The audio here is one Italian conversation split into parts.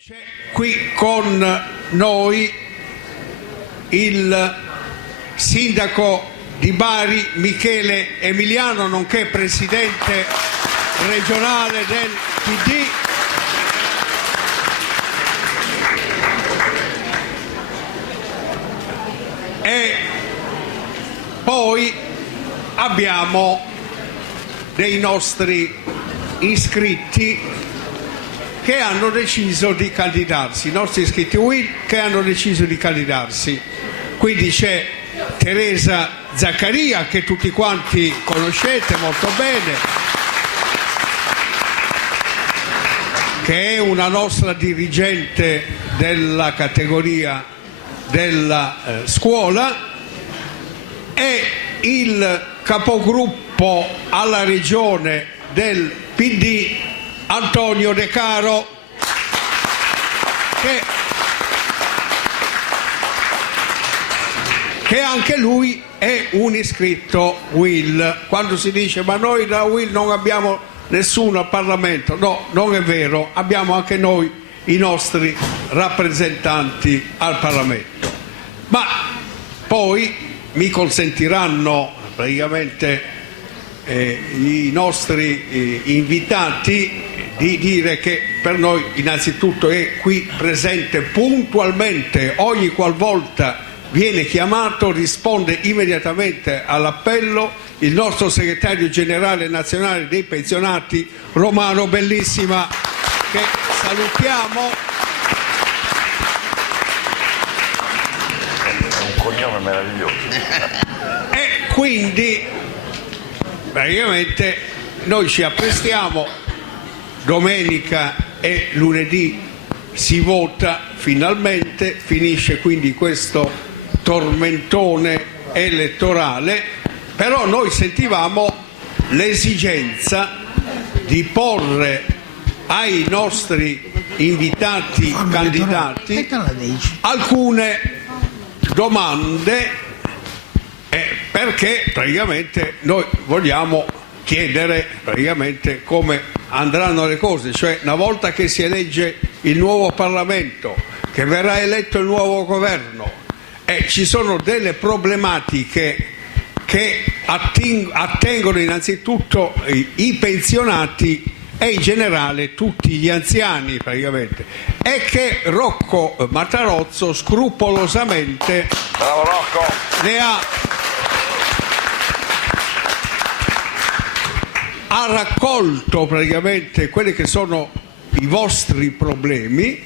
C'è qui con noi il sindaco di Bari Michele Emiliano, nonché presidente regionale del PD. E poi abbiamo dei nostri iscritti che hanno deciso di candidarsi, i nostri iscritti Will che hanno deciso di candidarsi. Quindi c'è Teresa Zaccaria, che tutti quanti conoscete molto bene, che è una nostra dirigente della categoria della scuola, e il capogruppo alla regione del PD Antonio De Caro, che anche lui è un iscritto Will. Quando si dice ma noi da Will non abbiamo nessuno al Parlamento, no, non è vero, abbiamo anche noi i nostri rappresentanti al Parlamento. Ma poi mi consentiranno praticamente i nostri invitati di dire che per noi innanzitutto è qui presente puntualmente, ogni qualvolta viene chiamato risponde immediatamente all'appello, il nostro segretario generale nazionale dei pensionati Romano Bellissima, che salutiamo. È un cognome meraviglioso. E quindi praticamente noi ci apprestiamo, domenica e lunedì si vota finalmente, finisce quindi questo tormentone elettorale, però noi sentivamo l'esigenza di porre ai nostri invitati candidati alcune domande, perché praticamente noi vogliamo chiedere praticamente come andranno le cose, cioè una volta che si elegge il nuovo Parlamento, che verrà eletto il nuovo governo, ci sono delle problematiche che attengono innanzitutto i pensionati e in generale tutti gli anziani praticamente, e che Rocco Matarozzo scrupolosamente Bravo Rocco. ha raccolto praticamente quelli che sono i vostri problemi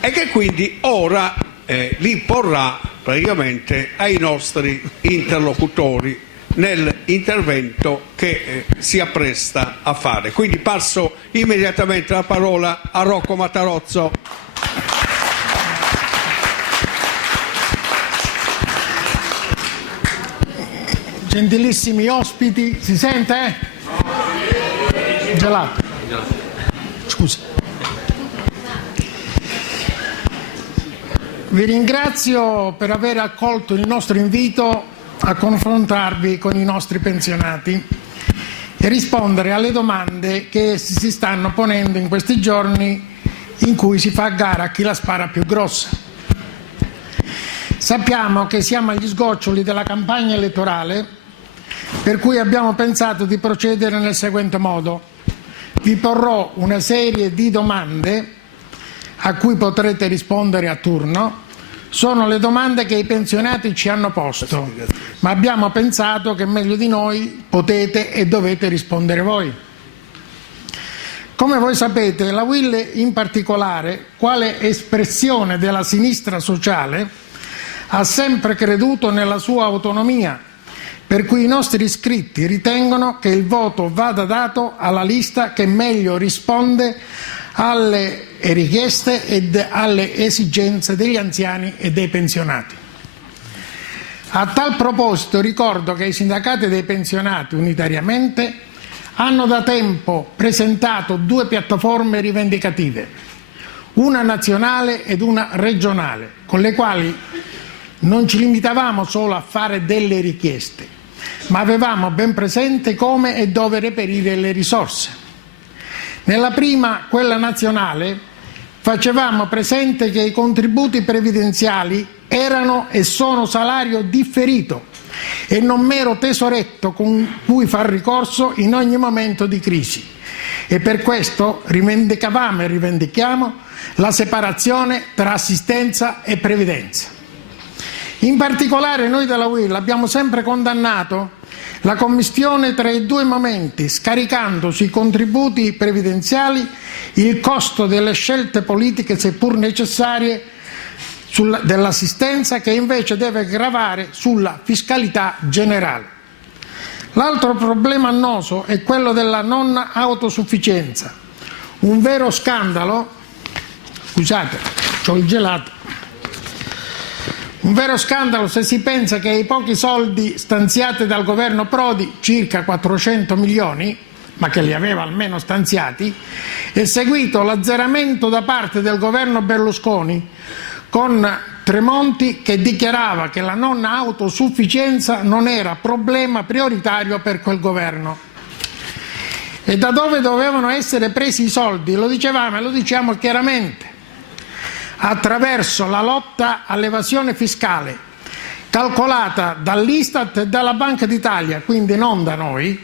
e che quindi ora li porrà praticamente ai nostri interlocutori nell'intervento che si appresta a fare. Quindi passo immediatamente la parola a Rocco Matarozzo. Gentilissimi ospiti, si sente? Gelato. Scusa. Vi ringrazio per aver accolto il nostro invito a confrontarvi con i nostri pensionati e rispondere alle domande che si stanno ponendo in questi giorni in cui si fa a gara a chi la spara più grossa. Sappiamo che siamo agli sgoccioli della campagna elettorale, per cui abbiamo pensato di procedere nel seguente modo. Vi porrò una serie di domande a cui potrete rispondere a turno. Sono le domande che i pensionati ci hanno posto, ma abbiamo pensato che meglio di noi potete e dovete rispondere voi. Come voi sapete, la UIL in particolare, quale espressione della sinistra sociale, ha sempre creduto nella sua autonomia, per cui i nostri iscritti ritengono che il voto vada dato alla lista che meglio risponde alle richieste ed alle esigenze degli anziani e dei pensionati. A tal proposito ricordo che i sindacati dei pensionati unitariamente hanno da tempo presentato due piattaforme rivendicative, una nazionale ed una regionale, con le quali non ci limitavamo solo a fare delle richieste, ma avevamo ben presente come e dove reperire le risorse. Nella prima, quella nazionale, facevamo presente che i contributi previdenziali erano e sono salario differito e non mero tesoretto con cui far ricorso in ogni momento di crisi. E per questo rivendicavamo e rivendichiamo la separazione tra assistenza e previdenza. In particolare noi della UIL abbiamo sempre condannato la commistione tra i due momenti, scaricando sui contributi previdenziali il costo delle scelte politiche, seppur necessarie, dell'assistenza, che invece deve gravare sulla fiscalità generale. L'altro problema annoso è quello della non autosufficienza, un vero scandalo, scusate, c'ho il gelato, un vero scandalo se si pensa che ai pochi soldi stanziati dal governo Prodi, circa 400 milioni, ma che li aveva almeno stanziati, è seguito l'azzeramento da parte del governo Berlusconi con Tremonti che dichiarava che la non autosufficienza non era problema prioritario per quel governo. E da dove dovevano essere presi i soldi? Lo dicevamo e lo diciamo chiaramente: attraverso la lotta all'evasione fiscale, calcolata dall'Istat e dalla Banca d'Italia, quindi non da noi,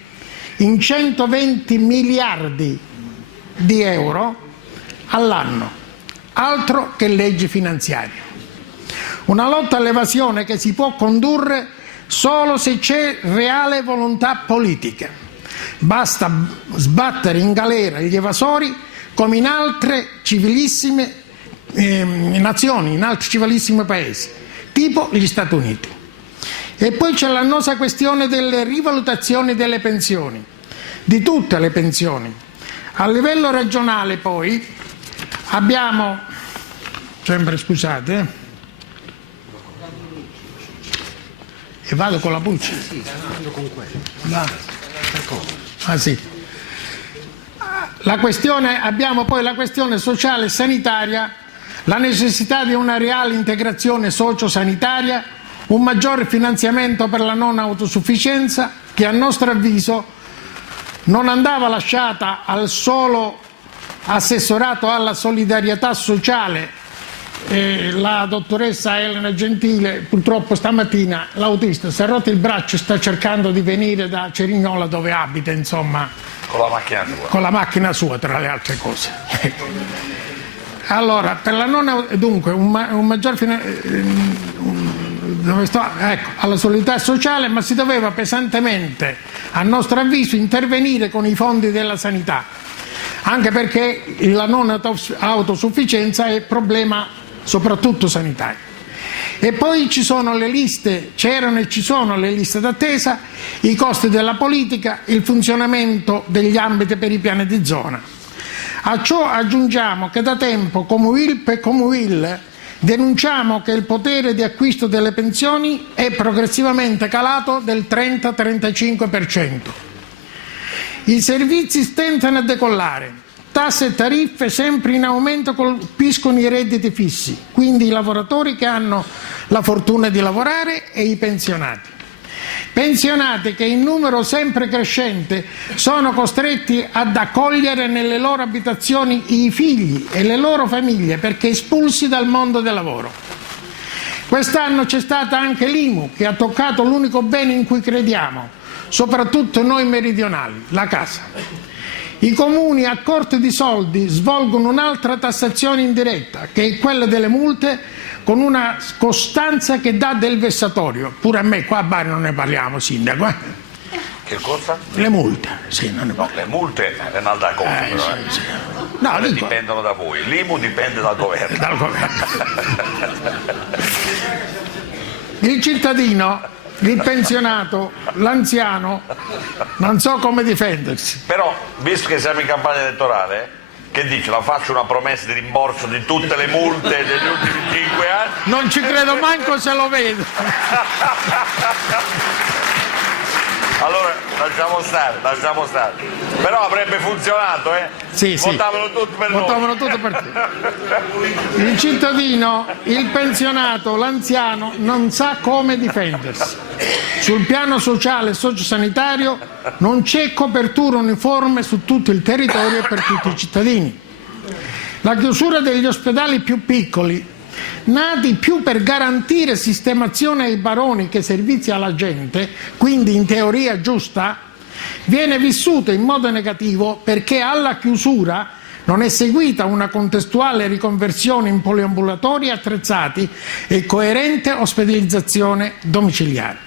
in 120 miliardi di euro all'anno, altro che leggi finanziarie. Una lotta all'evasione che si può condurre solo se c'è reale volontà politica. Basta sbattere in galera gli evasori come in altre civilissime nazioni, in altri civilissimi paesi, tipo gli Stati Uniti. E poi c'è l'annosa questione delle rivalutazioni delle pensioni, di tutte le pensioni. A livello regionale poi abbiamo, sempre scusate, e vado con la pulce? Sì, vado con quello. Ah sì. Abbiamo poi la questione sociale e sanitaria, la necessità di una reale integrazione sociosanitaria, un maggiore finanziamento per la non autosufficienza che a nostro avviso non andava lasciata al solo assessorato alla solidarietà sociale. La dottoressa Elena Gentile purtroppo stamattina, l'autista, si è rotto il braccio e sta cercando di venire da Cerignola dove abita, insomma, con la macchina sua. Con la macchina sua, tra le altre cose. Allora, per la non, dunque, un maggior alla solidarietà sociale, ma si doveva pesantemente, a nostro avviso, intervenire con i fondi della sanità, anche perché la non autosufficienza è problema soprattutto sanitario. E poi ci sono le liste, c'erano e ci sono le liste d'attesa, i costi della politica, il funzionamento degli ambiti per i piani di zona. A ciò aggiungiamo che da tempo come UILP e come UIL denunciamo che il potere di acquisto delle pensioni è progressivamente calato del 30-35%. I servizi stentano a decollare, tasse e tariffe sempre in aumento colpiscono i redditi fissi, quindi i lavoratori che hanno la fortuna di lavorare e i pensionati. Pensionati che in numero sempre crescente sono costretti ad accogliere nelle loro abitazioni i figli e le loro famiglie perché espulsi dal mondo del lavoro. Quest'anno c'è stata anche l'IMU che ha toccato l'unico bene in cui crediamo, soprattutto noi meridionali, la casa. I comuni a corte di soldi svolgono un'altra tassazione indiretta, che è quella delle multe, con una costanza che dà del vessatorio. Pure a me qua a Bari non ne parliamo, sindaco. Che cosa? Le multe, sì, non ne parliamo. Le multe è un'altra cosa, però. Sì. No, Dipendono da voi. L'IMU dipende dal governo. Dal governo. Il cittadino, il pensionato, l'anziano, non so come difendersi. Però, visto che siamo in campagna elettorale, che dice? La faccio una promessa di rimborso di tutte le multe degli ultimi 5 anni? Non ci credo manco se lo vedo. Allora, lasciamo stare. Però avrebbe funzionato, eh? Sì. Votavano tutti per noi. Votavano tutti per te. Il cittadino, il pensionato, l'anziano non sa come difendersi. Sul piano sociale e sociosanitario non c'è copertura uniforme su tutto il territorio e per tutti i cittadini. La chiusura degli ospedali più piccoli, nati più per garantire sistemazione ai baroni che servizi alla gente, quindi in teoria giusta, viene vissuta in modo negativo perché alla chiusura non è seguita una contestuale riconversione in poliambulatori attrezzati e coerente ospedalizzazione domiciliare.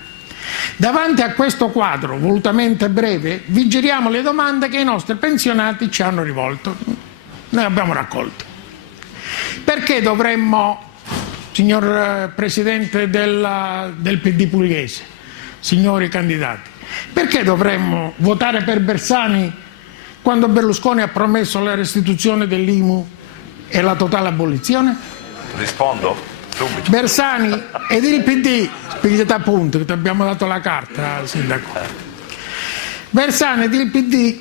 Davanti a questo quadro volutamente breve, vi giriamo le domande che i nostri pensionati ci hanno rivolto. Noi abbiamo raccolto. Perché dovremmo, signor Presidente del PD pugliese, signori candidati, perché dovremmo votare per Bersani quando Berlusconi ha promesso la restituzione dell'IMU e la totale abolizione? Rispondo subito. Bersani ed il PD, pigliate appunto che ti abbiamo dato la carta, Sindaco. Bersani ed il PD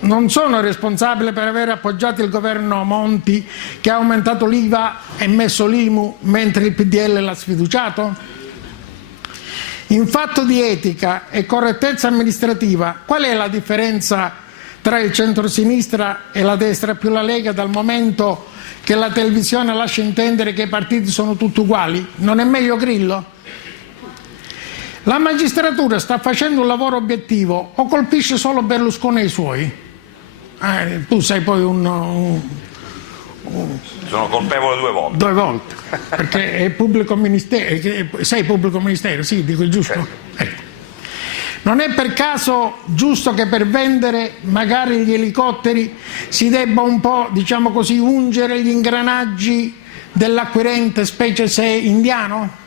non sono responsabili per aver appoggiato il governo Monti che ha aumentato l'IVA e messo l'IMU mentre il PDL l'ha sfiduciato? In fatto di etica e correttezza amministrativa, qual è la differenza tra il centro-sinistra e la destra più la Lega, dal momento che la televisione lascia intendere che i partiti sono tutti uguali? Non è meglio Grillo? La magistratura sta facendo un lavoro obiettivo o colpisce solo Berlusconi e i suoi? Tu sei poi Sono colpevole 2 volte. 2 volte, perché è pubblico ministero, sei pubblico ministero, sì, dico giusto? Certo. Ecco. Non è per caso giusto che per vendere magari gli elicotteri si debba un po', diciamo così, ungere gli ingranaggi dell'acquirente, specie se indiano?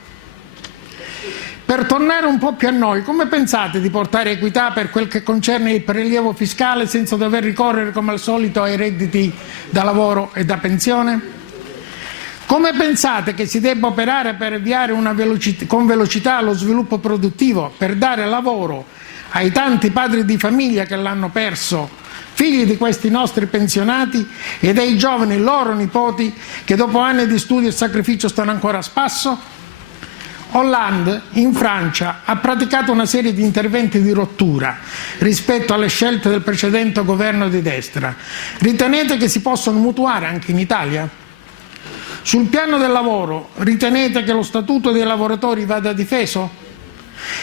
Per tornare un po' più a noi, come pensate di portare equità per quel che concerne il prelievo fiscale senza dover ricorrere come al solito ai redditi da lavoro e da pensione? Come pensate che si debba operare per avviare con velocità lo sviluppo produttivo, per dare lavoro ai tanti padri di famiglia che l'hanno perso, figli di questi nostri pensionati, e dei giovani loro nipoti che dopo anni di studio e sacrificio stanno ancora a spasso? Hollande in Francia ha praticato una serie di interventi di rottura rispetto alle scelte del precedente governo di destra. Ritenete che si possono mutuare anche in Italia? Sul piano del lavoro, ritenete che lo statuto dei lavoratori vada difeso?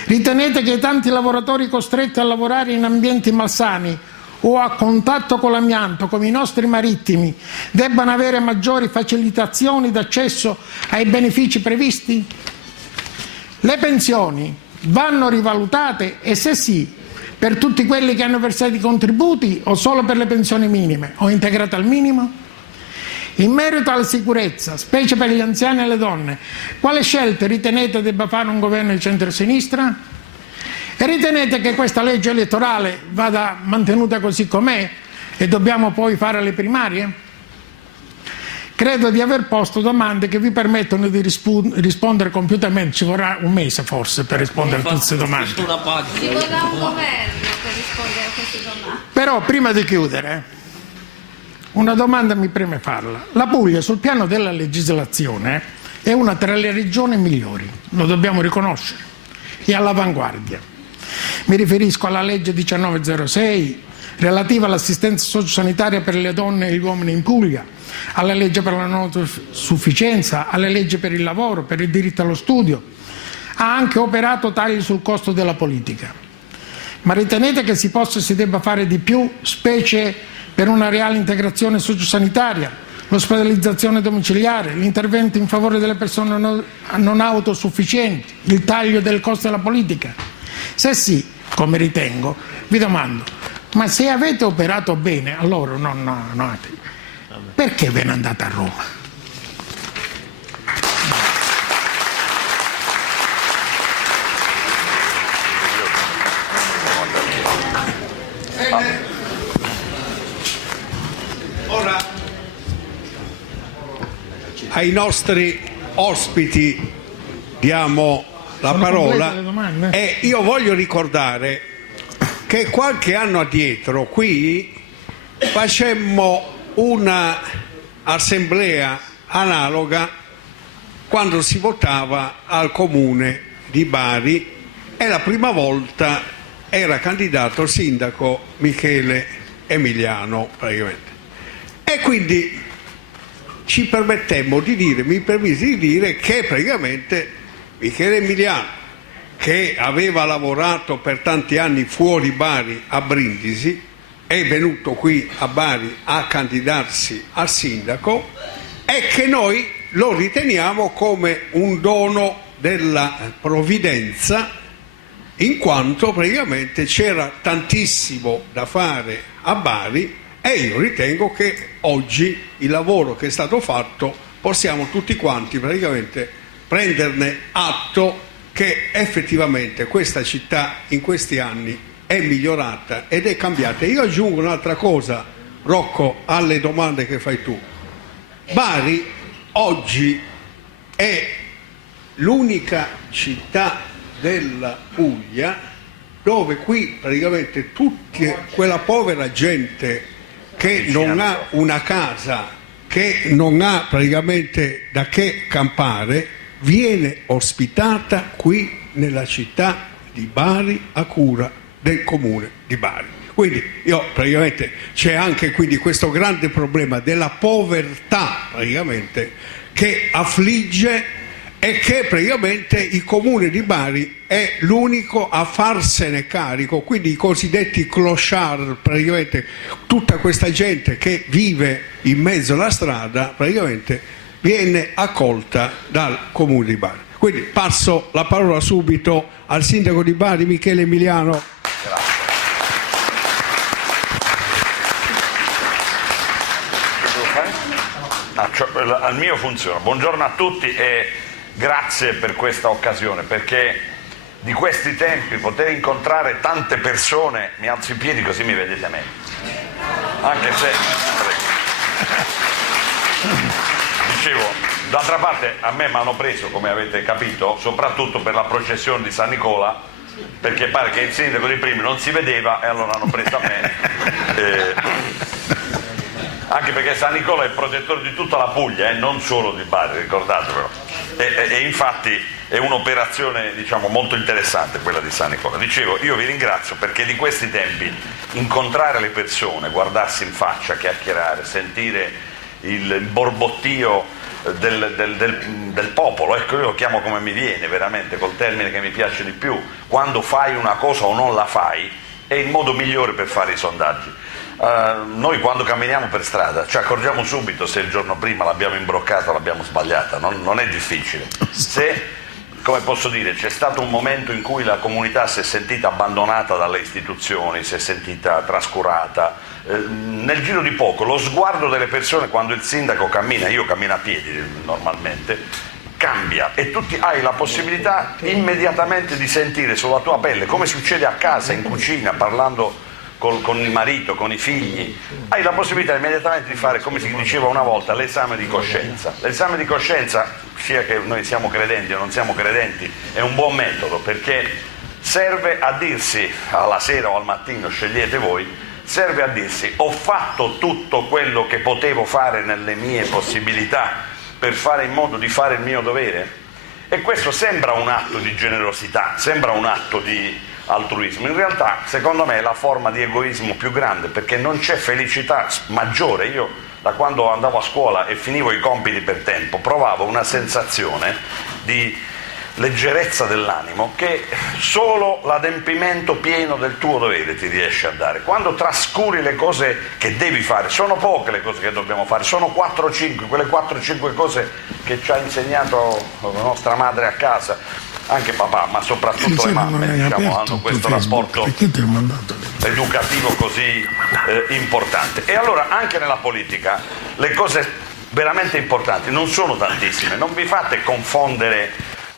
Ritenete che i tanti lavoratori costretti a lavorare in ambienti malsani o a contatto con l'amianto, come i nostri marittimi, debbano avere maggiori facilitazioni d'accesso ai benefici previsti? Le pensioni vanno rivalutate e se sì, per tutti quelli che hanno versato i contributi o solo per le pensioni minime o integrate al minimo? In merito alla sicurezza, specie per gli anziani e le donne, quale scelte ritenete debba fare un governo di centro-sinistra? E ritenete che questa legge elettorale vada mantenuta così com'è e dobbiamo poi fare le primarie? Credo di aver posto domande che vi permettono di rispondere compiutamente. Ci vorrà un mese forse per rispondere a tutte queste domande. Ci vorrà un governo per rispondere a queste domande. Però prima di chiudere, una domanda mi preme farla. La Puglia sul piano della legislazione è una tra le regioni migliori, lo dobbiamo riconoscere, è all'avanguardia. Mi riferisco alla legge 1906 relativa all'assistenza sociosanitaria per le donne e gli uomini in Puglia, alla legge per la non autosufficienza, alle leggi per il lavoro, per il diritto allo studio. Ha anche operato tagli sul costo della politica. Ma ritenete che si possa e si debba fare di più, specie per una reale integrazione sociosanitaria, l'ospedalizzazione domiciliare, l'intervento in favore delle persone non autosufficienti, il taglio del costo della politica? Se sì, come ritengo, vi domando, ma se avete operato bene, allora perché ve ne andate a Roma? Ora ai nostri ospiti diamo la Sono complete parola le domande? e io voglio ricordare che qualche anno addietro qui facemmo una assemblea analoga quando si votava al comune di Bari e la prima volta era candidato sindaco Michele Emiliano praticamente. E quindi ci permettemmo di dire, mi permisi di dire che praticamente Michele Emiliano, che aveva lavorato per tanti anni fuori Bari a Brindisi, è venuto qui a Bari a candidarsi a sindaco e che noi lo riteniamo come un dono della provvidenza, in quanto praticamente c'era tantissimo da fare a Bari e io ritengo che oggi il lavoro che è stato fatto possiamo tutti quanti praticamente prenderne atto che effettivamente questa città in questi anni è migliorata ed è cambiata. Io aggiungo un'altra cosa, Rocco, alle domande che fai tu. Bari oggi è l'unica città della Puglia dove qui praticamente tutta quella povera gente che non ha una casa, che non ha praticamente da che campare, viene ospitata qui nella città di Bari a cura del comune di Bari. Quindi io praticamente c'è anche quindi questo grande problema della povertà praticamente che affligge e che praticamente il comune di Bari è l'unico a farsene carico, quindi i cosiddetti clochard, praticamente tutta questa gente che vive in mezzo alla strada praticamente viene accolta dal comune di Bari. Quindi passo la parola subito al sindaco di Bari, Michele Emiliano. Grazie. Al mio funziona. Buongiorno a tutti e grazie per questa occasione, perché di questi tempi poter incontrare tante persone, mi alzo in piedi così mi vedete meglio, anche se dicevo, d'altra parte a me mi hanno preso, come avete capito, soprattutto per la processione di San Nicola, perché pare che il sindaco di prima non si vedeva e allora hanno preso a me. Anche perché San Nicola è il protettore di tutta la Puglia, non solo di Bari, ricordatevelo. E infatti è un'operazione, diciamo, molto interessante quella di San Nicola. Dicevo, io vi ringrazio perché di questi tempi incontrare le persone, guardarsi in faccia, chiacchierare, sentire il borbottio del popolo, ecco, io lo chiamo come mi viene veramente, col termine che mi piace di più, quando fai una cosa o non la fai, è il modo migliore per fare i sondaggi. Noi quando camminiamo per strada ci accorgiamo subito se il giorno prima l'abbiamo imbroccata o l'abbiamo sbagliata, non è difficile. Se, come posso dire, c'è stato un momento in cui la comunità si è sentita abbandonata dalle istituzioni, si è sentita trascurata, nel giro di poco lo sguardo delle persone quando il sindaco cammina, io cammino a piedi normalmente, cambia e tu hai la possibilità immediatamente di sentire sulla tua pelle, come succede a casa, in cucina, parlando con il marito, con i figli, hai la possibilità immediatamente di fare, come si diceva una volta, l'esame di coscienza. L'esame di coscienza, sia che noi siamo credenti o non siamo credenti, è un buon metodo perché serve a dirsi, alla sera o al mattino, scegliete voi, serve a dirsi ho fatto tutto quello che potevo fare nelle mie possibilità per fare in modo di fare il mio dovere? E questo sembra un atto di generosità, sembra un atto di altruismo, in realtà secondo me è la forma di egoismo più grande, perché non c'è felicità maggiore. Io da quando andavo a scuola e finivo i compiti per tempo provavo una sensazione di leggerezza dell'animo che solo l'adempimento pieno del tuo dovere ti riesce a dare. Quando trascuri le cose che devi fare, sono poche le cose che dobbiamo fare, sono 4 o 5, quelle 4 o 5 cose che ci ha insegnato la nostra madre a casa, anche papà, ma soprattutto le mamme, diciamo, hanno questo rapporto educativo così importante. E allora anche nella politica le cose veramente importanti non sono tantissime, non vi fate confondere,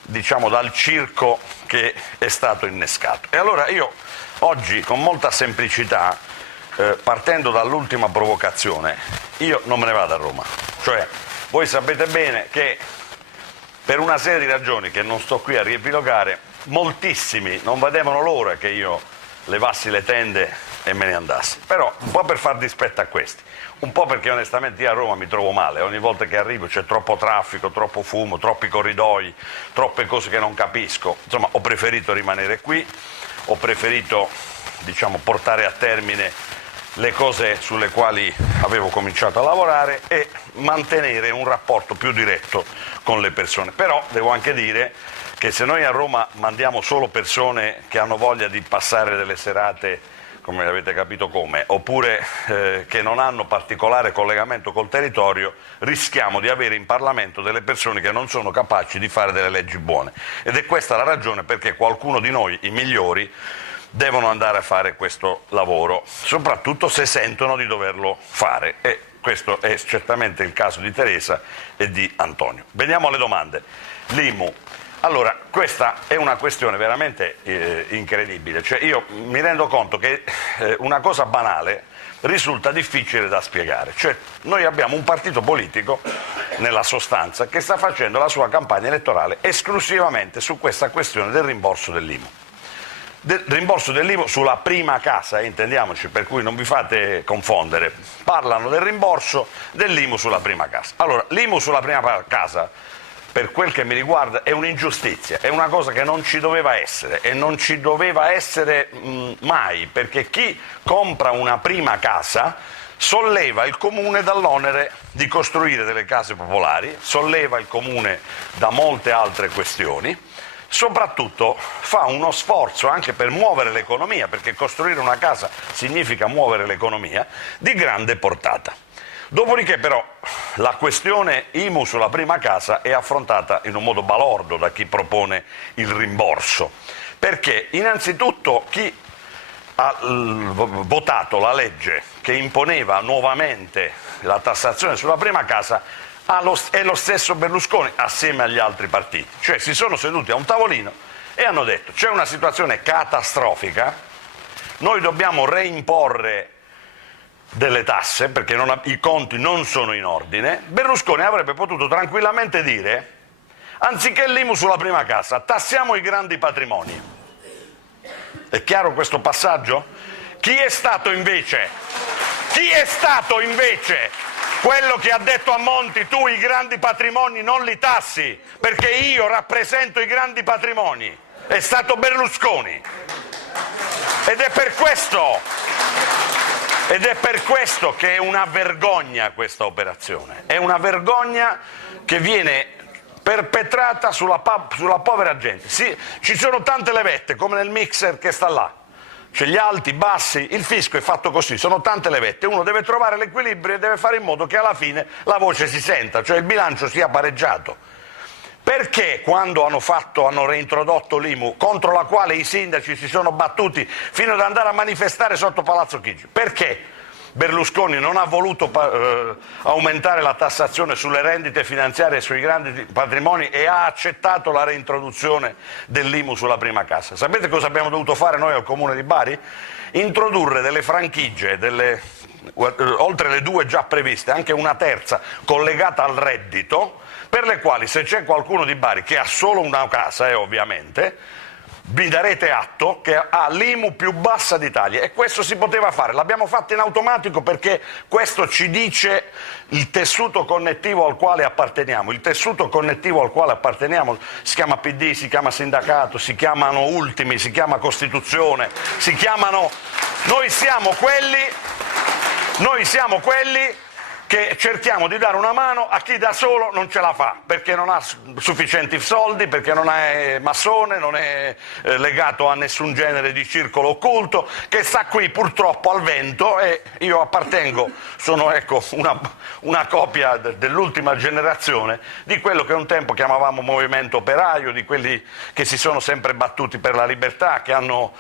diciamo, dal circo che è stato innescato. E allora io oggi con molta semplicità, partendo dall'ultima provocazione, io non me ne vado a Roma, cioè voi sapete bene che per una serie di ragioni che non sto qui a riepilogare, moltissimi non vedevano l'ora che io levassi le tende e me ne andassi. Però un po' per far dispetto a questi, un po' perché onestamente io a Roma mi trovo male, ogni volta che arrivo c'è troppo traffico, troppo fumo, troppi corridoi, troppe cose che non capisco. Insomma, ho preferito rimanere qui, ho preferito, diciamo, portare a termine le cose sulle quali avevo cominciato a lavorare e mantenere un rapporto più diretto con le persone. Però devo anche dire che se noi a Roma mandiamo solo persone che hanno voglia di passare delle serate, come avete capito come, oppure che non hanno particolare collegamento col territorio, rischiamo di avere in Parlamento delle persone che non sono capaci di fare delle leggi buone. Ed è questa la ragione perché qualcuno di noi, i migliori, devono andare a fare questo lavoro, soprattutto se sentono di doverlo fare. E questo è certamente il caso di Teresa e di Antonio. Veniamo alle domande. L'IMU. Allora, questa è una questione veramente incredibile, cioè io mi rendo conto che una cosa banale risulta difficile da spiegare, cioè noi abbiamo un partito politico, nella sostanza, che sta facendo la sua campagna elettorale esclusivamente su questa questione del rimborso dell'IMU. Rimborso dell'IMU sulla prima casa, intendiamoci, per cui non vi fate confondere, parlano del rimborso dell'IMU sulla prima casa. Allora, l'IMU sulla prima casa, per quel che mi riguarda, è un'ingiustizia, è una cosa che non ci doveva essere e non ci doveva essere mai, perché chi compra una prima casa solleva il comune dall'onere di costruire delle case popolari, solleva il comune da molte altre questioni, soprattutto fa uno sforzo anche per muovere l'economia, perché costruire una casa significa muovere l'economia, di grande portata. Dopodiché però la questione IMU sulla prima casa è affrontata in un modo balordo da chi propone il rimborso, perché innanzitutto chi ha votato la legge che imponeva nuovamente la tassazione sulla prima casa è lo stesso Berlusconi assieme agli altri partiti, cioè si sono seduti a un tavolino e hanno detto c'è una situazione catastrofica, noi dobbiamo reimporre delle tasse perché i conti non sono in ordine. Berlusconi avrebbe potuto tranquillamente dire anziché l'IMU sulla prima casa tassiamo i grandi patrimoni. È chiaro questo passaggio? Chi è stato invece quello che ha detto a Monti tu i grandi patrimoni non li tassi perché io rappresento i grandi patrimoni? È stato Berlusconi ed è per questo che è una vergogna questa operazione, è una vergogna che viene perpetrata sulla povera gente. Sì, ci sono tante levette, come nel mixer che sta là, cioè gli alti, i bassi, il fisco è fatto così, sono tante levette, uno deve trovare l'equilibrio e deve fare in modo che alla fine la voce si senta, cioè il bilancio sia pareggiato. Perché quando hanno reintrodotto l'IMU, contro la quale i sindaci si sono battuti fino ad andare a manifestare sotto Palazzo Chigi, perché Berlusconi non ha voluto aumentare la tassazione sulle rendite finanziarie e sui grandi patrimoni e ha accettato la reintroduzione dell'IMU sulla prima casa? Sapete cosa abbiamo dovuto fare noi al Comune di Bari? Introdurre delle franchigie, oltre le due già previste, anche una terza collegata al reddito, per le quali se c'è qualcuno di Bari che ha solo una casa, ovviamente, vi darete atto che ha l'IMU più bassa d'Italia e questo si poteva fare, l'abbiamo fatto in automatico perché questo ci dice il tessuto connettivo al quale apparteniamo. Il tessuto connettivo al quale apparteniamo si chiama PD, si chiama sindacato, si chiamano ultimi, si chiama Costituzione, si chiamano... Noi siamo quelli che cerchiamo di dare una mano a chi da solo non ce la fa, perché non ha sufficienti soldi, perché non è massone, non è legato a nessun genere di circolo occulto, che sta qui purtroppo al vento e io appartengo, sono una copia dell'ultima generazione di quello che un tempo chiamavamo movimento operaio, di quelli che si sono sempre battuti per la libertà, che hanno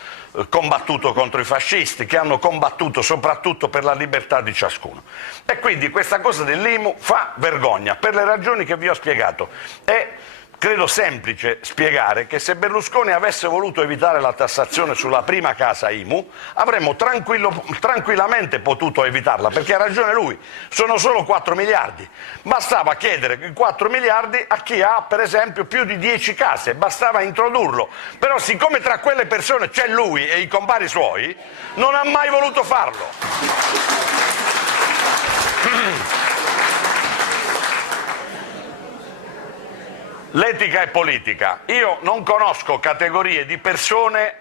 combattuto contro i fascisti, che hanno combattuto soprattutto per la libertà di ciascuno. E quindi questa cosa dell'IMU fa vergogna per le ragioni che vi ho spiegato. È credo semplice spiegare che se Berlusconi avesse voluto evitare la tassazione sulla prima casa IMU avremmo tranquillamente potuto evitarla, perché ha ragione lui, sono solo 4 miliardi, bastava chiedere i 4 miliardi a chi ha per esempio più di 10 case, bastava introdurlo, però siccome tra quelle persone c'è lui e i compari suoi non ha mai voluto farlo. L'etica è politica. Io non conosco categorie di persone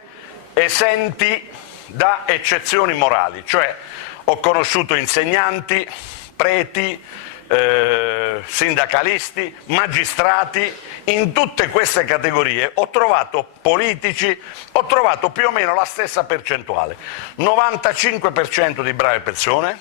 esenti da eccezioni morali, cioè ho conosciuto insegnanti, preti, sindacalisti, magistrati. In tutte queste categorie ho trovato politici, ho trovato più o meno la stessa percentuale: 95% di brave persone,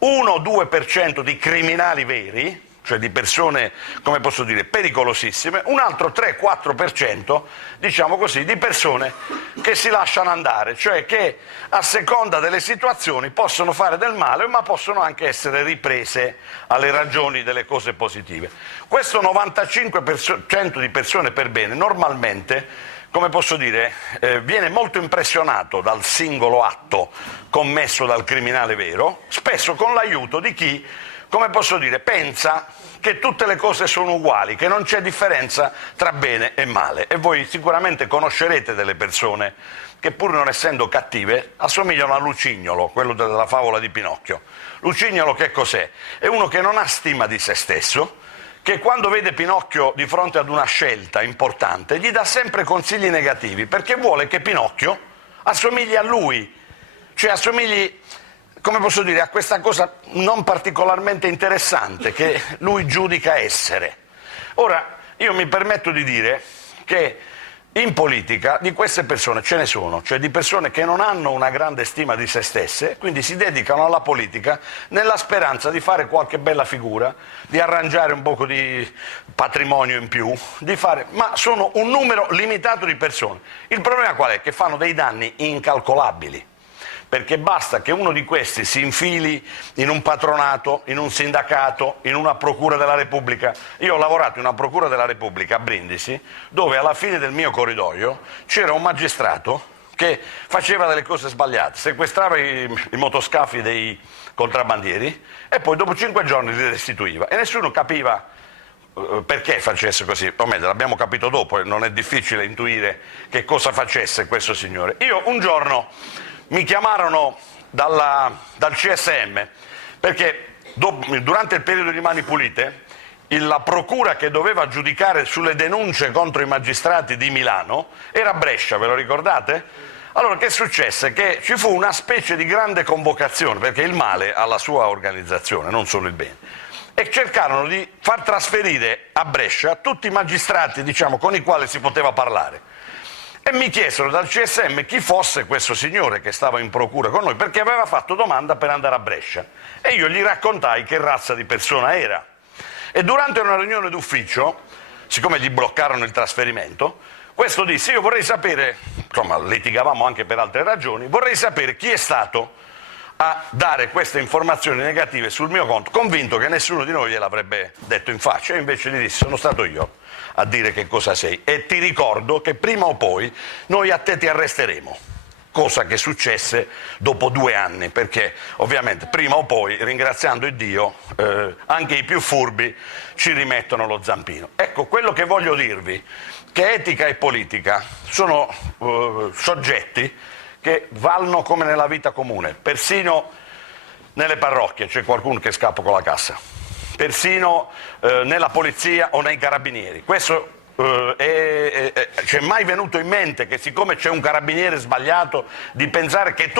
1-2% di criminali veri, cioè di persone, come posso dire, pericolosissime, un altro 3-4%, diciamo così, di persone che si lasciano andare, cioè che a seconda delle situazioni possono fare del male, ma possono anche essere riprese alle ragioni delle cose positive. Questo 95% di persone per bene normalmente, come posso dire, viene molto impressionato dal singolo atto commesso dal criminale vero, spesso con l'aiuto di chi, come posso dire, pensa che tutte le cose sono uguali, che non c'è differenza tra bene e male. E voi sicuramente conoscerete delle persone che, pur non essendo cattive, assomigliano a Lucignolo, quello della favola di Pinocchio. Lucignolo che cos'è? È uno che non ha stima di se stesso, che quando vede Pinocchio di fronte ad una scelta importante gli dà sempre consigli negativi, perché vuole che Pinocchio assomigli a lui, cioè assomigli, come posso dire, a questa cosa non particolarmente interessante che lui giudica essere. Ora, io mi permetto di dire che in politica di queste persone ce ne sono, cioè di persone che non hanno una grande stima di se stesse, quindi si dedicano alla politica nella speranza di fare qualche bella figura, di arrangiare un poco di patrimonio in più, ma sono un numero limitato di persone. Il problema qual è? Che fanno dei danni incalcolabili, perché basta che uno di questi si infili in un patronato, in un sindacato, in una procura della Repubblica. Io ho lavorato in una procura della Repubblica a Brindisi, dove alla fine del mio corridoio c'era un magistrato che faceva delle cose sbagliate, sequestrava i motoscafi dei contrabbandieri e poi dopo 5 giorni li restituiva, e nessuno capiva perché facesse così. O meglio, l'abbiamo capito dopo, e non è difficile intuire che cosa facesse questo signore. Io un giorno mi chiamarono dal CSM perché durante il periodo di Mani Pulite la procura che doveva giudicare sulle denunce contro i magistrati di Milano era a Brescia, ve lo ricordate? Allora che successe? Che ci fu una specie di grande convocazione, perché il male ha la sua organizzazione, non solo il bene, e cercarono di far trasferire a Brescia tutti i magistrati, diciamo, con i quali si poteva parlare. E mi chiesero dal CSM chi fosse questo signore che stava in procura con noi, perché aveva fatto domanda per andare a Brescia, e io gli raccontai che razza di persona era. E durante una riunione d'ufficio, siccome gli bloccarono il trasferimento, questo disse: io vorrei sapere, insomma litigavamo anche per altre ragioni, vorrei sapere chi è stato a dare queste informazioni negative sul mio conto, convinto che nessuno di noi gliel'avrebbe detto in faccia. E invece gli dissi: sono stato io a dire che cosa sei, e ti ricordo che prima o poi noi a te ti arresteremo, cosa che successe dopo 2 anni, perché ovviamente prima o poi, ringraziando Dio, anche i più furbi ci rimettono lo zampino. Ecco, quello che voglio dirvi, che etica e politica sono soggetti che vanno come nella vita comune, persino nelle parrocchie c'è qualcuno che scappa con la cassa, persino nella polizia o nei carabinieri. Questo ci è mai venuto in mente che, siccome c'è un carabiniere sbagliato, di pensare che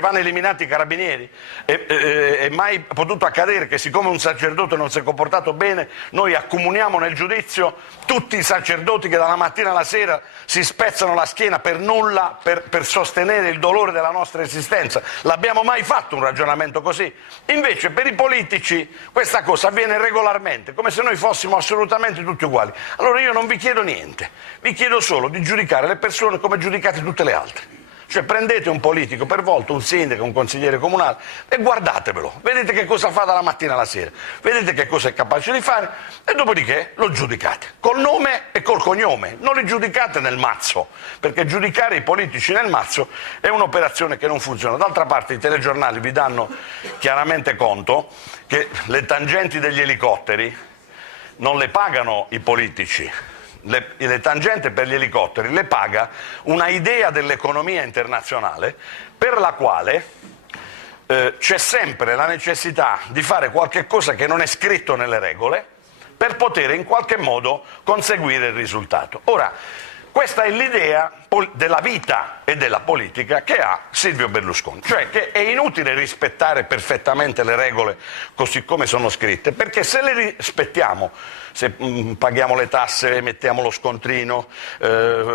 vanno eliminati i carabinieri? È mai potuto accadere che, siccome un sacerdote non si è comportato bene, noi accomuniamo nel giudizio tutti i sacerdoti che dalla mattina alla sera si spezzano la schiena per nulla, per sostenere il dolore della nostra esistenza? L'abbiamo mai fatto un ragionamento così? Invece per i politici questa cosa avviene regolarmente, come se noi fossimo assolutamente tutti uguali. Allora io non vi chiedo niente, vi chiedo solo di giudicare le persone come giudicate tutte le altre. Cioè prendete un politico per volta, un sindaco, un consigliere comunale, e guardatevelo, vedete che cosa fa dalla mattina alla sera, vedete che cosa è capace di fare, e dopodiché lo giudicate col nome e col cognome, non li giudicate nel mazzo, perché giudicare i politici nel mazzo è un'operazione che non funziona. D'altra parte i telegiornali vi danno chiaramente conto che le tangenti degli elicotteri non le pagano i politici. Le tangenti per gli elicotteri le paga una idea dell'economia internazionale, per la quale c'è sempre la necessità di fare qualche cosa che non è scritto nelle regole per poter in qualche modo conseguire il risultato. Ora, Questa è l'idea della vita e della politica che ha Silvio Berlusconi, cioè che è inutile rispettare perfettamente le regole così come sono scritte, perché se le rispettiamo, se paghiamo le tasse, mettiamo lo scontrino,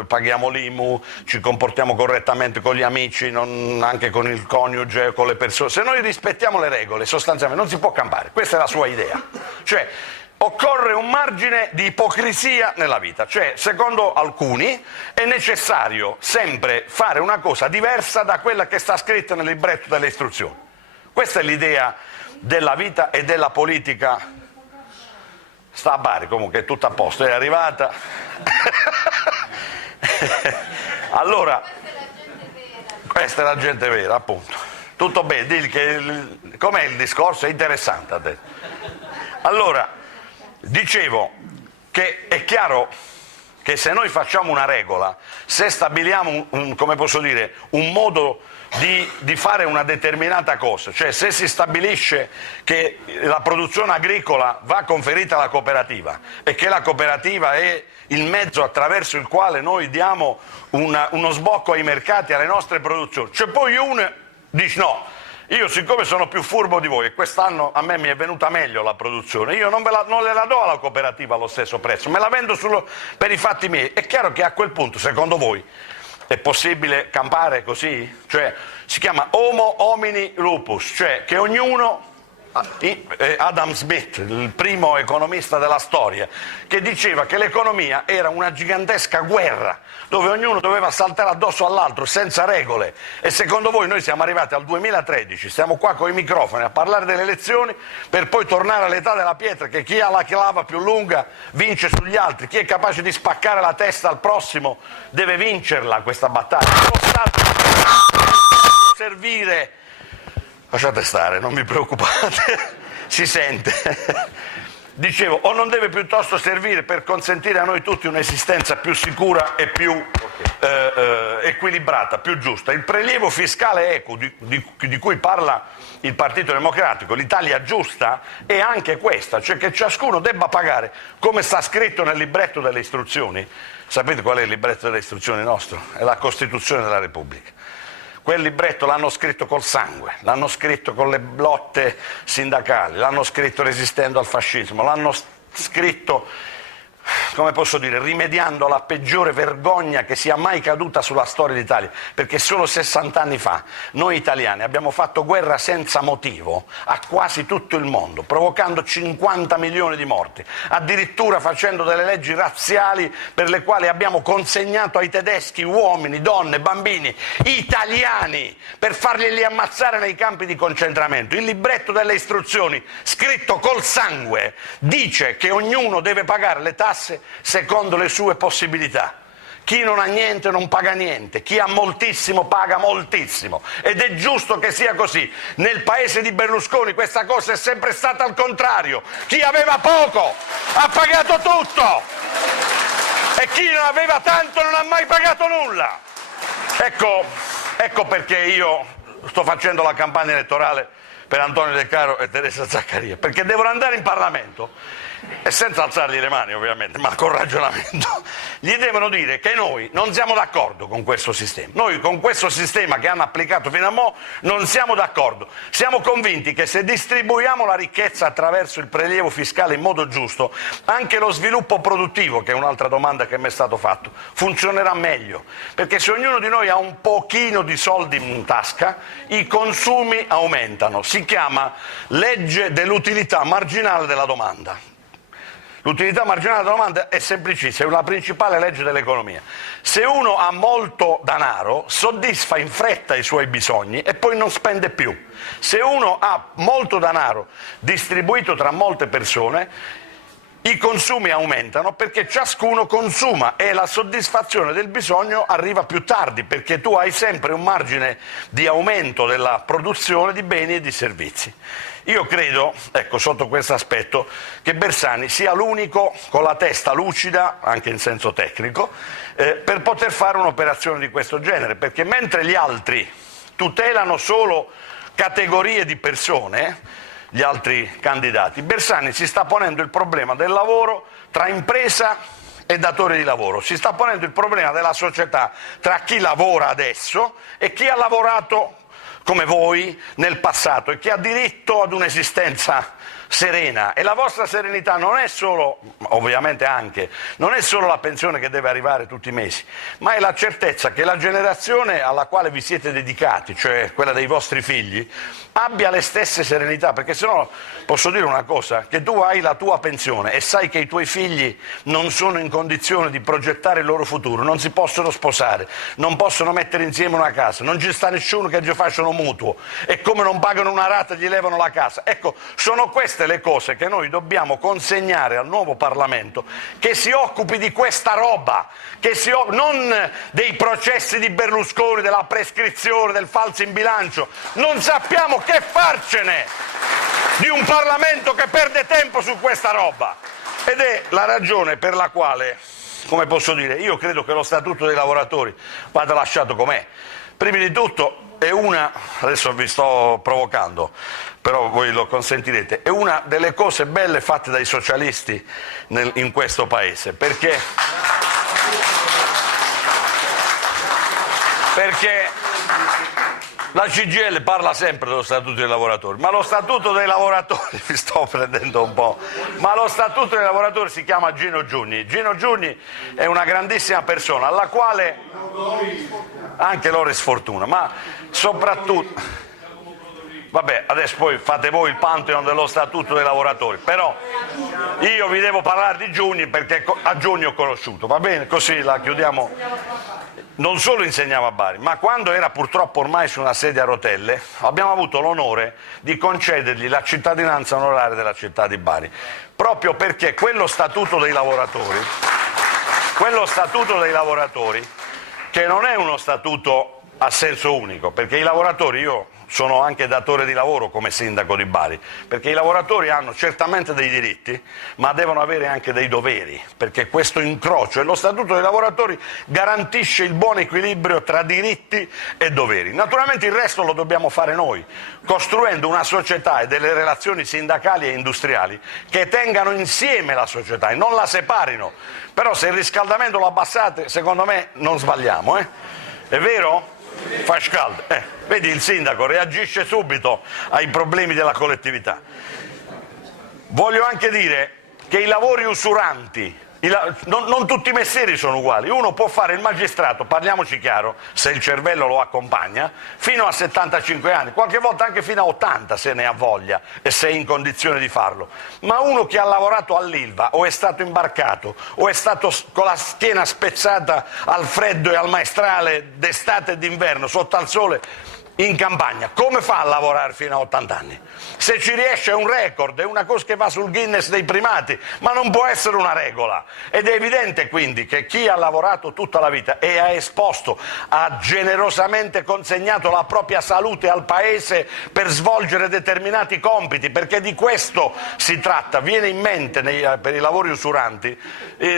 paghiamo l'IMU, ci comportiamo correttamente con gli amici, anche con il coniuge, con le persone, se noi rispettiamo le regole sostanzialmente non si può campare, questa è la sua idea, cioè occorre un margine di ipocrisia nella vita, cioè secondo alcuni è necessario sempre fare una cosa diversa da quella che sta scritta nel libretto delle istruzioni. Questa è l'idea della vita e della politica. Sta a Bari, comunque è tutto a posto, è arrivata. Allora, questa è la gente vera, appunto. Tutto bene, digli che com'è il discorso? È interessante, ha detto. Allora, dicevo che è chiaro che se noi facciamo una regola, se stabiliamo come posso dire, un modo di fare una determinata cosa, cioè se si stabilisce che la produzione agricola va conferita alla cooperativa e che la cooperativa è il mezzo attraverso il quale noi diamo uno sbocco ai mercati, alle nostre produzioni, cioè poi uno dice no, io siccome sono più furbo di voi e quest'anno a me mi è venuta meglio la produzione, io non gliela do alla cooperativa allo stesso prezzo, me la vendo solo per i fatti miei. È chiaro che a quel punto, secondo voi, è possibile campare così? Cioè, si chiama homo homini lupus, cioè che ognuno... Adam Smith, il primo economista della storia, che diceva che l'economia era una gigantesca guerra dove ognuno doveva saltare addosso all'altro senza regole, e secondo voi noi siamo arrivati al 2013, stiamo qua con i microfoni a parlare delle elezioni per poi tornare all'età della pietra, che chi ha la clava più lunga vince sugli altri, chi è capace di spaccare la testa al prossimo deve vincerla questa battaglia. Lo Stato servire. Lasciate stare, non vi preoccupate, si sente. Dicevo, o non deve piuttosto servire per consentire a noi tutti un'esistenza più sicura e più equilibrata, più giusta. Il prelievo fiscale equo di cui parla il Partito Democratico, l'Italia giusta, è anche questa, cioè che ciascuno debba pagare, come sta scritto nel libretto delle istruzioni. Sapete qual è il libretto delle istruzioni nostro? È la Costituzione della Repubblica. Quel libretto l'hanno scritto col sangue, l'hanno scritto con le lotte sindacali, l'hanno scritto resistendo al fascismo, l'hanno scritto, come posso dire, rimediando alla peggiore vergogna che sia mai caduta sulla storia d'Italia, perché solo 60 anni fa noi italiani abbiamo fatto guerra senza motivo a quasi tutto il mondo, provocando 50 milioni di morti, addirittura facendo delle leggi razziali per le quali abbiamo consegnato ai tedeschi uomini, donne, bambini italiani per farglieli ammazzare nei campi di concentramento. Il libretto delle istruzioni, scritto col sangue, dice che ognuno deve pagare le tasse secondo le sue possibilità. Chi non ha niente non paga niente, chi ha moltissimo paga moltissimo, ed è giusto che sia così. Nel paese di Berlusconi questa cosa è sempre stata al contrario: chi aveva poco ha pagato tutto e chi non aveva tanto non ha mai pagato nulla. Ecco perché io sto facendo la campagna elettorale per Antonio De Caro e Teresa Zaccaria, perché devono andare in Parlamento e senza alzargli le mani ovviamente, ma con ragionamento, gli devono dire che noi non siamo d'accordo con questo sistema. Noi con questo sistema che hanno applicato fino a mo' non siamo d'accordo. Siamo convinti che se distribuiamo la ricchezza attraverso il prelievo fiscale in modo giusto, anche lo sviluppo produttivo, che è un'altra domanda che mi è stato fatto, funzionerà meglio, perché se ognuno di noi ha un pochino di soldi in tasca, i consumi aumentano. Si chiama legge dell'utilità marginale della domanda. L'utilità marginale della domanda è semplicissima, è la principale legge dell'economia. Se uno ha molto denaro, soddisfa in fretta i suoi bisogni e poi non spende più. Se uno ha molto denaro distribuito tra molte persone, i consumi aumentano perché ciascuno consuma e la soddisfazione del bisogno arriva più tardi, perché tu hai sempre un margine di aumento della produzione di beni e di servizi. Io credo, ecco, sotto questo aspetto, che Bersani sia l'unico con la testa lucida, anche in senso tecnico, per poter fare un'operazione di questo genere, perché mentre gli altri tutelano solo categorie di persone, gli altri candidati, Bersani si sta ponendo il problema del lavoro tra impresa e datori di lavoro. Si sta ponendo il problema della società tra chi lavora adesso e chi ha lavorato come voi nel passato e chi ha diritto ad un'esistenza serena. E la vostra serenità non è solo, ovviamente anche, non è solo la pensione che deve arrivare tutti i mesi, ma è la certezza che la generazione alla quale vi siete dedicati, cioè quella dei vostri figli, abbia le stesse serenità, perché sennò posso dire una cosa, che tu hai la tua pensione e sai che i tuoi figli non sono in condizione di progettare il loro futuro, non si possono sposare, non possono mettere insieme una casa, non ci sta nessuno che gli faccia un mutuo e come non pagano una rata gli levano la casa. Ecco, sono queste le cose che noi dobbiamo consegnare al nuovo Parlamento, che si occupi di questa roba, non dei processi di Berlusconi, della prescrizione, del falso in bilancio. Non sappiamo che farcene di un Parlamento che perde tempo su questa roba, ed è la ragione per la quale, come posso dire, io credo che lo Statuto dei lavoratori vada lasciato com'è. Prima di tutto è adesso vi sto provocando, però voi lo consentirete, è una delle cose belle fatte dai socialisti in questo paese, perché la CGIL parla sempre dello Statuto dei lavoratori, ma lo Statuto dei lavoratori, mi sto prendendo un po', ma lo Statuto dei lavoratori si chiama Gino Giugni. Gino Giugni è una grandissima persona, alla quale anche Loris Fortuna, ma soprattutto, vabbè, adesso poi fate voi il Pantheon dello Statuto dei lavoratori, però io vi devo parlare di Giugni perché a Giugni ho conosciuto, va bene? Così la chiudiamo. Non solo insegnava a Bari, ma quando era purtroppo ormai su una sedia a rotelle, abbiamo avuto l'onore di concedergli la cittadinanza onoraria della città di Bari, proprio perché quello Statuto dei lavoratori, che non è uno statuto a senso unico, perché i lavoratori, io sono anche datore di lavoro come sindaco di Bari, perché i lavoratori hanno certamente dei diritti, ma devono avere anche dei doveri, perché questo incrocio, e lo Statuto dei lavoratori garantisce il buon equilibrio tra diritti e doveri. Naturalmente il resto lo dobbiamo fare noi, costruendo una società e delle relazioni sindacali e industriali che tengano insieme la società e non la separino. Però se il riscaldamento lo abbassate, secondo me non sbagliamo, È vero? Fa scaldo. Vedi, il sindaco reagisce subito ai problemi della collettività. Voglio anche dire che i lavori usuranti, non tutti i mestieri sono uguali. Uno può fare il magistrato, parliamoci chiaro, se il cervello lo accompagna, fino a 75 anni, qualche volta anche fino a 80 se ne ha voglia e se è in condizione di farlo. Ma uno che ha lavorato all'Ilva o è stato imbarcato o è stato con la schiena spezzata al freddo e al maestrale d'estate e d'inverno sotto al sole in campagna, come fa a lavorare fino a 80 anni? Se ci riesce è un record, è una cosa che va sul Guinness dei primati, ma non può essere una regola. Ed è evidente quindi che chi ha lavorato tutta la vita e ha esposto, ha generosamente consegnato la propria salute al paese per svolgere determinati compiti, perché di questo si tratta. Viene in mente per i lavori usuranti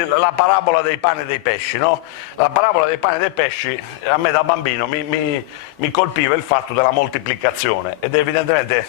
la parabola dei pani e dei pesci, no? La parabola dei pani e dei pesci a me da bambino mi colpiva il fatto della moltiplicazione, ed è evidentemente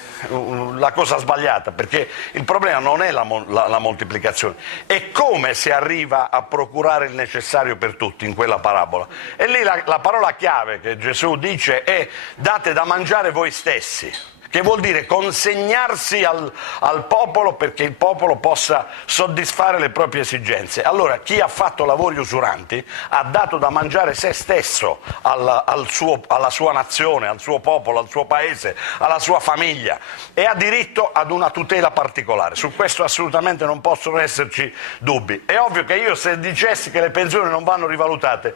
la cosa sbagliata, perché il problema non è la moltiplicazione, è come si arriva a procurare il necessario per tutti in quella parabola. E lì la parola chiave che Gesù dice è: date da mangiare voi stessi, che vuol dire consegnarsi al popolo perché il popolo possa soddisfare le proprie esigenze. Allora chi ha fatto lavori usuranti ha dato da mangiare se stesso alla sua nazione, al suo popolo, al suo paese, alla sua famiglia, e ha diritto ad una tutela particolare. Su questo assolutamente non possono esserci dubbi. È ovvio che io, se dicessi che le pensioni non vanno rivalutate,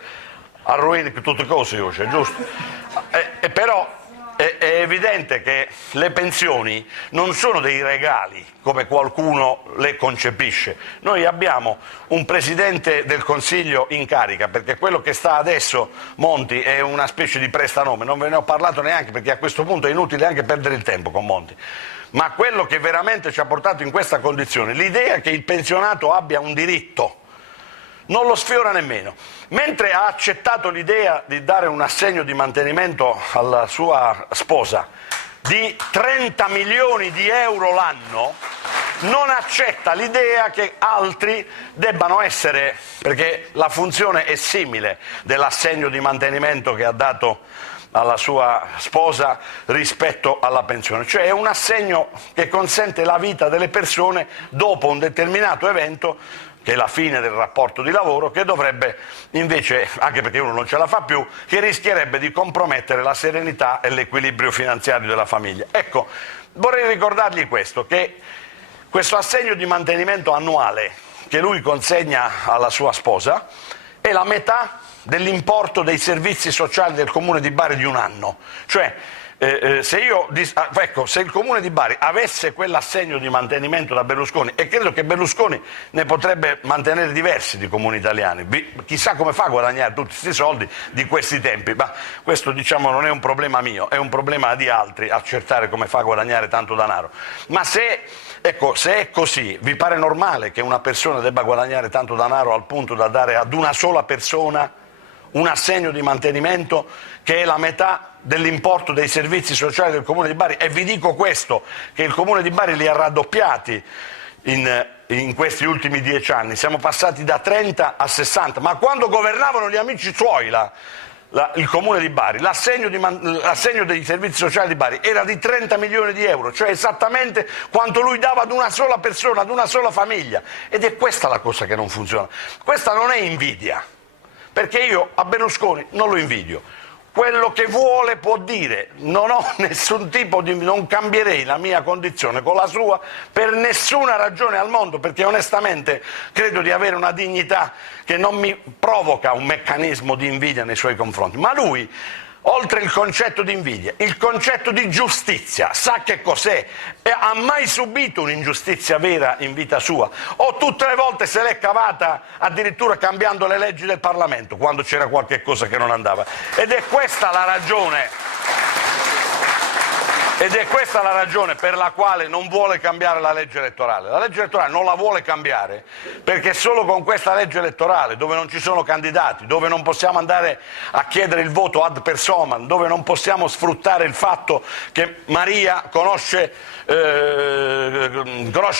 arruini tutte cose, giusto? Però è evidente che le pensioni non sono dei regali come qualcuno le concepisce. Noi abbiamo un Presidente del Consiglio in carica, perché quello che sta adesso, Monti, è una specie di prestanome, non ve ne ho parlato neanche perché a questo punto è inutile anche perdere il tempo con Monti. Ma quello che veramente ci ha portato in questa condizione, l'idea che il pensionato abbia un diritto, non lo sfiora nemmeno. Mentre ha accettato l'idea di dare un assegno di mantenimento alla sua sposa di 30 milioni di euro l'anno, non accetta l'idea che altri debbano essere, perché la funzione è simile dell'assegno di mantenimento che ha dato alla sua sposa rispetto alla pensione, cioè è un assegno che consente la vita delle persone dopo un determinato evento, che è la fine del rapporto di lavoro, che dovrebbe invece, anche perché uno non ce la fa più, che rischierebbe di compromettere la serenità e l'equilibrio finanziario della famiglia. Ecco, vorrei ricordargli questo, che questo assegno di mantenimento annuale che lui consegna alla sua sposa è la metà dell'importo dei servizi sociali del Comune di Bari di un anno. Cioè, se il Comune di Bari avesse quell'assegno di mantenimento da Berlusconi, e credo che Berlusconi ne potrebbe mantenere diversi di comuni italiani, chissà come fa a guadagnare tutti questi soldi di questi tempi, ma questo diciamo non è un problema mio, è un problema di altri accertare come fa a guadagnare tanto denaro. Ma se è così, vi pare normale che una persona debba guadagnare tanto denaro al punto da dare ad una sola persona un assegno di mantenimento che è la metà dell'importo dei servizi sociali del Comune di Bari? E vi dico questo, che il Comune di Bari li ha raddoppiati in questi ultimi 10 anni, siamo passati da 30 a 60, ma quando governavano gli amici suoi il Comune di Bari, l'assegno dei servizi sociali di Bari era di 30 milioni di euro, cioè esattamente quanto lui dava ad una sola persona, ad una sola famiglia. Ed è questa la cosa che non funziona. Questa non è invidia, perché io a Berlusconi non lo invidio. Quello che vuole può dire, non ho nessun tipo di... non cambierei la mia condizione con la sua per nessuna ragione al mondo, perché onestamente credo di avere una dignità che non mi provoca un meccanismo di invidia nei suoi confronti. Ma lui, oltre il concetto di invidia, il concetto di giustizia, sa che cos'è? E ha mai subito un'ingiustizia vera in vita sua? O tutte le volte se l'è cavata addirittura cambiando le leggi del Parlamento quando c'era qualche cosa che non andava? Ed è questa la ragione per la quale non vuole cambiare la legge elettorale. La legge elettorale non la vuole cambiare perché solo con questa legge elettorale, dove non ci sono candidati, dove non possiamo andare a chiedere il voto ad personam, dove non possiamo sfruttare il fatto che Maria conosce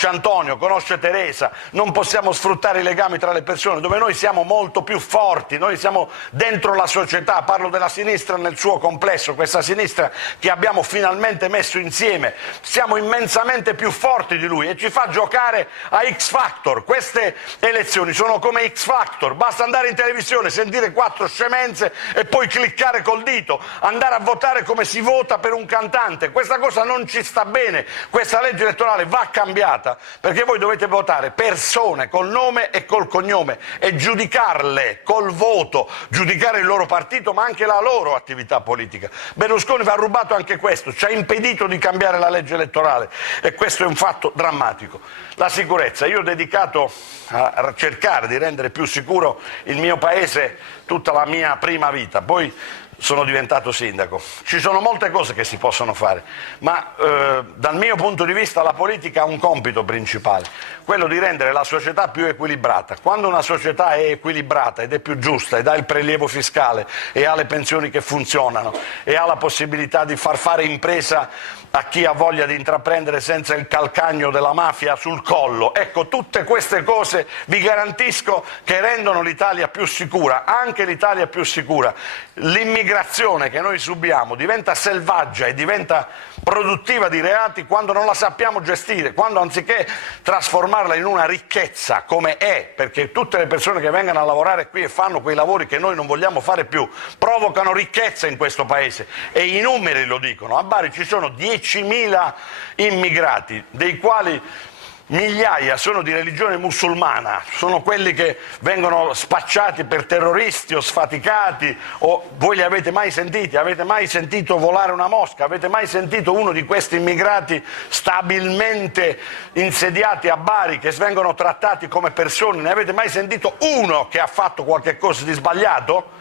Antonio, conosce Teresa, non possiamo sfruttare i legami tra le persone, dove noi siamo molto più forti, noi siamo dentro la società, parlo della sinistra nel suo complesso, questa sinistra che abbiamo finalmente messo insieme, siamo immensamente più forti di lui e ci fa giocare a X Factor. Queste elezioni sono come X Factor, basta andare in televisione, sentire 4 scemenze e poi cliccare col dito, andare a votare come si vota per un cantante. Questa cosa non ci sta bene, questa legge elettorale va cambiata, perché voi dovete votare persone col nome e col cognome e giudicarle col voto, giudicare il loro partito ma anche la loro attività politica. Berlusconi va rubato anche questo, ci ha impedito di cambiare la legge elettorale e questo è un fatto drammatico. La sicurezza, io ho dedicato a cercare di rendere più sicuro il mio paese tutta la mia prima vita, poi sono diventato sindaco. Ci sono molte cose che si possono fare, ma dal mio punto di vista la politica ha un compito principale, quello di rendere la società più equilibrata. Quando una società è equilibrata ed è più giusta ed ha il prelievo fiscale e ha le pensioni che funzionano e ha la possibilità di far fare impresa a chi ha voglia di intraprendere senza il calcagno della mafia sul collo, ecco, tutte queste cose vi garantisco che rendono l'Italia più sicura, anche l'Italia più sicura. L'immigrazione che noi subiamo diventa selvaggia e diventa produttiva di reati quando non la sappiamo gestire, quando anziché trasformarla in una ricchezza come è, perché tutte le persone che vengono a lavorare qui e fanno quei lavori che noi non vogliamo fare più provocano ricchezza in questo paese e i numeri lo dicono. A Bari ci sono 10.000 immigrati, dei quali migliaia sono di religione musulmana, sono quelli che vengono spacciati per terroristi o sfaticati, o voi li avete mai sentiti? Avete mai sentito volare una mosca? Avete mai sentito uno di questi immigrati stabilmente insediati a Bari che vengono trattati come persone? Ne avete mai sentito uno che ha fatto qualche cosa di sbagliato?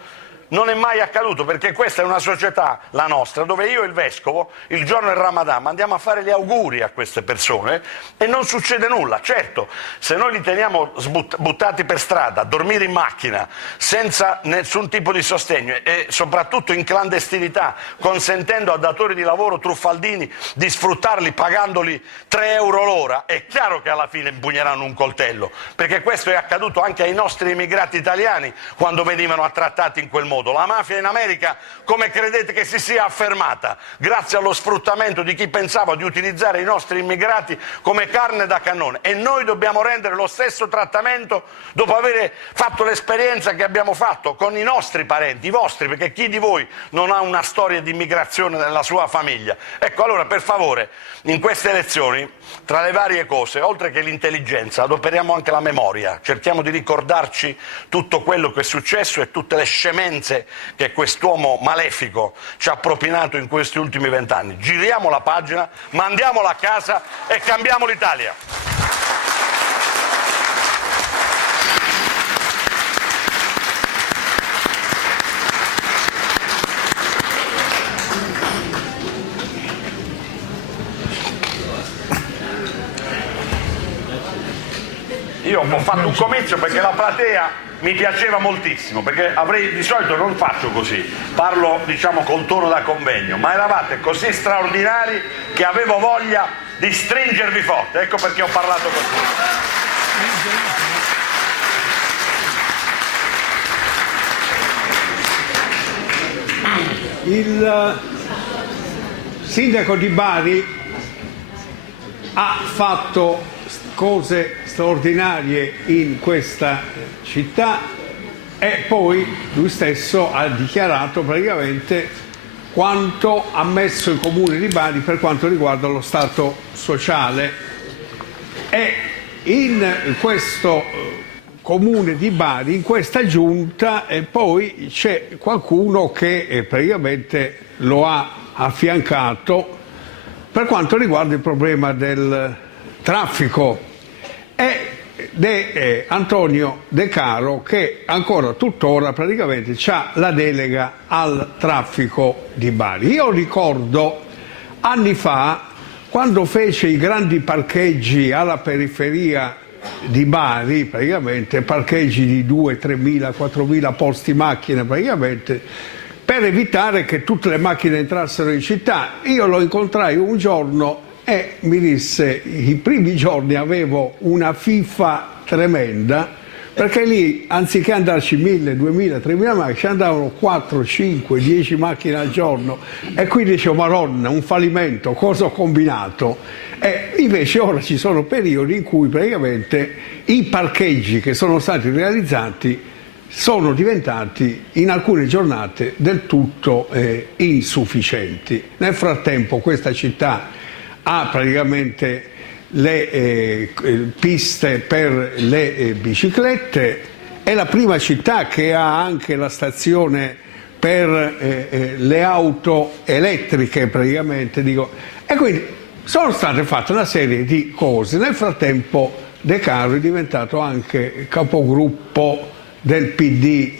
non è mai accaduto, perché questa è una società, la nostra, dove io e il vescovo, il giorno del Ramadan, andiamo a fare gli auguri a queste persone e non succede nulla. Certo, se noi li teniamo buttati per strada, a dormire in macchina, senza nessun tipo di sostegno e soprattutto in clandestinità, consentendo a datori di lavoro truffaldini di sfruttarli pagandoli 3 euro l'ora, è chiaro che alla fine impugneranno un coltello, perché questo è accaduto anche ai nostri immigrati italiani quando venivano trattati in quel modo. La mafia in America, come credete che si sia affermata? Grazie allo sfruttamento di chi pensava di utilizzare i nostri immigrati come carne da cannone, e noi dobbiamo rendere lo stesso trattamento dopo aver fatto l'esperienza che abbiamo fatto con i nostri parenti, i vostri, perché chi di voi non ha una storia di immigrazione nella sua famiglia? Ecco, allora per favore, in queste elezioni, tra le varie cose, oltre che l'intelligenza, adoperiamo anche la memoria, cerchiamo di ricordarci tutto quello che è successo e tutte le scemenze che quest'uomo malefico ci ha propinato in questi ultimi 20 anni. Giriamo la pagina, mandiamola a casa e cambiamo l'Italia. Io ho fatto un comizio perché la platea mi piaceva moltissimo, perché di solito non faccio così, parlo diciamo col tono da convegno, ma eravate così straordinari che avevo voglia di stringervi forte, ecco perché ho parlato così. Il sindaco di Bari ha fatto cose straordinarie in questa città e poi lui stesso ha dichiarato praticamente quanto ha messo il comune di Bari per quanto riguarda lo stato sociale, e in questo comune di Bari, in questa giunta, poi c'è qualcuno che praticamente lo ha affiancato per quanto riguarda il problema del traffico, ed è Antonio De Caro, che ancora tuttora praticamente ha la delega al traffico di Bari. Io ricordo anni fa, quando fece i grandi parcheggi alla periferia di Bari, praticamente parcheggi di 2, 3.000, 4.000 posti macchine praticamente, per evitare che tutte le macchine entrassero in città. Io lo incontrai un giorno e mi disse: i primi giorni avevo una fiffa tremenda, perché lì anziché andarci 1.000, 2.000, 3.000 macchine, ci andavano 4, 5, 10 macchine al giorno, e quindi dicevo: Madonna, un fallimento, cosa ho combinato? E invece ora ci sono periodi in cui praticamente i parcheggi che sono stati realizzati sono diventati in alcune giornate del tutto insufficienti. Nel frattempo questa città ha praticamente le piste per le biciclette, è la prima città che ha anche la stazione per le auto elettriche praticamente, dico. E quindi sono state fatte una serie di cose. Nel frattempo De Caro è diventato anche capogruppo del PD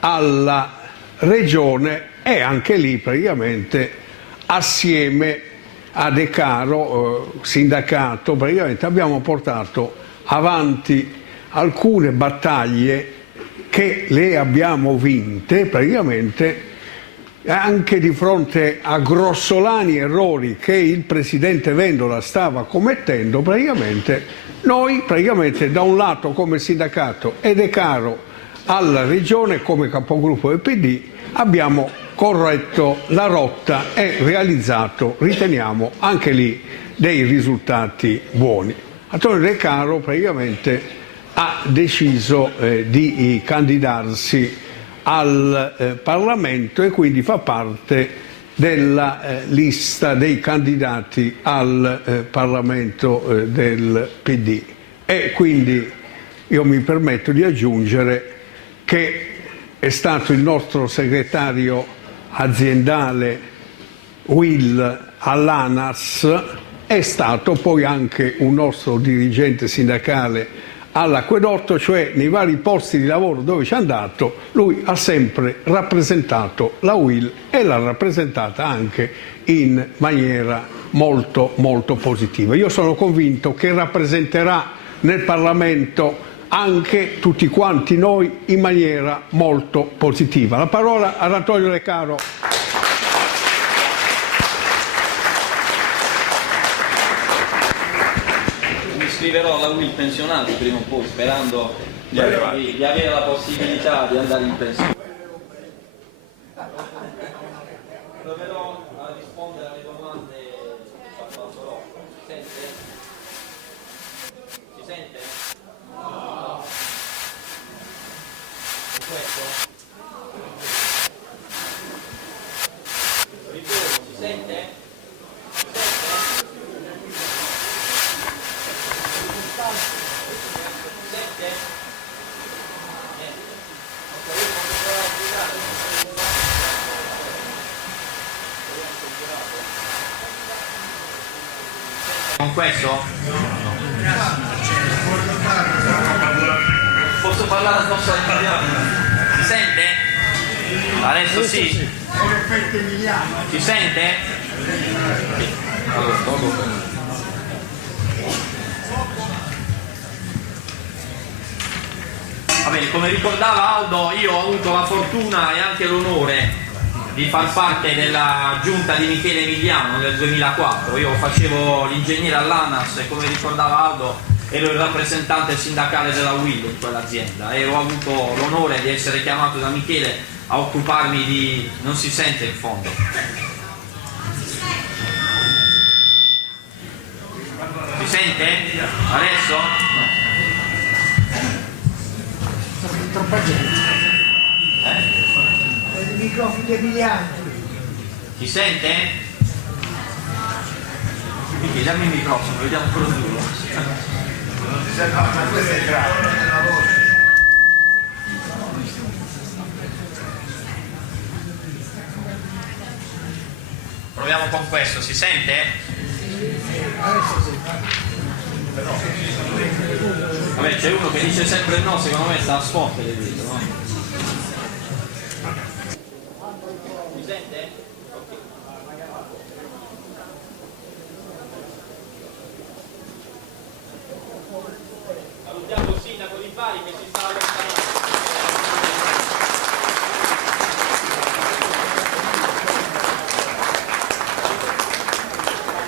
alla regione, e anche lì praticamente assieme a De Caro, sindacato, praticamente abbiamo portato avanti alcune battaglie che le abbiamo vinte praticamente anche di fronte a grossolani errori che il presidente Vendola stava commettendo. Praticamente noi praticamente da un lato come sindacato e De Caro alla regione come capogruppo del PD abbiamo corretto la rotta e realizzato, riteniamo, anche lì dei risultati buoni. Antonio De Caro praticamente ha deciso di candidarsi al Parlamento e quindi fa parte della lista dei candidati al Parlamento del PD. E quindi io mi permetto di aggiungere che è stato il nostro segretario aziendale Will all'ANAS, è stato poi anche un nostro dirigente sindacale all'acquedotto, cioè nei vari posti di lavoro dove ci è andato, lui ha sempre rappresentato la UIL e l'ha rappresentata anche in maniera molto molto positiva. Io sono convinto che rappresenterà nel Parlamento anche tutti quanti noi in maniera molto positiva. La parola ad Antonio Lecaro. Mi iscriverò alla UIL pensionati prima o poi, sperando di avere la possibilità di andare in pensione. Proverò a rispondere alle domande che fa Rocco. Si sente? Si sente? No. Questo? Ritorno, si sente? Si sente? Sente? Niente. Ok, io posso provare a guidare. Con questo? Posso parlare addosso al italiano? Si sente? Adesso sì? Si sente? Allora, va bene, come ricordava Aldo, io ho avuto la fortuna e anche l'onore di far parte della giunta di Michele Emiliano nel 2004. Io facevo l'ingegnere all'ANAS e, come ricordava Aldo, ero il rappresentante sindacale della UIL in quell'azienda e ho avuto l'onore di essere chiamato da Michele a occuparmi di... non si sente in fondo. Si sente? Adesso? Troppa gente. I microfoni emiliani. Si sente? Michele, dammi il microfono, vediamo quello duro. Proviamo con questo, si sente? Vabbè, c'è uno che dice sempre no, secondo me sta a spot le dita, no? Si sente? Salutiamo il sindaco di Bari che si sta allontanando.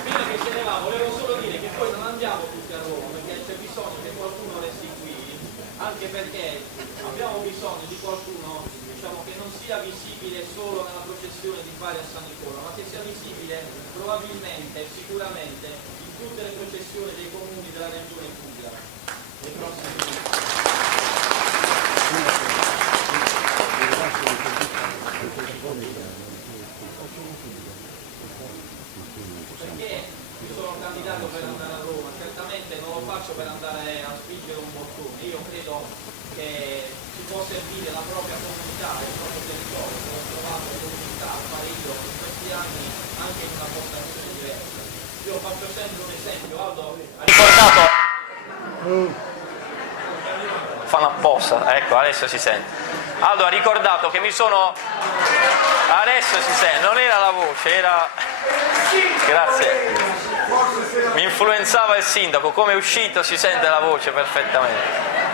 Prima che ce ne va, volevo solo dire che poi non andiamo tutti a Roma, perché c'è bisogno che qualcuno resti qui, anche perché abbiamo bisogno di qualcuno, diciamo, che non sia visibile solo nella processione di Bari a San Nicola, ma che sia visibile probabilmente, sicuramente, in tutte le processioni dei comuni della regione Puglia. Nei prossimi perché io sono candidato per andare a Roma, certamente non lo faccio per andare a spingere un bottone, io credo che si può servire la propria comunità, il proprio territorio, che ho trovato l'opportunità a fare io in questi anni anche in una postazione diversa. Io faccio sempre un esempio, Aldo ha ricordato, fanno apposta, ecco, adesso si sente. Aldo ha ricordato che mi sono, adesso si sente, non era la voce, era, grazie, mi influenzava il sindaco, come è uscito si sente la voce perfettamente.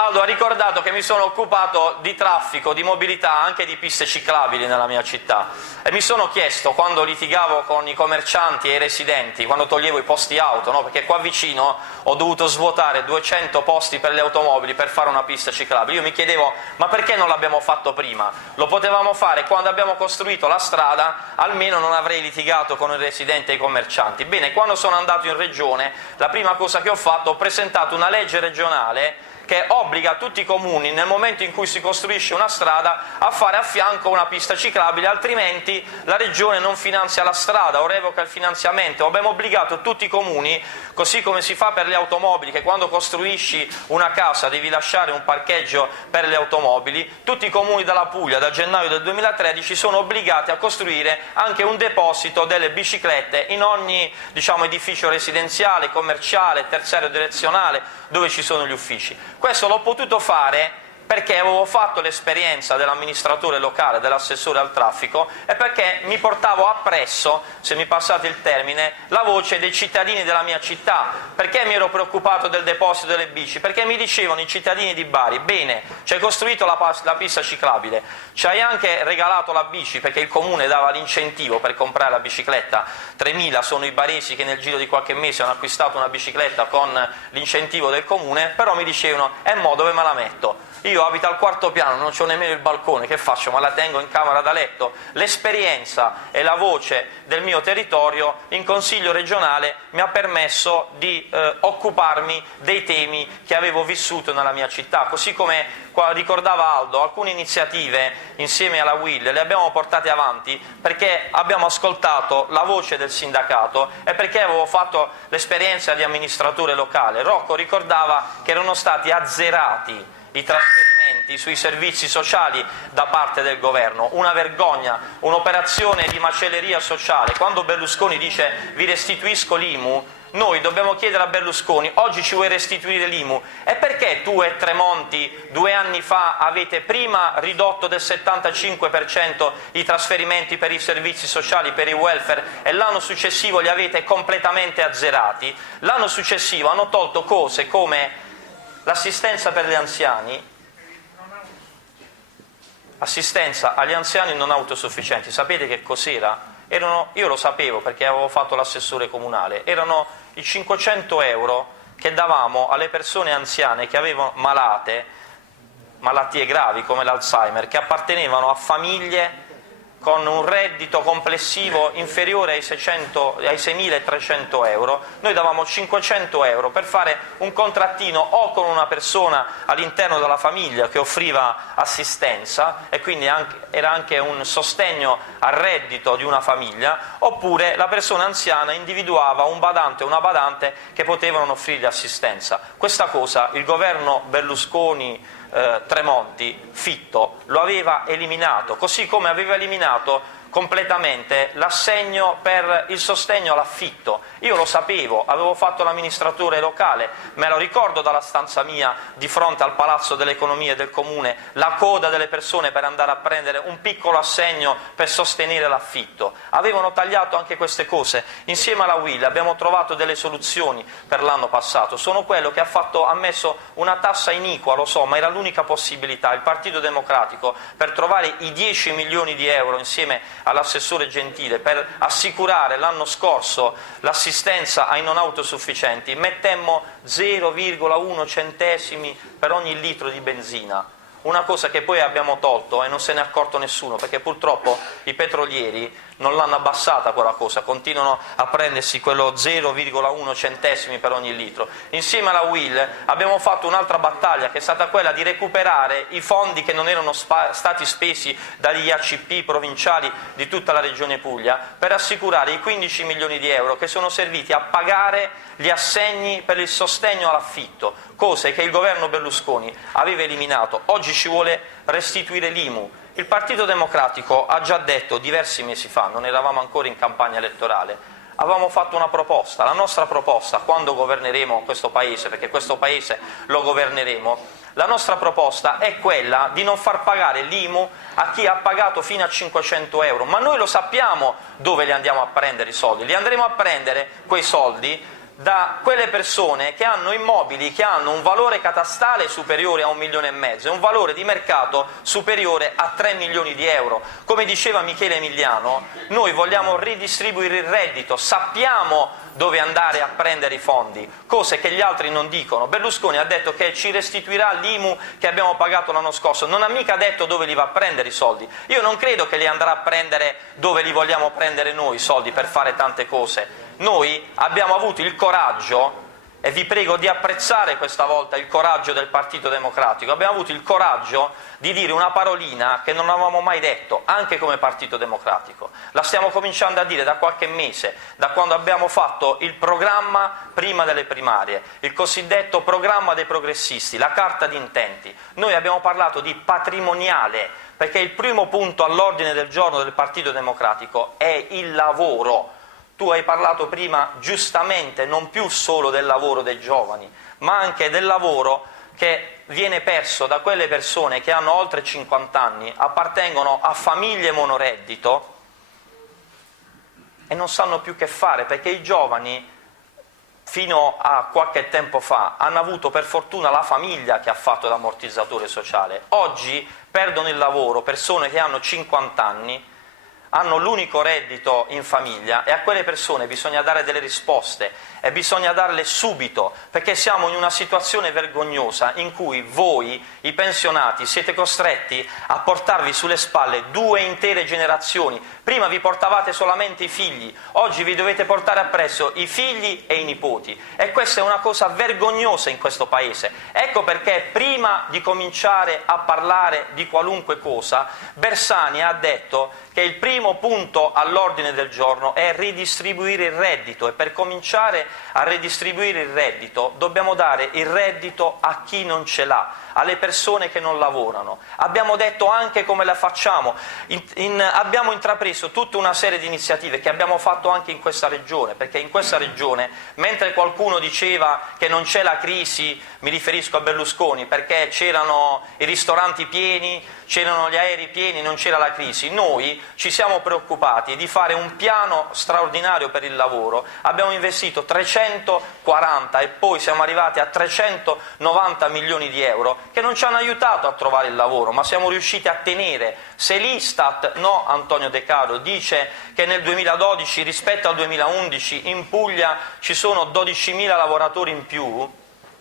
Aldo ha ricordato che mi sono occupato di traffico, di mobilità, anche di piste ciclabili nella mia città e mi sono chiesto, quando litigavo con i commercianti e i residenti, quando toglievo i posti auto, no? Perché qua vicino ho dovuto svuotare 200 posti per le automobili per fare una pista ciclabile, io mi chiedevo ma perché non l'abbiamo fatto prima? Lo potevamo fare quando abbiamo costruito la strada, almeno non avrei litigato con i residenti e i commercianti. Bene, quando sono andato in regione la prima cosa che ho fatto, ho presentato una legge regionale che obbliga tutti i comuni, nel momento in cui si costruisce una strada, a fare a fianco una pista ciclabile, altrimenti la regione non finanzia la strada o revoca il finanziamento. Abbiamo obbligato tutti i comuni, così come si fa per le automobili, che quando costruisci una casa devi lasciare un parcheggio per le automobili, tutti i comuni della Puglia da gennaio del 2013 sono obbligati a costruire anche un deposito delle biciclette in ogni, diciamo, edificio residenziale, commerciale, terziario direzionale, dove ci sono gli uffici. Questo l'ho potuto fare perché avevo fatto l'esperienza dell'amministratore locale, dell'assessore al traffico, e perché mi portavo appresso, se mi passate il termine, la voce dei cittadini della mia città. Perché mi ero preoccupato del deposito delle bici? Perché mi dicevano i cittadini di Bari: bene, ci hai costruito la pista ciclabile, ci hai anche regalato la bici, perché il comune dava l'incentivo per comprare la bicicletta. 3.000 sono i baresi che nel giro di qualche mese hanno acquistato una bicicletta con l'incentivo del comune, però mi dicevano: e mo dove me la metto? Io abito al 4º piano, non c'ho nemmeno il balcone, che faccio? Me la tengo in camera da letto? L'esperienza e la voce del mio territorio in Consiglio regionale mi ha permesso di occuparmi dei temi che avevo vissuto nella mia città, così come ricordava Aldo, alcune iniziative insieme alla UIL le abbiamo portate avanti perché abbiamo ascoltato la voce del sindacato e perché avevo fatto l'esperienza di amministratore locale. Rocco ricordava che erano stati azzerati i trasferimenti sui servizi sociali da parte del governo, una vergogna, un'operazione di macelleria sociale. Quando Berlusconi dice vi restituisco l'IMU, noi dobbiamo chiedere a Berlusconi: oggi ci vuoi restituire l'IMU? E perché tu e Tremonti 2 anni fa avete prima ridotto del 75% i trasferimenti per i servizi sociali, per i welfare, e l'anno successivo li avete completamente azzerati? L'anno successivo hanno tolto cose come l'assistenza per gli anziani, assistenza agli anziani non autosufficienti. Sapete che cos'era? Io lo sapevo perché avevo fatto l'assessore comunale, erano i 500 euro che davamo alle persone anziane che avevano malattie gravi come l'Alzheimer, che appartenevano a famiglie con un reddito complessivo inferiore ai 6.300 euro. Noi davamo 500 euro per fare un contrattino o con una persona all'interno della famiglia che offriva assistenza, e quindi era anche un sostegno al reddito di una famiglia, oppure la persona anziana individuava un badante o una badante che potevano offrire assistenza. Questa cosa il governo Berlusconi, Tremonti, Fitto lo aveva eliminato, così come aveva eliminato completamente l'assegno per il sostegno all'affitto. Io lo sapevo, avevo fatto l'amministratore locale, me lo ricordo dalla stanza mia di fronte al Palazzo delle Economie del Comune, la coda delle persone per andare a prendere un piccolo assegno per sostenere l'affitto. Avevano tagliato anche queste cose. Insieme alla UIL abbiamo trovato delle soluzioni per l'anno passato. Sono quello che ha messo una tassa iniqua, lo so, ma era l'unica possibilità. Il Partito Democratico, per trovare i 10 milioni di euro insieme all'assessore Gentile per assicurare l'anno scorso l'assistenza ai non autosufficienti, mettemmo 0,1 centesimi per ogni litro di benzina. Una cosa che poi abbiamo tolto e non se ne è accorto nessuno, perché purtroppo i petrolieri non l'hanno abbassata quella cosa, continuano a prendersi quello 0,1 centesimi per ogni litro. Insieme alla UIL abbiamo fatto un'altra battaglia, che è stata quella di recuperare i fondi che non erano stati spesi dagli ACP provinciali di tutta la regione Puglia, per assicurare i 15 milioni di euro che sono serviti a pagare gli assegni per il sostegno all'affitto, cose che il governo Berlusconi aveva eliminato. Oggi ci vuole restituire l'IMU. Il Partito Democratico ha già detto diversi mesi fa, non eravamo ancora in campagna elettorale, avevamo fatto una proposta. La nostra proposta, quando governeremo questo Paese, perché questo Paese lo governeremo, la nostra proposta è quella di non far pagare l'IMU a chi ha pagato fino a 500 euro, ma noi lo sappiamo dove li andiamo a prendere i soldi. Li andremo a prendere quei soldi da quelle persone che hanno immobili che hanno un valore catastale superiore a 1,5 milioni e un valore di mercato superiore a 3 milioni di euro. Come diceva Michele Emiliano, noi vogliamo ridistribuire il reddito, sappiamo dove andare a prendere i fondi, cose che gli altri non dicono. Berlusconi ha detto che ci restituirà l'IMU che abbiamo pagato l'anno scorso, non ha mica detto dove li va a prendere i soldi. Io non credo che li andrà a prendere dove li vogliamo prendere noi i soldi per fare tante cose. Noi abbiamo avuto il coraggio, e vi prego di apprezzare questa volta il coraggio del Partito Democratico, abbiamo avuto il coraggio di dire una parolina che non avevamo mai detto, anche come Partito Democratico. La stiamo cominciando a dire da qualche mese, da quando abbiamo fatto il programma prima delle primarie, il cosiddetto programma dei progressisti, la carta di intenti. Noi abbiamo parlato di patrimoniale, perché il primo punto all'ordine del giorno del Partito Democratico è il lavoro. Tu hai parlato prima giustamente non più solo del lavoro dei giovani, ma anche del lavoro che viene perso da quelle persone che hanno oltre 50 anni, appartengono a famiglie monoreddito e non sanno più che fare, perché i giovani fino a qualche tempo fa hanno avuto per fortuna la famiglia che ha fatto l'ammortizzatore sociale. Oggi perdono il lavoro persone che hanno 50 anni, hanno l'unico reddito in famiglia, e a quelle persone bisogna dare delle risposte e bisogna darle subito, perché siamo in una situazione vergognosa in cui voi, i pensionati, siete costretti a portarvi sulle spalle 2 intere generazioni. Prima vi portavate solamente i figli, oggi vi dovete portare appresso i figli e i nipoti, e questa è una cosa vergognosa in questo paese. Ecco perché prima di cominciare a parlare di qualunque cosa, Bersani ha detto che il primo punto all'ordine del giorno è ridistribuire il reddito, e per cominciare a ridistribuire il reddito dobbiamo dare il reddito a chi non ce l'ha, alle persone che non lavorano. Abbiamo detto anche come la facciamo, abbiamo intrapreso tutta una serie di iniziative che abbiamo fatto anche in questa regione, perché in questa regione, mentre qualcuno diceva che non c'è la crisi, mi riferisco a Berlusconi, perché c'erano i ristoranti pieni, c'erano gli aerei pieni, non c'era la crisi, noi ci siamo preoccupati di fare un piano straordinario per il lavoro, abbiamo investito 340 e poi siamo arrivati a 390 milioni di euro che non ci hanno aiutato a trovare il lavoro, ma siamo riusciti a tenere. Se l'Istat, no Antonio De Caro, dice che nel 2012 rispetto al 2011 in Puglia ci sono 12.000 lavoratori in più,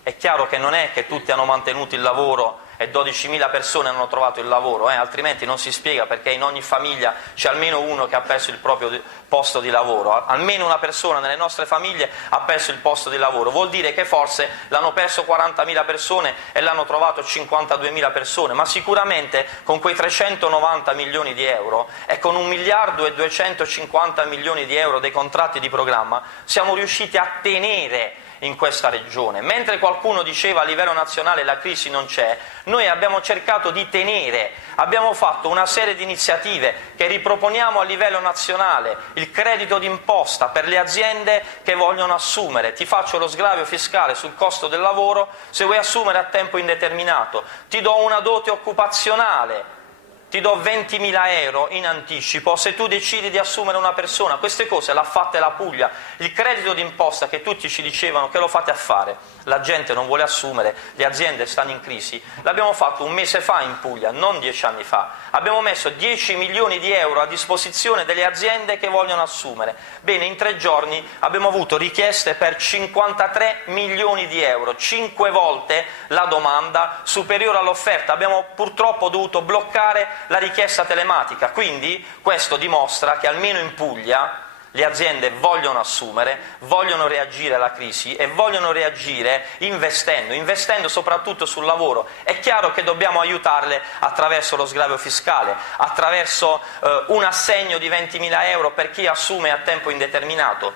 è chiaro che non è che tutti hanno mantenuto il lavoro e 12.000 persone hanno trovato il lavoro, altrimenti non si spiega perché in ogni famiglia c'è almeno uno che ha perso il proprio posto di lavoro, almeno una persona nelle nostre famiglie ha perso il posto di lavoro, vuol dire che forse l'hanno perso 40.000 persone e l'hanno trovato 52.000 persone, ma sicuramente con quei 390 milioni di euro e con 1 miliardo e 250 milioni di euro dei contratti di programma siamo riusciti a tenere in questa regione. Mentre qualcuno diceva a livello nazionale la crisi non c'è, noi abbiamo cercato di tenere, abbiamo fatto una serie di iniziative che riproponiamo a livello nazionale, il credito d'imposta per le aziende che vogliono assumere, ti faccio lo sgravio fiscale sul costo del lavoro se vuoi assumere a tempo indeterminato, ti do una dote occupazionale, ti do 20.000 euro in anticipo se tu decidi di assumere una persona. Queste cose l'ha fatte la Puglia. Il credito d'imposta che tutti ci dicevano che lo fate a fare, la gente non vuole assumere, le aziende stanno in crisi, l'abbiamo fatto 1 mese fa in Puglia, non 10 anni fa. Abbiamo messo 10 milioni di euro a disposizione delle aziende che vogliono assumere. Bene, in 3 giorni abbiamo avuto richieste per 53 milioni di euro, 5 volte la domanda, superiore all'offerta. Abbiamo purtroppo dovuto bloccare la richiesta telematica, quindi questo dimostra che almeno in Puglia le aziende vogliono assumere, vogliono reagire alla crisi e vogliono reagire investendo soprattutto sul lavoro. È chiaro che dobbiamo aiutarle attraverso lo sgravio fiscale, attraverso un assegno di 20.000 euro per chi assume a tempo indeterminato.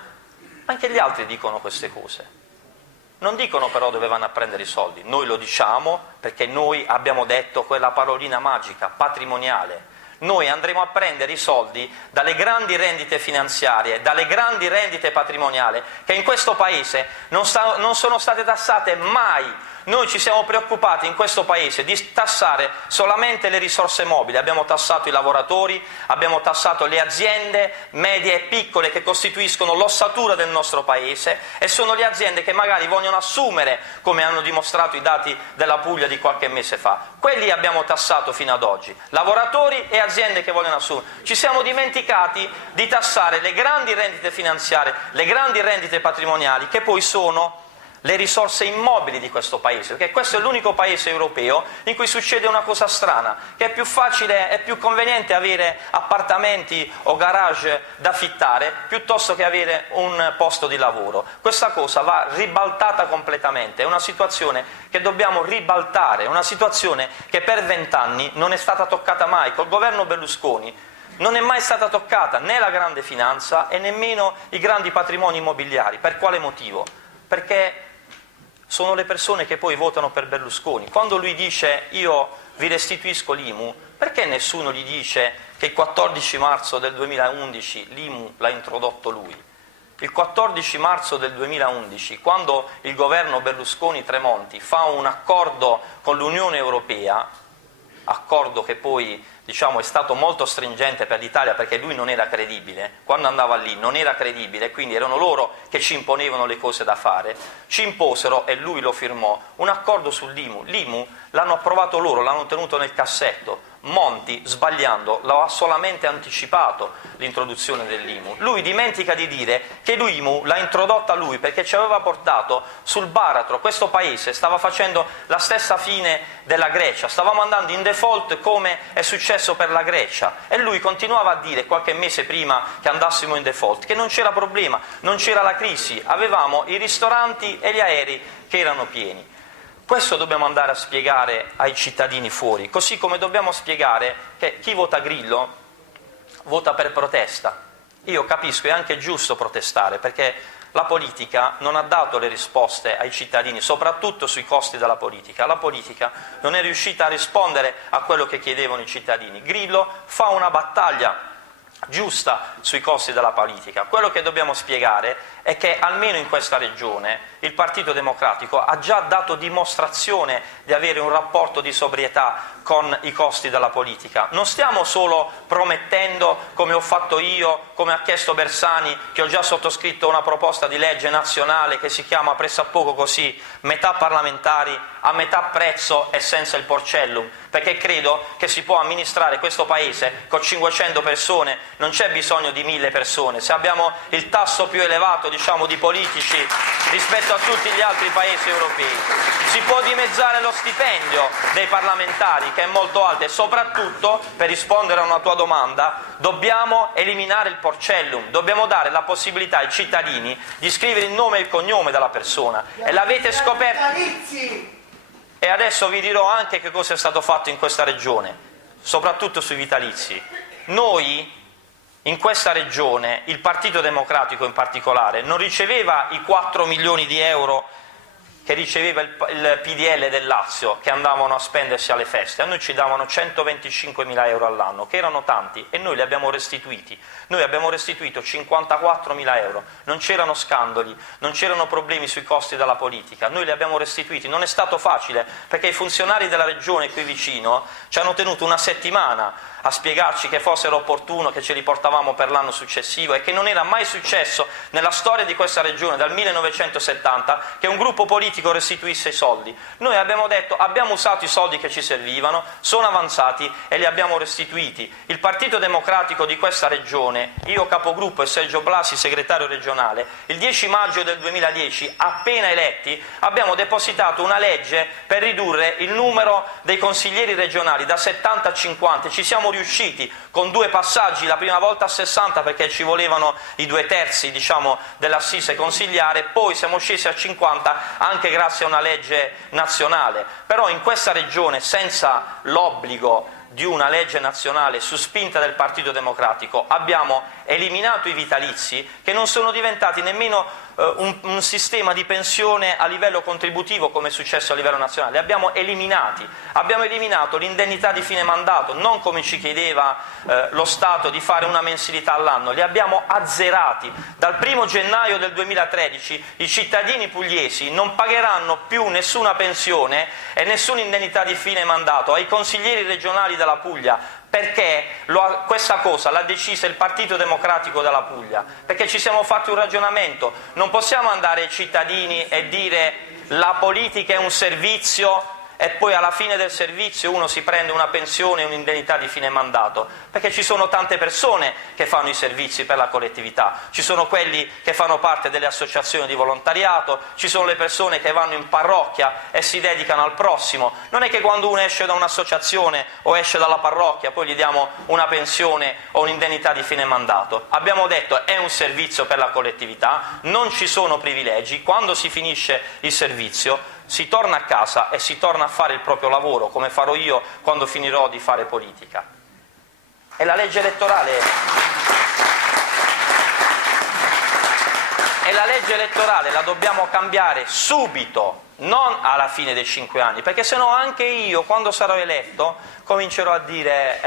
Anche gli altri dicono queste cose. Non dicono però dove vanno a prendere i soldi, noi lo diciamo perché noi abbiamo detto quella parolina magica, patrimoniale. Noi andremo a prendere i soldi dalle grandi rendite finanziarie, dalle grandi rendite patrimoniali, che in questo Paese non sono state tassate mai. Noi ci siamo preoccupati in questo Paese di tassare solamente le risorse mobili, abbiamo tassato i lavoratori, abbiamo tassato le aziende medie e piccole che costituiscono l'ossatura del nostro Paese e sono le aziende che magari vogliono assumere, come hanno dimostrato i dati della Puglia di qualche mese fa. Quelli abbiamo tassato fino ad oggi, lavoratori e aziende che vogliono assumere. Ci siamo dimenticati di tassare le grandi rendite finanziarie, le grandi rendite patrimoniali, che poi sono le risorse immobili di questo Paese, perché questo è l'unico Paese europeo in cui succede una cosa strana, che è più facile e più conveniente avere appartamenti o garage da affittare piuttosto che avere un posto di lavoro. Questa cosa va ribaltata completamente, è una situazione che dobbiamo ribaltare, è una situazione che per 20 anni non è stata toccata mai. Col governo Berlusconi non è mai stata toccata né la grande finanza e nemmeno i grandi patrimoni immobiliari. Per quale motivo? Perché sono le persone che poi votano per Berlusconi. Quando lui dice io vi restituisco l'IMU, perché nessuno gli dice che il 14 marzo del 2011 l'IMU l'ha introdotto lui? Il 14 marzo del 2011, quando il governo Berlusconi-Tremonti fa un accordo con l'Unione Europea, accordo che poi è stato molto stringente per l'Italia perché lui non era credibile, quando andava lì non era credibile, quindi erano loro che ci imponevano le cose da fare, ci imposero, e lui lo firmò, un accordo sull'IMU. L'IMU l'hanno approvato loro, l'hanno tenuto nel cassetto. Monti, sbagliando, lo ha solamente anticipato l'introduzione dell'IMU. Lui dimentica di dire che l'IMU l'ha introdotta lui perché ci aveva portato sul baratro. Questo paese stava facendo la stessa fine della Grecia, stavamo andando in default come è successo per la Grecia, e lui continuava a dire qualche mese prima che andassimo in default che non c'era problema, non c'era la crisi, avevamo i ristoranti e gli aerei che erano pieni. Questo dobbiamo andare a spiegare ai cittadini fuori, così come dobbiamo spiegare che chi vota Grillo vota per protesta. Io capisco, è anche giusto protestare, perché la politica non ha dato le risposte ai cittadini, soprattutto sui costi della politica. La politica non è riuscita a rispondere a quello che chiedevano i cittadini. Grillo fa una battaglia giusta sui costi della politica. Quello che dobbiamo spiegare è che almeno in questa regione il Partito Democratico ha già dato dimostrazione di avere un rapporto di sobrietà con i costi della politica. Non stiamo solo promettendo, come ho fatto io, come ha chiesto Bersani, che ho già sottoscritto una proposta di legge nazionale che si chiama pressappoco così, metà parlamentari a metà prezzo e senza il porcellum, perché credo che si può amministrare questo paese con 500 persone, non c'è bisogno di 1000 persone. Se abbiamo il tasso più elevato di politici rispetto a tutti gli altri paesi europei, si può dimezzare lo stipendio dei parlamentari, che è molto alto, e soprattutto, per rispondere a una tua domanda, dobbiamo eliminare il porcellum, dobbiamo dare la possibilità ai cittadini di scrivere il nome e il cognome della persona, e l'avete scoperto. E adesso vi dirò anche che cosa è stato fatto in questa regione, soprattutto sui vitalizi. Noi in questa regione, il Partito Democratico in particolare, non riceveva i 4 milioni di euro che riceveva il PDL del Lazio, che andavano a spendersi alle feste. A noi ci davano 125.000 euro all'anno, che erano tanti, e noi li abbiamo restituiti. Noi abbiamo restituito 54.000 euro, non c'erano scandali, non c'erano problemi sui costi della politica, noi li abbiamo restituiti. Non è stato facile, perché i funzionari della regione qui vicino ci hanno tenuto una settimana a spiegarci che fosse opportuno che ce li portavamo per l'anno successivo, e che non era mai successo nella storia di questa regione dal 1970 che un gruppo politico restituisse i soldi. Noi abbiamo detto: abbiamo usato i soldi che ci servivano, sono avanzati e li abbiamo restituiti. Il Partito Democratico di questa regione, io capogruppo e Sergio Blasi segretario regionale, il 10 maggio del 2010, appena eletti, abbiamo depositato una legge per ridurre il numero dei consiglieri regionali da 70 a 50, ci siamo riusciti con 2 passaggi, la prima volta a 60 perché ci volevano i 2/3 dell'assise consigliare, poi siamo scesi a 50 anche grazie a una legge nazionale. Però in questa regione, senza l'obbligo di una legge nazionale su spinta del Partito Democratico, abbiamo eliminato i vitalizi, che non sono diventati nemmeno un sistema di pensione a livello contributivo come è successo a livello nazionale. Li abbiamo eliminati. Abbiamo eliminato l'indennità di fine mandato, non come ci chiedeva lo Stato di fare una mensilità all'anno, li abbiamo azzerati. Dal 1° gennaio del 2013 i cittadini pugliesi non pagheranno più nessuna pensione e nessuna indennità di fine mandato ai consiglieri regionali della Puglia, perché questa cosa l'ha decisa il Partito Democratico della Puglia, perché ci siamo fatti un ragionamento. Non possiamo andare ai cittadini e dire: la politica è un servizio, e poi alla fine del servizio uno si prende una pensione e un'indennità di fine mandato, perché ci sono tante persone che fanno i servizi per la collettività, ci sono quelli che fanno parte delle associazioni di volontariato, ci sono le persone che vanno in parrocchia e si dedicano al prossimo. Non è che quando uno esce da un'associazione o esce dalla parrocchia poi gli diamo una pensione o un'indennità di fine mandato. Abbiamo detto: è un servizio per la collettività, non ci sono privilegi, quando si finisce il servizio si torna a casa e si torna a fare il proprio lavoro, come farò io quando finirò di fare politica. E la legge elettorale la dobbiamo cambiare subito, non alla fine dei 5 anni, perché sennò anche io, quando sarò eletto, comincerò a dire: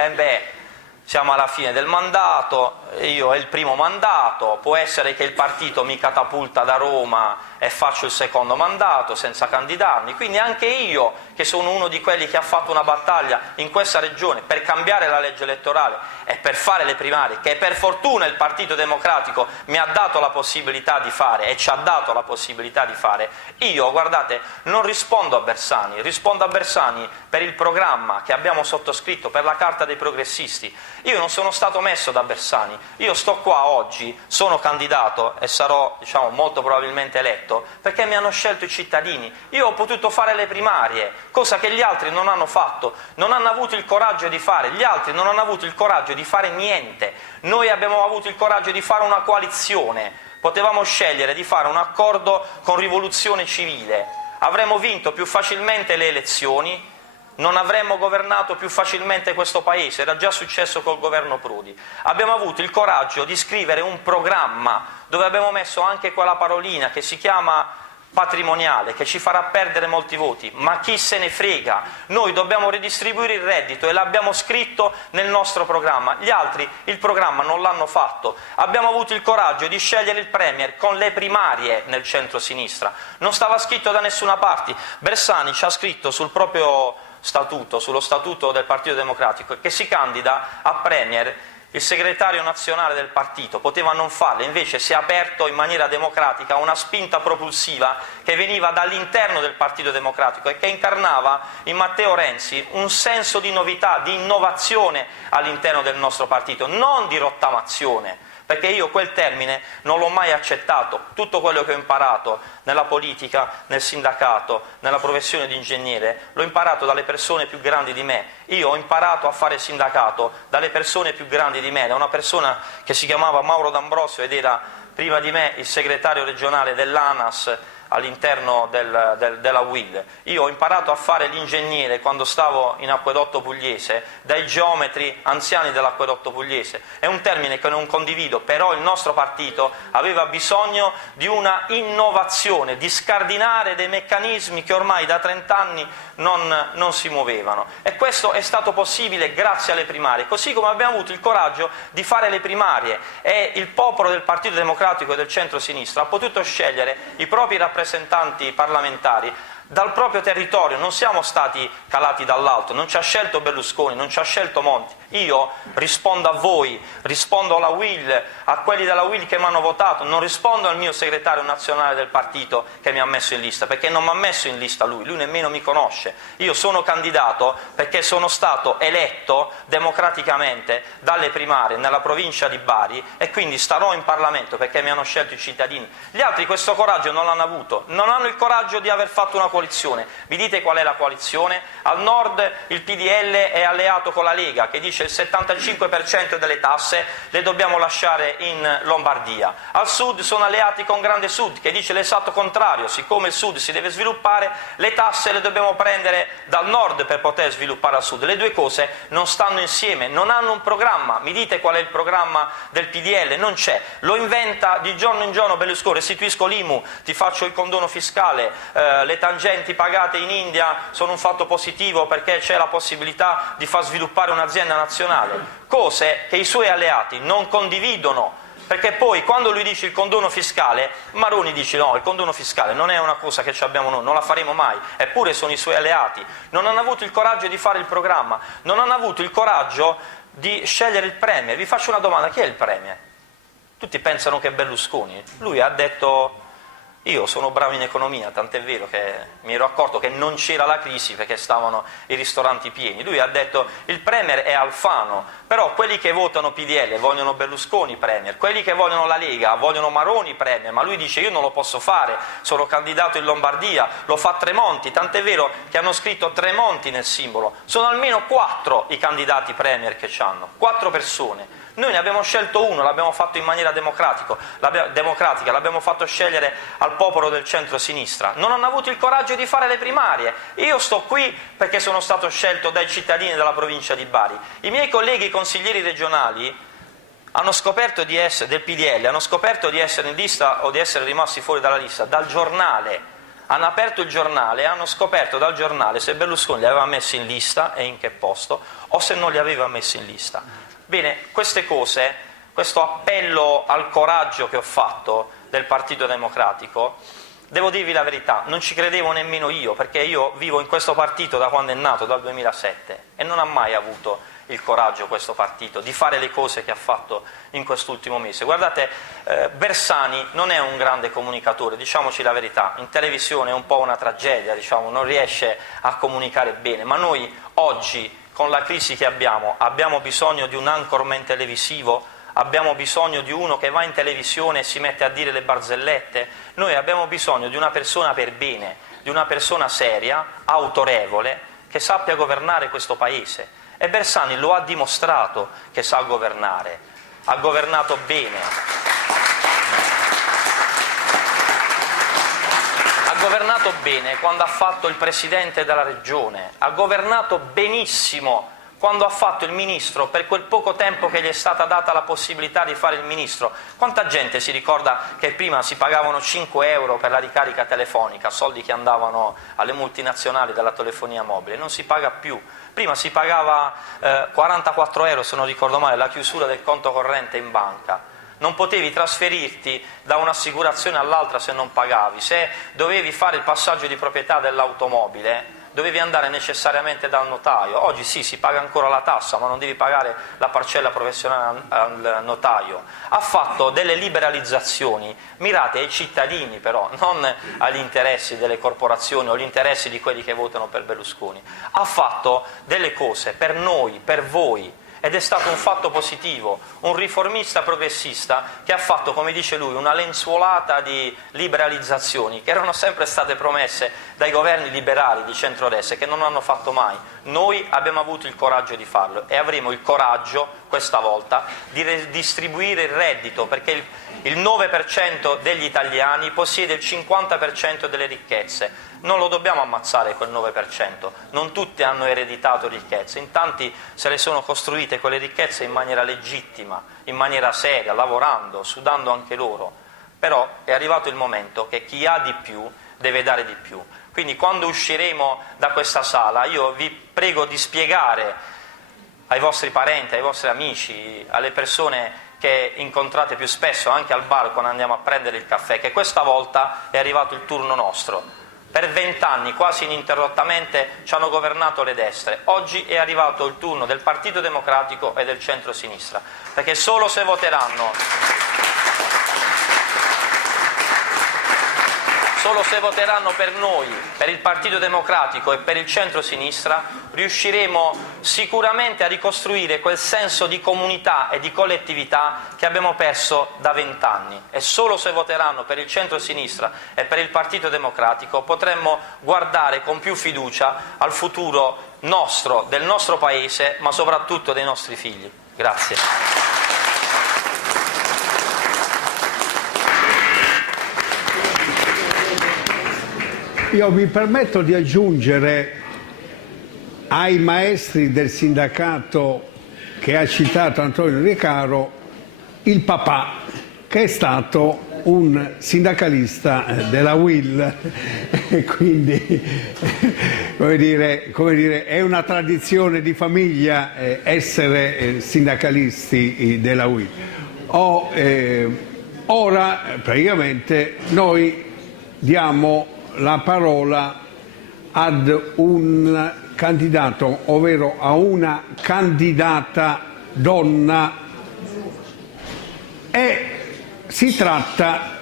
siamo alla fine del mandato, io è il primo mandato, può essere che il partito mi catapulta da Roma e faccio il secondo mandato senza candidarmi, quindi anche io, che sono uno di quelli che ha fatto una battaglia in questa regione per cambiare la legge elettorale e per fare le primarie, che per fortuna il Partito Democratico mi ha dato la possibilità di fare e ci ha dato la possibilità di fare, io, guardate, non rispondo a Bersani, rispondo a Bersani per il programma che abbiamo sottoscritto, per la Carta dei Progressisti. Io non sono stato messo da Bersani, io sto qua oggi, sono candidato e sarò, diciamo, molto probabilmente eletto perché mi hanno scelto i cittadini. Io ho potuto fare le primarie, cosa che gli altri non hanno fatto, non hanno avuto il coraggio di fare, gli altri non hanno avuto il coraggio di fare niente. Noi abbiamo avuto il coraggio di fare una coalizione, potevamo scegliere di fare un accordo con Rivoluzione Civile, avremmo vinto più facilmente le elezioni, non avremmo governato più facilmente questo paese, era già successo col governo Prodi. Abbiamo avuto il coraggio di scrivere un programma dove abbiamo messo anche quella parolina che si chiama patrimoniale, che ci farà perdere molti voti, ma chi se ne frega, noi dobbiamo ridistribuire il reddito e l'abbiamo scritto nel nostro programma, gli altri il programma non l'hanno fatto. Abbiamo avuto il coraggio di scegliere il Premier con le primarie nel centro-sinistra, non stava scritto da nessuna parte. Bersani ci ha scritto sul proprio statuto, sullo statuto del Partito Democratico, che si candida a Premier il segretario nazionale del partito, poteva non farlo, invece si è aperto in maniera democratica una spinta propulsiva che veniva dall'interno del Partito Democratico e che incarnava in Matteo Renzi un senso di novità, di innovazione all'interno del nostro partito, non di rottamazione, perché io quel termine non l'ho mai accettato. Tutto quello che ho imparato nella politica, nel sindacato, nella professione di ingegnere, l'ho imparato dalle persone più grandi di me. Io ho imparato a fare sindacato dalle persone più grandi di me, da una persona che si chiamava Mauro D'Ambrosio ed era prima di me il segretario regionale dell'ANAS all'interno della UIL. Io ho imparato a fare l'ingegnere quando stavo in Acquedotto Pugliese dai geometri anziani dell'Acquedotto Pugliese. È un termine che non condivido, però il nostro partito aveva bisogno di una innovazione, di scardinare dei meccanismi che ormai da 30 anni non si muovevano, e questo è stato possibile grazie alle primarie, così come abbiamo avuto il coraggio di fare le primarie e il popolo del Partito Democratico e del centro-sinistra ha potuto scegliere i propri rappresentanti parlamentari dal proprio territorio, non siamo stati calati dall'alto, non ci ha scelto Berlusconi, non ci ha scelto Monti. Io rispondo a voi, rispondo alla UIL, a quelli della UIL che mi hanno votato, non rispondo al mio segretario nazionale del partito che mi ha messo in lista, perché non mi ha messo in lista lui nemmeno mi conosce. Io sono candidato perché sono stato eletto democraticamente dalle primarie nella provincia di Bari e quindi starò in Parlamento perché mi hanno scelto i cittadini. Gli altri questo coraggio non l'hanno avuto, non hanno il coraggio di aver fatto una coalizione. Vi dite qual è la coalizione? Al nord il PDL è alleato con la Lega che dice il 75% delle tasse le dobbiamo lasciare in Lombardia. Al sud sono alleati con Grande Sud che dice l'esatto contrario, siccome il sud si deve sviluppare le tasse le dobbiamo prendere dal nord per poter sviluppare al sud. Le due cose non stanno insieme, non hanno un programma. Mi dite qual è il programma del PDL? Non c'è, lo inventa di giorno in giorno Berlusconi. Restituisco l'IMU, ti faccio il condono fiscale, le tangenti pagate in India sono un fatto positivo perché c'è la possibilità di far sviluppare un'azienda nazionale, cose che i suoi alleati non condividono, perché poi quando lui dice il condono fiscale, Maroni dice no, il condono fiscale non è una cosa che ci abbiamo noi, non la faremo mai, eppure sono i suoi alleati. Non hanno avuto il coraggio di fare il programma, non hanno avuto il coraggio di scegliere il Premier. Vi faccio una domanda, chi è il Premier? Tutti pensano che è Berlusconi, lui ha detto io sono bravo in economia, tant'è vero che mi ero accorto che non c'era la crisi perché stavano i ristoranti pieni. Lui ha detto il Premier è Alfano, però quelli che votano PDL vogliono Berlusconi Premier, quelli che vogliono la Lega vogliono Maroni Premier, ma lui dice io non lo posso fare, sono candidato in Lombardia, lo fa Tremonti, tant'è vero che hanno scritto Tremonti nel simbolo. Sono almeno 4 i candidati Premier che c'hanno, 4 persone. Noi ne abbiamo scelto uno, l'abbiamo fatto in maniera democratica, l'abbiamo fatto scegliere al popolo del centro-sinistra. Non hanno avuto il coraggio di fare le primarie. Io sto qui perché sono stato scelto dai cittadini della provincia di Bari. I miei colleghi consiglieri regionali hanno scoperto del PDL, hanno scoperto di essere in lista o di essere rimasti fuori dalla lista dal giornale. Hanno aperto il giornale e hanno scoperto dal giornale se Berlusconi li aveva messi in lista e in che posto, o se non li aveva messi in lista. Bene, queste cose, questo appello al coraggio che ho fatto del Partito Democratico, devo dirvi la verità, non ci credevo nemmeno io, perché io vivo in questo partito da quando è nato, dal 2007, e non ha mai avuto il coraggio questo partito di fare le cose che ha fatto in quest'ultimo mese. Guardate, Bersani non è un grande comunicatore, diciamoci la verità, in televisione è un po' una tragedia, diciamo, non riesce a comunicare bene, ma noi oggi, con la crisi che abbiamo bisogno di un anchorman televisivo, abbiamo bisogno di uno che va in televisione e si mette a dire le barzellette, noi abbiamo bisogno di una persona per bene, di una persona seria, autorevole, che sappia governare questo Paese. E Bersani lo ha dimostrato che sa governare, ha governato bene. Ha governato bene quando ha fatto il presidente della regione, ha governato benissimo quando ha fatto il ministro, per quel poco tempo che gli è stata data la possibilità di fare il ministro. Quanta gente si ricorda che prima si pagavano 5 euro per la ricarica telefonica, soldi che andavano alle multinazionali della telefonia mobile? Non si paga più. Prima si pagava 44 euro, se non ricordo male, la chiusura del conto corrente in banca. Non potevi trasferirti da un'assicurazione all'altra se non pagavi. Se dovevi fare il passaggio di proprietà dell'automobile, dovevi andare necessariamente dal notaio. Oggi sì, si paga ancora la tassa, ma non devi pagare la parcella professionale al notaio. Ha fatto delle liberalizzazioni mirate ai cittadini, però, non agli interessi delle corporazioni o agli interessi di quelli che votano per Berlusconi. Ha fatto delle cose per noi, per voi, ed è stato un fatto positivo, un riformista progressista che ha fatto, come dice lui, una lenzuolata di liberalizzazioni che erano sempre state promesse dai governi liberali di centrodestra e che non hanno fatto mai. Noi abbiamo avuto il coraggio di farlo e avremo il coraggio questa volta di redistribuire il reddito, perché il 9% degli italiani possiede il 50% delle ricchezze. Non lo dobbiamo ammazzare quel 9%, non tutti hanno ereditato ricchezze, in tanti se le sono costruite quelle ricchezze in maniera legittima, in maniera seria, lavorando, sudando anche loro. Però è arrivato il momento che chi ha di più deve dare di più. Quindi quando usciremo da questa sala io vi prego di spiegare ai vostri parenti, ai vostri amici, alle persone che incontrate più spesso, anche al bar quando andiamo a prendere il caffè, che questa volta è arrivato il turno nostro. Per 20 anni, quasi ininterrottamente, ci hanno governato le destre. Oggi è arrivato il turno del Partito Democratico e del centro-sinistra, perché solo se voteranno per noi, per il Partito Democratico e per il centro-sinistra, riusciremo sicuramente a ricostruire quel senso di comunità e di collettività che abbiamo perso da 20 anni. E solo se voteranno per il centro-sinistra e per il Partito Democratico potremmo guardare con più fiducia al futuro nostro, del nostro Paese, ma soprattutto dei nostri figli. Grazie. Io mi permetto di aggiungere ai maestri del sindacato che ha citato Antonio Recaro il papà, che è stato un sindacalista della UIL e quindi come dire, è una tradizione di famiglia essere sindacalisti della UIL. Ora praticamente noi diamo la parola ad un candidato, ovvero a una candidata donna, e si tratta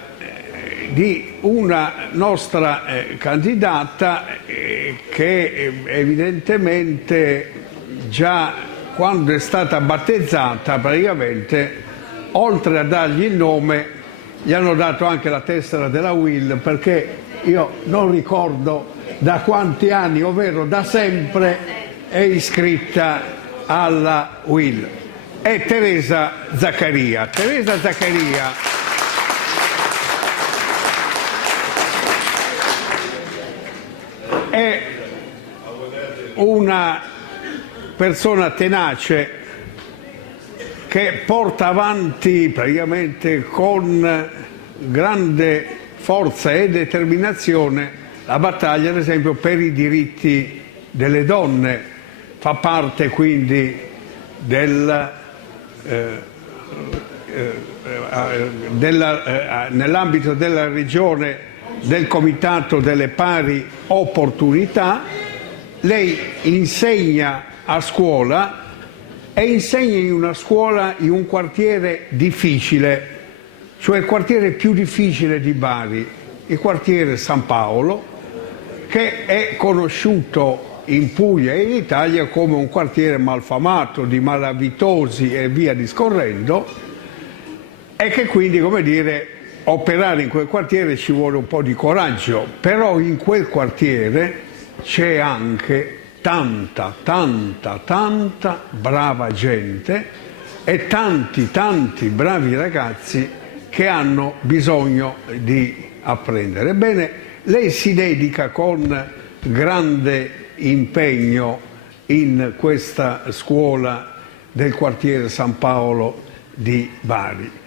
di una nostra candidata che evidentemente già quando è stata battezzata praticamente, oltre a dargli il nome, gli hanno dato anche la tessera della UIL, perché io non ricordo da quanti anni, ovvero da sempre, è iscritta alla UIL. È Teresa Zaccaria. Teresa Zaccaria è una persona tenace che porta avanti praticamente con grande forza e determinazione la battaglia ad esempio per i diritti delle donne, fa parte quindi nell'ambito della regione del Comitato delle Pari Opportunità. Lei insegna a scuola e insegna in una scuola in un quartiere difficile, cioè il quartiere più difficile di Bari, il quartiere San Paolo, che è conosciuto in Puglia e in Italia come un quartiere malfamato, di malavitosi e via discorrendo, e che quindi, come dire, operare in quel quartiere ci vuole un po' di coraggio, però in quel quartiere c'è anche tanta brava gente e tanti bravi ragazzi che hanno bisogno di apprendere. Ebbene, lei si dedica con grande impegno in questa scuola del quartiere San Paolo di Bari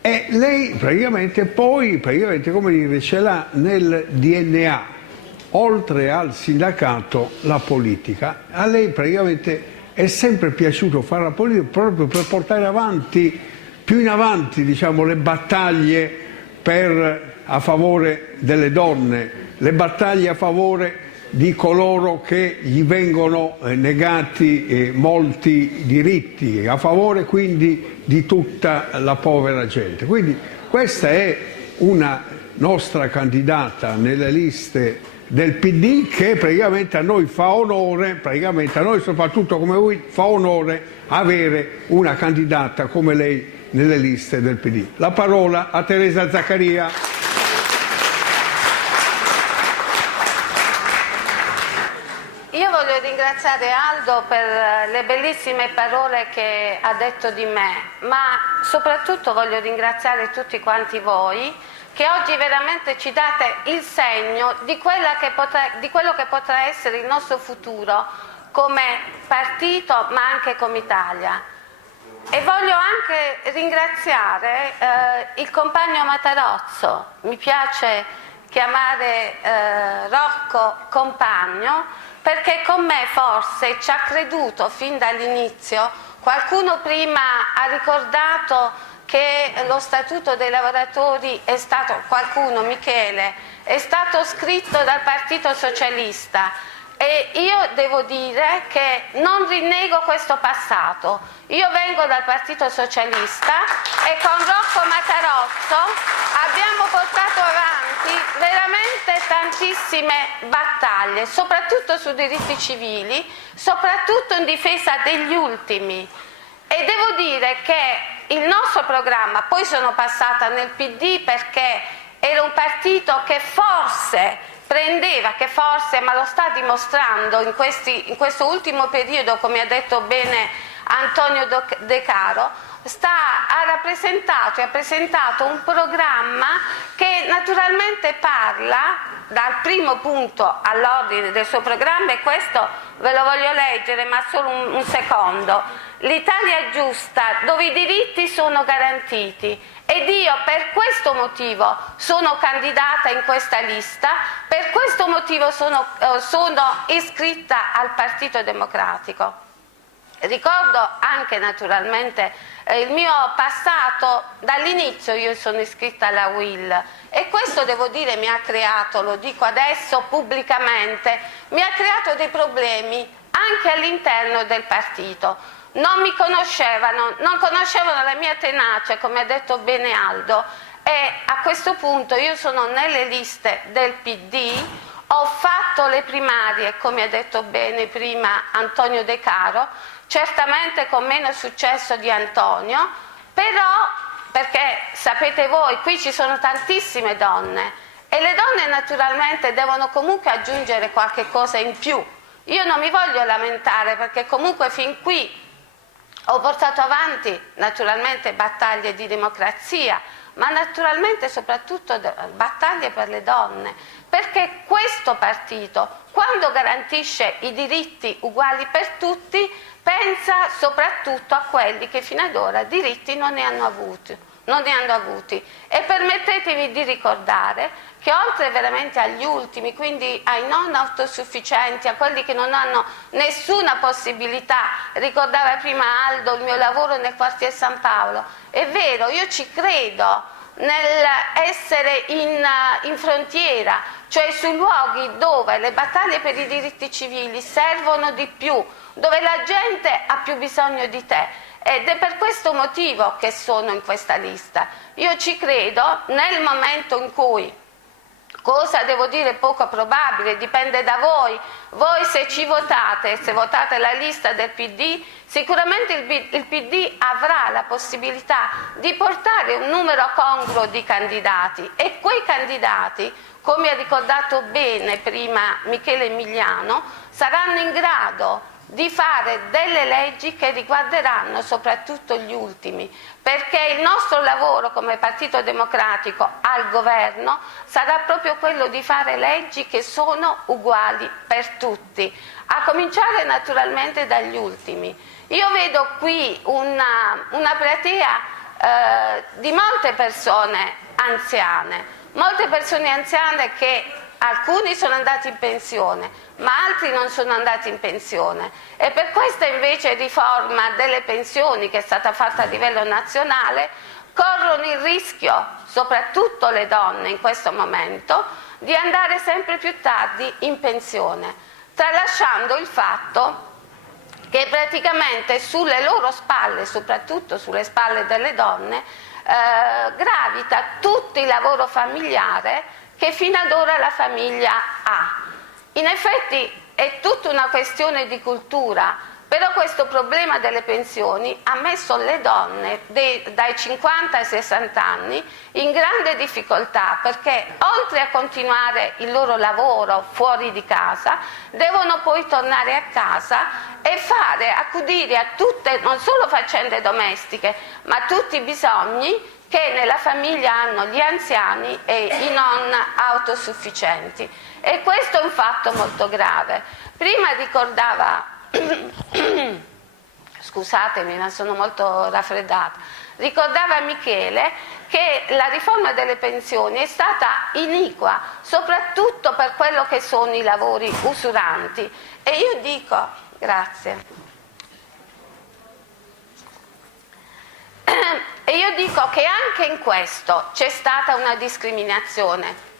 e lei praticamente come dire, ce l'ha nel DNA, oltre al sindacato, la politica. A lei praticamente è sempre piaciuto fare la politica proprio per portare avanti, più in avanti, diciamo, le battaglie a favore delle donne, le battaglie a favore di coloro che gli vengono negati molti diritti, a favore quindi di tutta la povera gente. Quindi questa è una nostra candidata nelle liste del PD che praticamente a noi fa onore, praticamente a noi soprattutto come voi fa onore avere una candidata come lei nelle liste del PD. La parola a Teresa Zaccaria. Io voglio ringraziare Aldo per le bellissime parole che ha detto di me, ma soprattutto voglio ringraziare tutti quanti voi che oggi veramente ci date il segno di quello che potrà essere il nostro futuro come partito ma anche come Italia. E voglio anche ringraziare il compagno Matarozzo, mi piace chiamare Rocco compagno, perché con me forse ci ha creduto fin dall'inizio. Qualcuno prima ha ricordato che lo Statuto dei lavoratori è stato, Michele, è stato scritto dal Partito Socialista e io devo dire che non rinnego questo passato. Io vengo dal Partito Socialista e con Rocco Matarozzo abbiamo portato avanti veramente tantissime battaglie, soprattutto sui diritti civili, soprattutto in difesa degli ultimi. E devo dire che il nostro programma, poi sono passata nel PD perché era un partito che forse ma lo sta dimostrando in questo ultimo periodo, come ha detto bene Antonio De Caro, ha presentato un programma che naturalmente parla dal primo punto all'ordine del suo programma, e questo ve lo voglio leggere, ma solo un secondo. L'Italia giusta, dove i diritti sono garantiti. Ed io per questo motivo sono candidata in questa lista, per questo motivo sono iscritta al Partito Democratico. Ricordo anche naturalmente il mio passato. Dall'inizio io sono iscritta alla UIL e questo devo dire mi ha creato, lo dico adesso pubblicamente, mi ha creato dei problemi anche all'interno del partito. Non mi conoscevano, non conoscevano la mia tenacia, come ha detto bene Aldo, e a questo punto io sono nelle liste del PD, ho fatto le primarie, come ha detto bene prima Antonio De Caro, certamente con meno successo di Antonio, però perché sapete voi, qui ci sono tantissime donne e le donne naturalmente devono comunque aggiungere qualche cosa in più. Io non mi voglio lamentare perché comunque fin qui ho portato avanti naturalmente battaglie di democrazia, ma naturalmente soprattutto battaglie per le donne, perché questo partito, quando garantisce i diritti uguali per tutti, pensa soprattutto a quelli che fino ad ora diritti non ne hanno avuti. non ne hanno avuti. E permettetemi di ricordare che oltre veramente agli ultimi, quindi ai non autosufficienti, a quelli che non hanno nessuna possibilità, ricordava prima Aldo il mio lavoro nel quartiere San Paolo, è vero, io ci credo nell'essere in frontiera, cioè sui luoghi dove le battaglie per i diritti civili servono di più, dove la gente ha più bisogno di te. Ed è per questo motivo che sono in questa lista. Io ci credo nel momento in cui, cosa devo dire poco probabile, dipende da voi, se ci votate, se votate la lista del PD, sicuramente il PD avrà la possibilità di portare un numero congruo di candidati e quei candidati, come ha ricordato bene prima Michele Emiliano, saranno in grado di fare delle leggi che riguarderanno soprattutto gli ultimi, perché il nostro lavoro come Partito Democratico al governo sarà proprio quello di fare leggi che sono uguali per tutti, a cominciare naturalmente dagli ultimi. Io vedo qui una platea di molte persone anziane che alcuni sono andati in pensione, ma altri non sono andati in pensione. E per questa invece riforma delle pensioni che è stata fatta a livello nazionale, corrono il rischio, soprattutto le donne in questo momento, di andare sempre più tardi in pensione, tralasciando il fatto che praticamente sulle loro spalle, soprattutto sulle spalle delle donne, gravita tutto il lavoro familiare che fino ad ora la famiglia ha. In effetti è tutta una questione di cultura, però questo problema delle pensioni ha messo le donne dai 50 ai 60 anni in grande difficoltà, perché oltre a continuare il loro lavoro fuori di casa, devono poi tornare a casa e accudire a tutte, non solo faccende domestiche, ma tutti i bisogni che nella famiglia hanno gli anziani e i non autosufficienti. E questo è un fatto molto grave. Prima ricordava, scusatemi ma sono molto raffreddata, ricordava Michele che la riforma delle pensioni è stata iniqua, soprattutto per quello che sono i lavori usuranti. E io dico, grazie. E io dico che anche in questo c'è stata una discriminazione.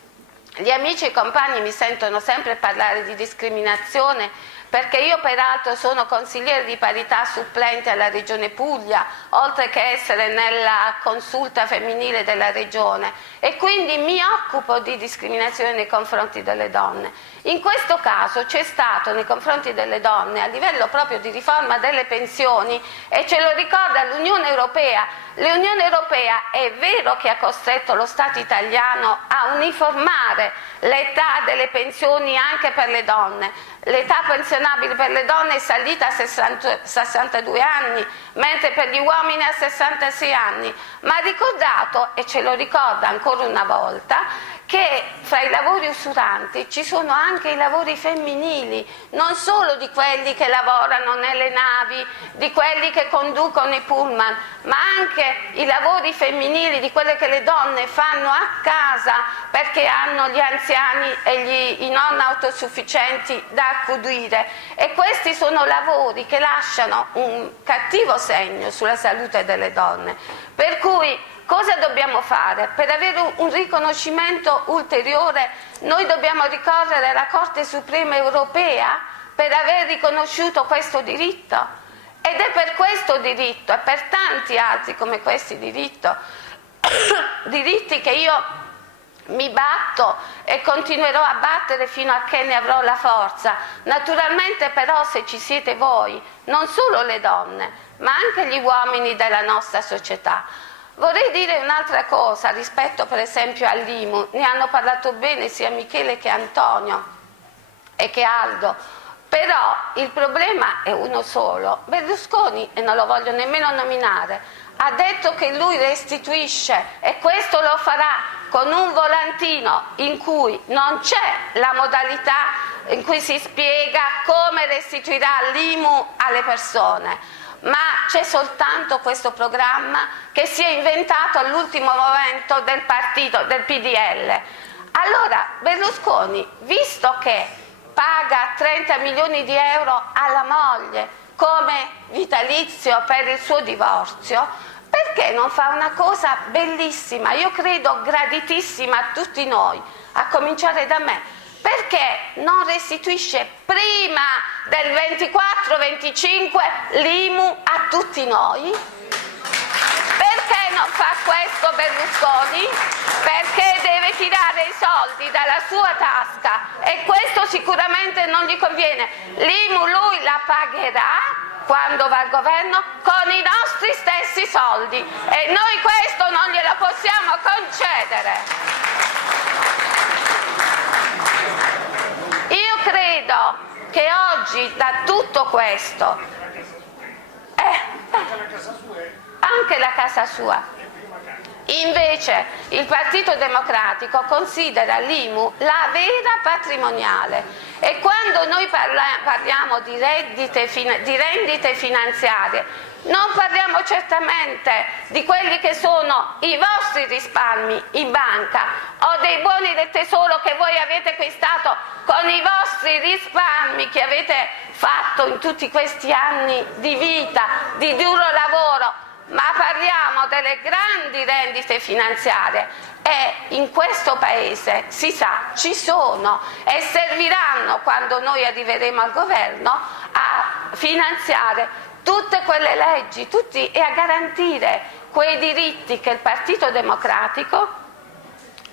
Gli amici e compagni mi sentono sempre parlare di discriminazione perché io peraltro sono consigliere di parità supplente alla Regione Puglia, oltre che essere nella consulta femminile della Regione, e quindi mi occupo di discriminazione nei confronti delle donne. In questo caso c'è stato nei confronti delle donne a livello proprio di riforma delle pensioni, e ce lo ricorda l'Unione Europea. L'Unione Europea è vero che ha costretto lo Stato italiano a uniformare l'età delle pensioni anche per le donne. L'età pensionabile per le donne è salita a 62 anni, mentre per gli uomini a 66 anni. Ma ha ricordato, e ce lo ricorda ancora una volta, che fra i lavori usuranti ci sono anche i lavori femminili, non solo di quelli che lavorano nelle navi, di quelli che conducono i pullman, ma anche i lavori femminili di quelle che le donne fanno a casa perché hanno gli anziani e i non autosufficienti da accudire. E questi sono lavori che lasciano un cattivo segno sulla salute delle donne. Per cui cosa dobbiamo fare? Per avere un riconoscimento ulteriore noi dobbiamo ricorrere alla Corte Suprema Europea per aver riconosciuto questo diritto. Ed è per questo diritto e per tanti altri come questi diritti che io mi batto e continuerò a battere fino a che ne avrò la forza. Naturalmente però se ci siete voi, non solo le donne, ma anche gli uomini della nostra società. Vorrei dire un'altra cosa rispetto per esempio all'IMU, ne hanno parlato bene sia Michele che Antonio e che Aldo, però il problema è uno solo. Berlusconi, e non lo voglio nemmeno nominare, ha detto che lui restituisce, e questo lo farà con un volantino in cui non c'è la modalità in cui si spiega come restituirà l'IMU alle persone. ma c'è soltanto questo programma che si è inventato all'ultimo momento del partito, del PDL. Allora Berlusconi, visto che paga 30 milioni di euro alla moglie come vitalizio per il suo divorzio, perché non fa una cosa bellissima, io credo graditissima a tutti noi, a cominciare da me? Perché non restituisce prima del 24-25 l'IMU a tutti noi? Perché non fa questo Berlusconi? Perché deve tirare i soldi dalla sua tasca e questo sicuramente non gli conviene. L'IMU lui la pagherà quando va al governo con i nostri stessi soldi e noi questo non glielo possiamo concedere. Io credo che oggi da tutto questo anche la casa sua. Invece il Partito Democratico considera l'IMU la vera patrimoniale e quando noi parliamo di rendite finanziarie non parliamo certamente di quelli che sono i vostri risparmi in banca o dei buoni del tesoro che voi avete acquistato con i vostri risparmi che avete fatto in tutti questi anni di vita, di duro lavoro, ma parliamo delle grandi rendite finanziarie e in questo Paese si sa ci sono e serviranno quando noi arriveremo al governo a finanziare tutte quelle leggi e a garantire quei diritti che il Partito Democratico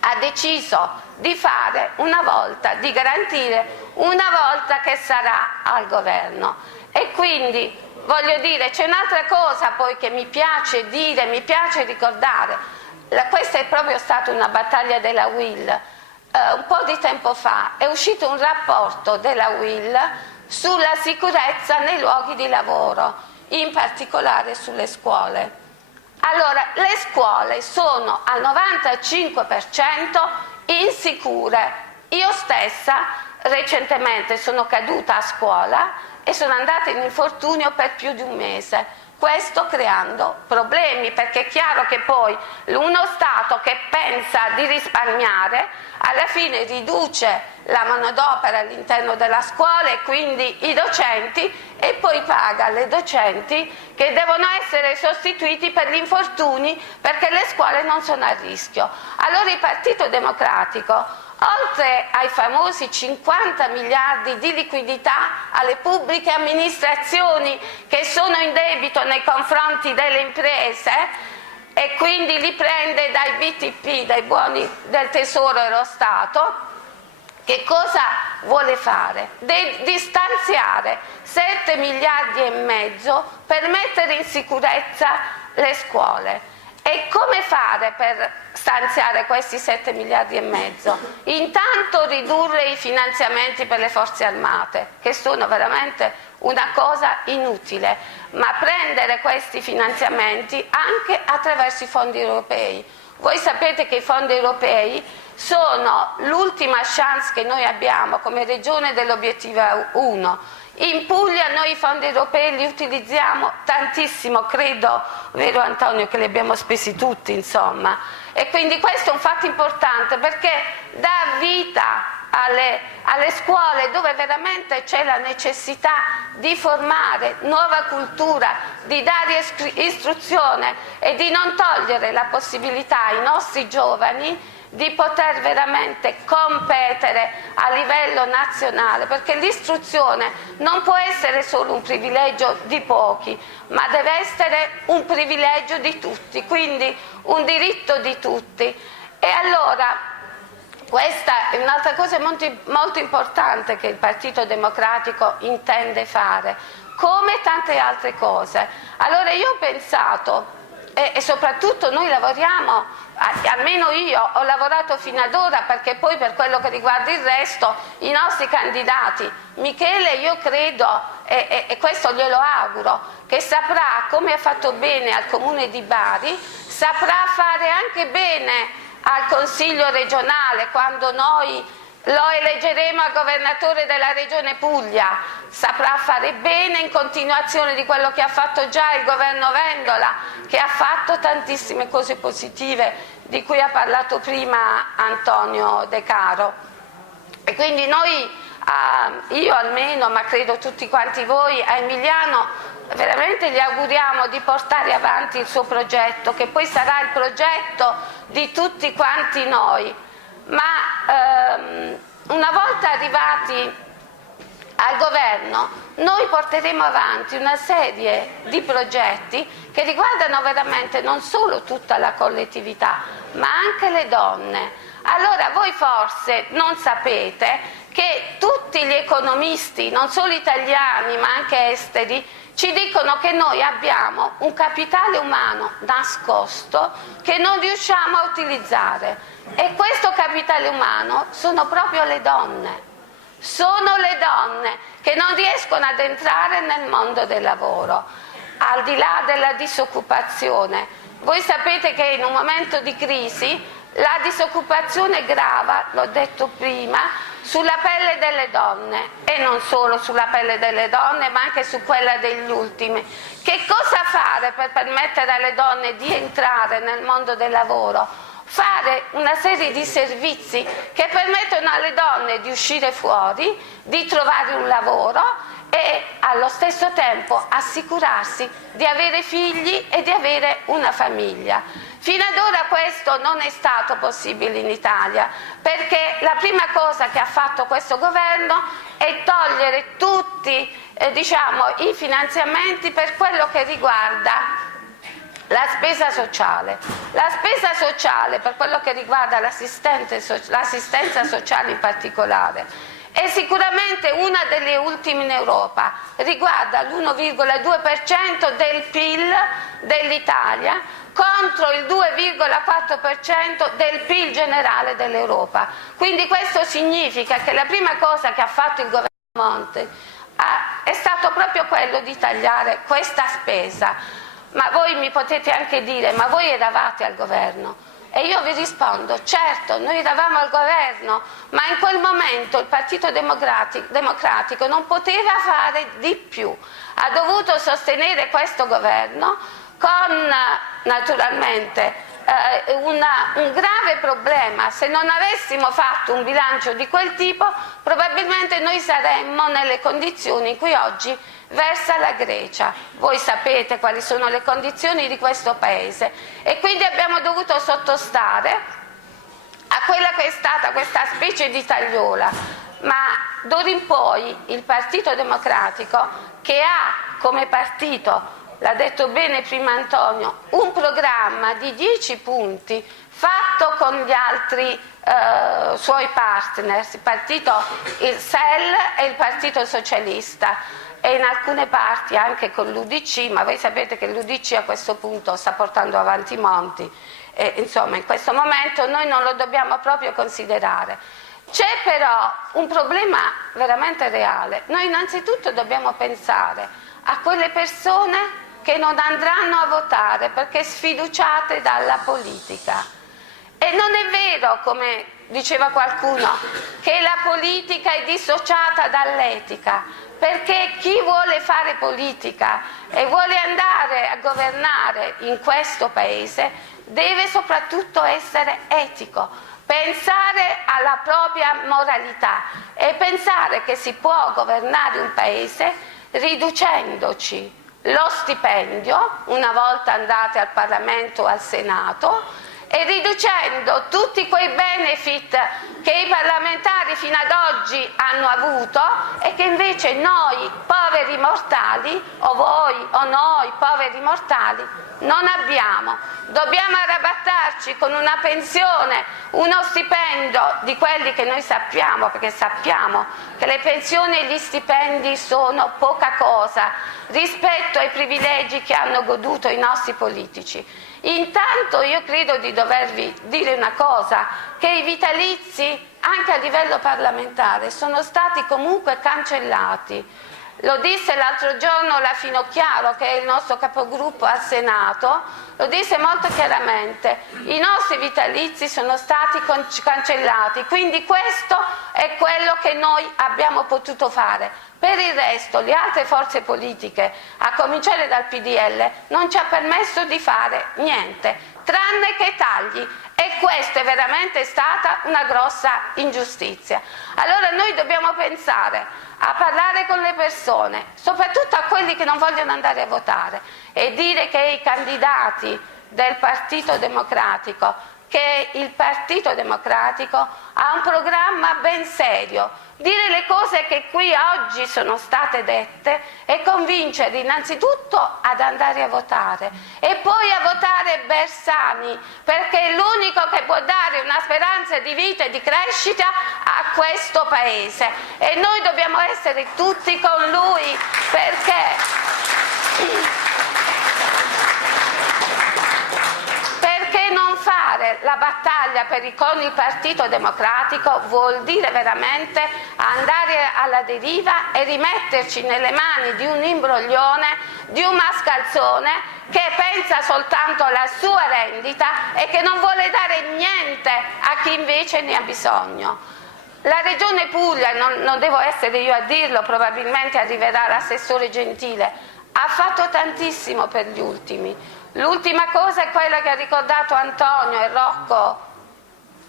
ha deciso di fare una volta, di garantire una volta che sarà al governo. E quindi voglio dire, c'è un'altra cosa poi che mi piace dire, mi piace ricordare. Questa è proprio stata una battaglia della UIL. Un po' di tempo fa è uscito un rapporto della UIL sulla sicurezza nei luoghi di lavoro, in particolare sulle scuole. Allora, le scuole sono al 95% insicure. Io stessa recentemente sono caduta a scuola e sono andata in infortunio per più di un mese. Questo creando problemi, perché è chiaro che poi uno Stato che pensa di risparmiare alla fine riduce la manodopera all'interno della scuola e quindi i docenti e poi paga le docenti che devono essere sostituiti per gli infortuni perché le scuole non sono a rischio. Allora il Partito Democratico, oltre ai famosi 50 miliardi di liquidità alle pubbliche amministrazioni che sono in debito nei confronti delle imprese e quindi li prende dai BTP, dai buoni del tesoro dello Stato, che cosa vuole fare? Di stanziare 7 miliardi e mezzo per mettere in sicurezza le scuole. E come fare per stanziare questi 7 miliardi e mezzo? Intanto ridurre i finanziamenti per le forze armate, che sono veramente una cosa inutile, ma prendere questi finanziamenti anche attraverso i fondi europei. Voi sapete che i fondi europei sono l'ultima chance che noi abbiamo come regione dell'obiettivo 1. In Puglia noi i fondi europei li utilizziamo tantissimo, credo, vero Antonio, che li abbiamo spesi tutti, insomma. E quindi questo è un fatto importante perché dà vita alle scuole dove veramente c'è la necessità di formare nuova cultura, di dare istruzione e di non togliere la possibilità ai nostri giovani di poter veramente competere a livello nazionale, perché l'istruzione non può essere solo un privilegio di pochi, ma deve essere un privilegio di tutti, quindi un diritto di tutti. E allora questa è un'altra cosa molto importante che il Partito Democratico intende fare, come tante altre cose. Allora io ho pensato, e soprattutto noi lavoriamo, almeno io ho lavorato fino ad ora, perché poi per quello che riguarda il resto i nostri candidati, Michele io credo, e questo glielo auguro, che saprà, come ha fatto bene al Comune di Bari, saprà fare anche bene al Consiglio regionale quando noi lo eleggeremo a governatore della Regione Puglia, saprà fare bene in continuazione di quello che ha fatto già il governo Vendola, che ha fatto tantissime cose positive di cui ha parlato prima Antonio De Caro. E quindi noi, io almeno, ma credo tutti quanti voi, a Emiliano veramente gli auguriamo di portare avanti il suo progetto, che poi sarà il progetto di tutti quanti noi. Ma una volta arrivati al governo, noi porteremo avanti una serie di progetti che riguardano veramente non solo tutta la collettività, ma anche le donne. Allora voi forse non sapete che tutti gli economisti, non solo italiani ma anche esteri, ci dicono che noi abbiamo un capitale umano nascosto che non riusciamo a utilizzare, e questo capitale umano sono proprio le donne. Sono le donne che non riescono ad entrare nel mondo del lavoro, al di là della disoccupazione. Voi sapete che in un momento di crisi la disoccupazione grava, l'ho detto prima, sulla pelle delle donne, e non solo sulla pelle delle donne ma anche su quella degli ultimi. Che cosa fare per permettere alle donne di entrare nel mondo del lavoro? Fare una serie di servizi che permettono alle donne di uscire fuori, di trovare un lavoro e allo stesso tempo assicurarsi di avere figli e di avere una famiglia. Fino ad ora questo non è stato possibile in Italia, perché la prima cosa che ha fatto questo governo è togliere tutti i finanziamenti per quello che riguarda la spesa sociale. La spesa sociale, per quello che riguarda l'assistenza sociale in particolare, è sicuramente una delle ultime in Europa, riguarda l'1,2% del PIL dell'Italia contro il 2,4% del PIL generale dell'Europa. Quindi questo significa che la prima cosa che ha fatto il governo Monti è stato proprio quello di tagliare questa spesa. Ma voi mi potete anche dire, ma voi eravate al governo? E io vi rispondo, certo, noi eravamo al governo, ma in quel momento il Partito Democratico non poteva fare di più. Ha dovuto sostenere questo governo con, naturalmente, un grave problema. Se non avessimo fatto un bilancio di quel tipo, probabilmente noi saremmo nelle condizioni in cui oggi versa la Grecia. Voi sapete quali sono le condizioni di questo paese, e quindi abbiamo dovuto sottostare a quella che è stata questa specie di tagliola. Ma d'ora in poi il Partito Democratico, che ha come partito, l'ha detto bene prima Antonio, un programma di 10 punti fatto con gli altri suoi partners, il SEL e il Partito Socialista, e in alcune parti anche con l'UDC, ma voi sapete che l'UDC a questo punto sta portando avanti Monti, e insomma in questo momento noi non lo dobbiamo proprio considerare. C'è però un problema veramente reale. Noi innanzitutto dobbiamo pensare a quelle persone che non andranno a votare perché sfiduciate dalla politica. E non è vero, come diceva qualcuno, che la politica è dissociata dall'etica, perché chi vuole fare politica e vuole andare a governare in questo paese deve soprattutto essere etico, pensare alla propria moralità e pensare che si può governare un paese riducendoci lo stipendio una volta andate al Parlamento o al Senato, e riducendo tutti quei benefit che i parlamentari fino ad oggi hanno avuto e che invece noi poveri mortali, o voi o noi poveri mortali, non abbiamo. Dobbiamo arrabattarci con una pensione, uno stipendio di quelli che noi sappiamo, perché sappiamo che le pensioni e gli stipendi sono poca cosa rispetto ai privilegi che hanno goduto i nostri politici. Intanto io credo di dovervi dire una cosa, che i vitalizi anche a livello parlamentare sono stati comunque cancellati. Lo disse l'altro giorno la Finocchiaro, che è il nostro capogruppo al Senato, lo disse molto chiaramente: i nostri vitalizi sono stati cancellati, quindi questo è quello che noi abbiamo potuto fare. Per il resto le altre forze politiche, a cominciare dal PDL, non ci ha permesso di fare niente, tranne che tagli, e questa è veramente stata una grossa ingiustizia. Allora noi dobbiamo pensare a parlare con le persone, soprattutto a quelli che non vogliono andare a votare, e dire che i candidati del Partito Democratico, che il Partito Democratico ha un programma ben serio, dire le cose che qui oggi sono state dette e convincere innanzitutto ad andare a votare e poi a votare Bersani, perché è l'unico che può dare una speranza di vita e di crescita a questo Paese, e noi dobbiamo essere tutti con lui, perché non fare la battaglia con il Partito Democratico vuol dire veramente andare alla deriva e rimetterci nelle mani di un imbroglione, di un mascalzone che pensa soltanto alla sua rendita e che non vuole dare niente a chi invece ne ha bisogno. La Regione Puglia, non devo essere io a dirlo, probabilmente arriverà l'assessore Gentile, ha fatto tantissimo per gli ultimi. L'ultima cosa è quella che ha ricordato Antonio e Rocco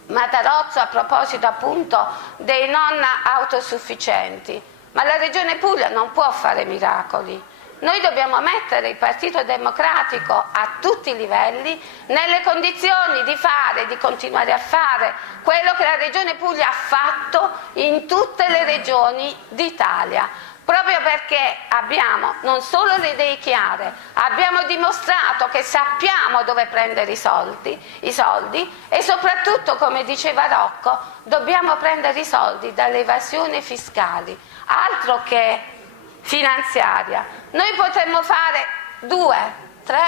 Matarozzo a proposito appunto dei non autosufficienti, ma la Regione Puglia non può fare miracoli. Noi dobbiamo mettere il Partito Democratico a tutti i livelli nelle condizioni di fare, di continuare a fare quello che la Regione Puglia ha fatto in tutte le regioni d'Italia. Proprio perché abbiamo non solo le idee chiare, abbiamo dimostrato che sappiamo dove prendere i soldi e soprattutto, come diceva Rocco, dobbiamo prendere i soldi dalle evasioni fiscali, altro che finanziaria. Noi potremmo fare 2, 3,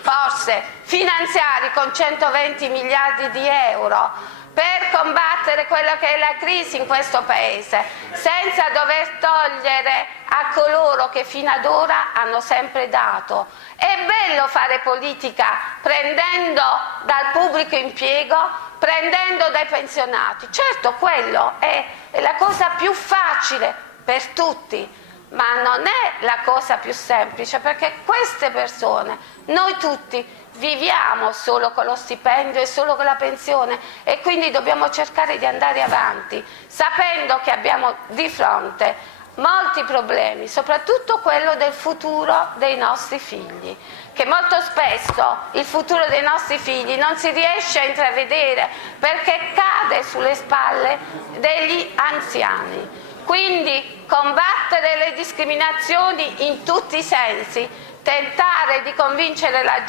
forse finanziari con 120 miliardi di euro per combattere quella che è la crisi in questo Paese, senza dover togliere a coloro che fino ad ora hanno sempre dato. È bello fare politica prendendo dal pubblico impiego, prendendo dai pensionati. Certo, quello è la cosa più facile per tutti, ma non è la cosa più semplice, perché queste persone, noi tutti, viviamo solo con lo stipendio e solo con la pensione, e quindi dobbiamo cercare di andare avanti sapendo che abbiamo di fronte molti problemi, soprattutto quello del futuro dei nostri figli, che molto spesso il futuro dei nostri figli non si riesce a intravedere perché cade sulle spalle degli anziani. Quindi combattere le discriminazioni in tutti i sensi, tentare di convincere la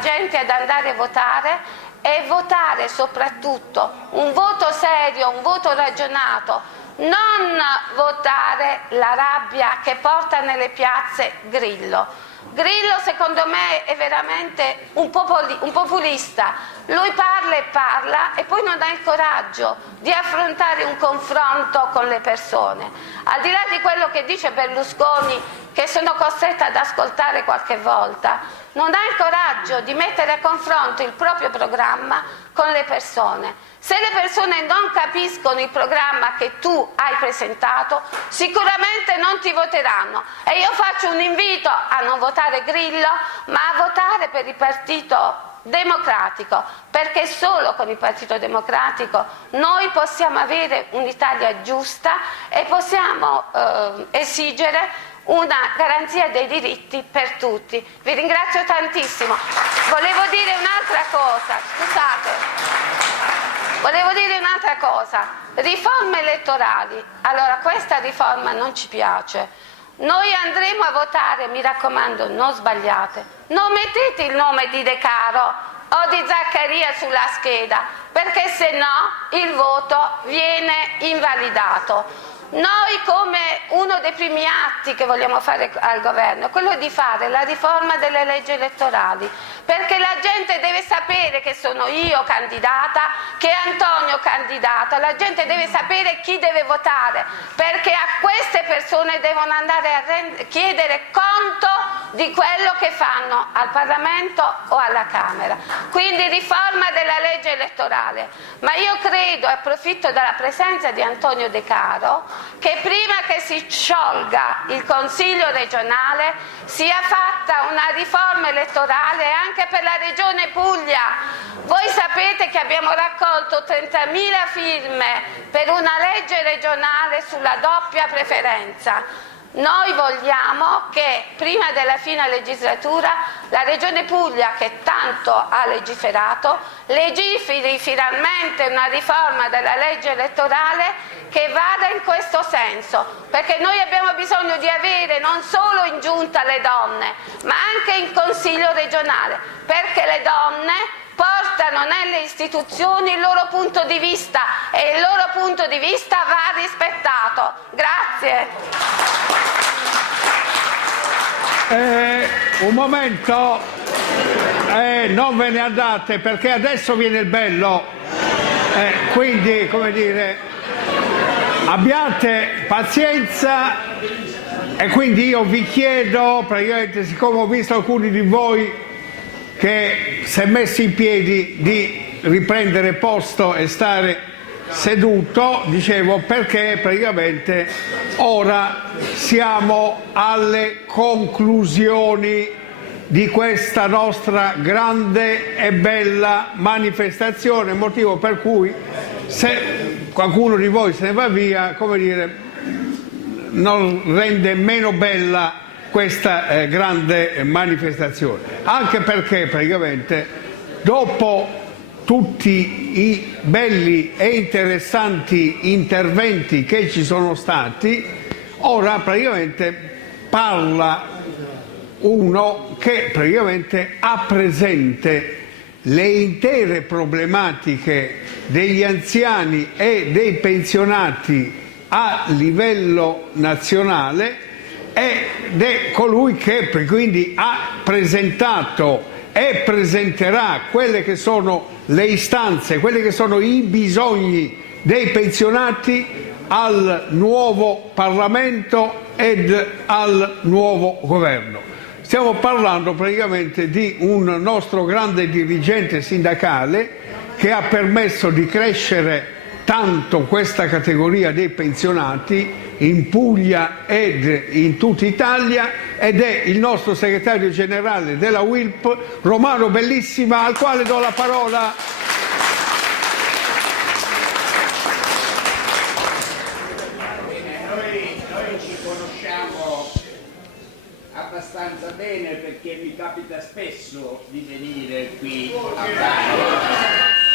gente ad andare a votare, e votare soprattutto un voto serio, un voto ragionato, non votare la rabbia che porta nelle piazze Grillo. Grillo secondo me è veramente un populista, lui parla e poi non ha il coraggio di affrontare un confronto con le persone. Al di là di quello che dice Berlusconi, che sono costretta ad ascoltare qualche volta, non ha il coraggio di mettere a confronto il proprio programma con le persone. Se le persone non capiscono il programma che tu hai presentato, sicuramente non ti voteranno. E io faccio un invito a non votare Grillo, ma a votare per il Partito Democratico, perché solo con il Partito Democratico noi possiamo avere un'Italia giusta e possiamo esigere una garanzia dei diritti per tutti. Vi ringrazio tantissimo. Volevo dire un'altra cosa, riforme elettorali. Allora, questa riforma non ci piace. Noi andremo a votare, mi raccomando, non sbagliate, non mettete il nome di De Caro o di Zaccaria sulla scheda, perché se no il voto viene invalidato. Noi, come uno dei primi atti che vogliamo fare al governo, è quello di fare la riforma delle leggi elettorali, perché la gente deve sapere che sono io candidata, che Antonio candidato, la gente deve sapere chi deve votare, perché a queste persone devono andare a chiedere conto di quello che fanno al Parlamento o alla Camera. Quindi riforma della legge elettorale, ma io credo, e approfitto della presenza di Antonio De Caro, che prima che si sciolga il Consiglio regionale sia fatta una riforma elettorale anche per la Regione Puglia. Voi sapete che abbiamo raccolto 30.000 firme per una legge regionale sulla doppia preferenza. Noi vogliamo che prima della fine legislatura la Regione Puglia, che tanto ha legiferato, legiferi finalmente una riforma della legge elettorale che vada in questo senso, perché noi abbiamo bisogno di avere non solo in giunta le donne, ma anche in Consiglio regionale, perché le donne portano nelle istituzioni il loro punto di vista e il loro punto di vista va rispettato. Grazie. Un momento, non ve ne andate perché adesso viene il bello, quindi come dire, abbiate pazienza e quindi io vi chiedo, praticamente, siccome ho visto alcuni di voi che si è messi in piedi, di riprendere posto e stare seduto, dicevo, perché praticamente ora siamo alle conclusioni di questa nostra grande e bella manifestazione, motivo per cui se qualcuno di voi se ne va via, come dire, non rende meno bella questa grande manifestazione, anche perché praticamente dopo tutti i belli e interessanti interventi che ci sono stati, ora praticamente parla uno che praticamente ha presente le intere problematiche degli anziani e dei pensionati a livello nazionale ed è colui che quindi ha presentato e presenterà quelle che sono le istanze, quelli che sono i bisogni dei pensionati al nuovo Parlamento ed al nuovo governo. Stiamo parlando praticamente di un nostro grande dirigente sindacale che ha permesso di crescere tanto questa categoria dei pensionati in Puglia ed in tutta Italia, ed è il nostro segretario generale della UILP, Romano Bellissima, al quale do la parola. Noi ci conosciamo abbastanza bene perché mi capita spesso di venire qui a Bari.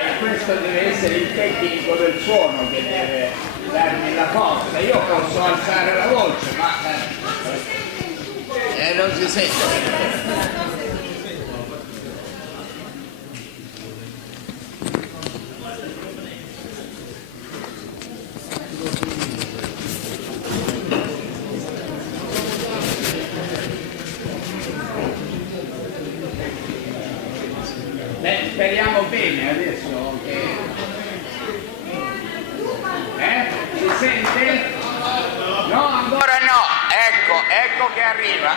E questo deve essere il tecnico del suono che deve darmi la forza. Io posso alzare la voce, ma non si sente. Speriamo bene adesso che... Si sente? No, ancora no. Ecco che arriva.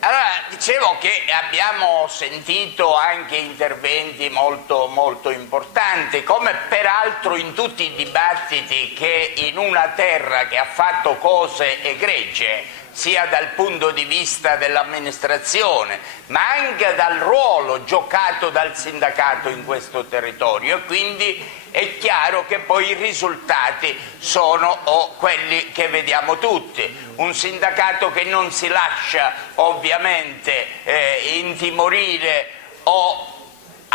Allora, dicevo che abbiamo sentito anche interventi molto, molto importanti, come peraltro in tutti i dibattiti che in una terra che ha fatto cose egregie, sia dal punto di vista dell'amministrazione, ma anche dal ruolo giocato dal sindacato in questo territorio, e quindi è chiaro che poi i risultati sono quelli che vediamo tutti. Un sindacato che non si lascia ovviamente intimorire o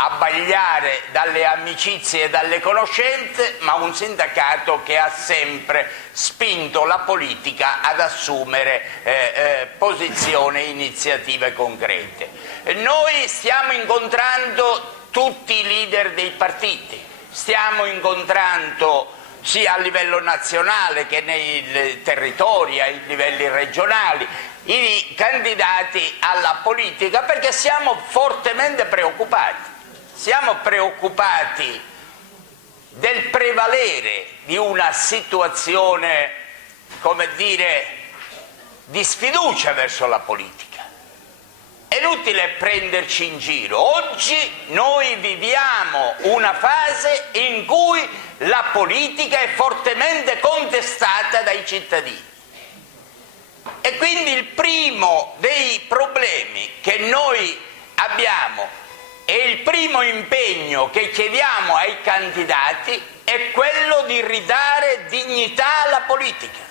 abbagliare dalle amicizie e dalle conoscenze, ma un sindacato che ha sempre spinto la politica ad assumere posizioni e iniziative concrete. Noi stiamo incontrando tutti i leader dei partiti, stiamo incontrando sia a livello nazionale che nei territori, ai livelli regionali, i candidati alla politica, perché siamo fortemente preoccupati. Siamo preoccupati del prevalere di una situazione, come dire, di sfiducia verso la politica. È inutile prenderci in giro. Oggi noi viviamo una fase in cui la politica è fortemente contestata dai cittadini. E quindi il primo dei problemi che noi abbiamo e il primo impegno che chiediamo ai candidati è quello di ridare dignità alla politica.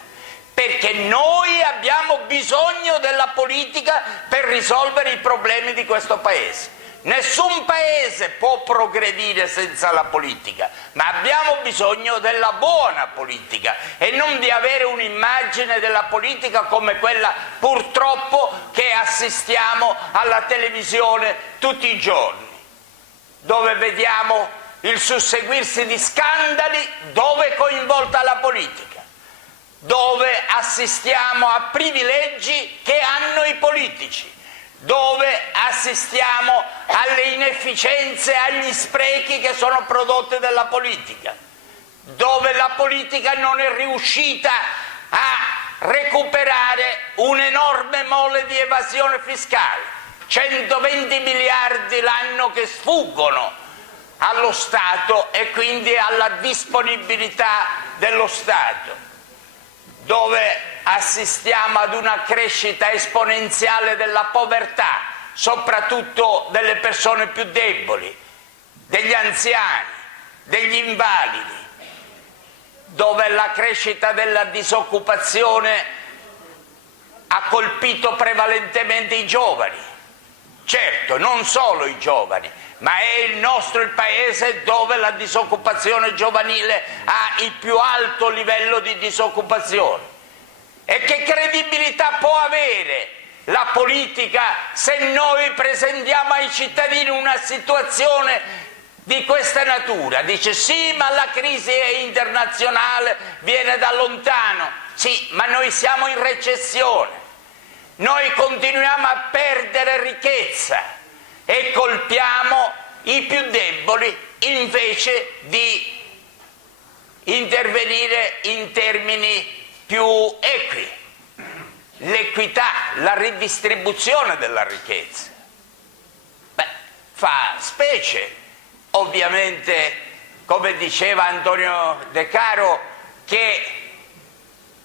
Perché noi abbiamo bisogno della politica per risolvere i problemi di questo Paese. Nessun Paese può progredire senza la politica, ma abbiamo bisogno della buona politica e non di avere un'immagine della politica come quella purtroppo che assistiamo alla televisione tutti i giorni, dove vediamo il susseguirsi di scandali dove è coinvolta la politica, dove assistiamo a privilegi che hanno i politici, dove assistiamo alle inefficienze, agli sprechi che sono prodotte dalla politica, dove la politica non è riuscita a recuperare un'enorme mole di evasione fiscale, 120 miliardi l'anno che sfuggono allo Stato e quindi alla disponibilità dello Stato, dove assistiamo ad una crescita esponenziale della povertà, soprattutto delle persone più deboli, degli anziani, degli invalidi, dove la crescita della disoccupazione ha colpito prevalentemente i giovani. Certo, non solo i giovani, ma è il paese dove la disoccupazione giovanile ha il più alto livello di disoccupazione. E che credibilità può avere la politica se noi presentiamo ai cittadini una situazione di questa natura? Dice sì, ma la crisi è internazionale, viene da lontano. Sì, ma noi siamo in recessione, noi continuiamo a perdere ricchezza e colpiamo i più deboli invece di intervenire in termini più equi, l'equità, la ridistribuzione della ricchezza. Beh, fa specie, ovviamente, come diceva Antonio De Caro, che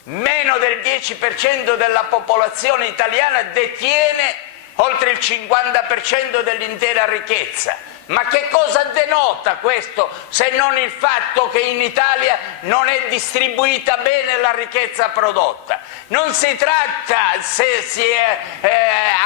meno del 10% della popolazione italiana detiene oltre il 50% dell'intera ricchezza. Ma che cosa denota questo se non il fatto che in Italia non è distribuita bene la ricchezza prodotta? Non si tratta se si è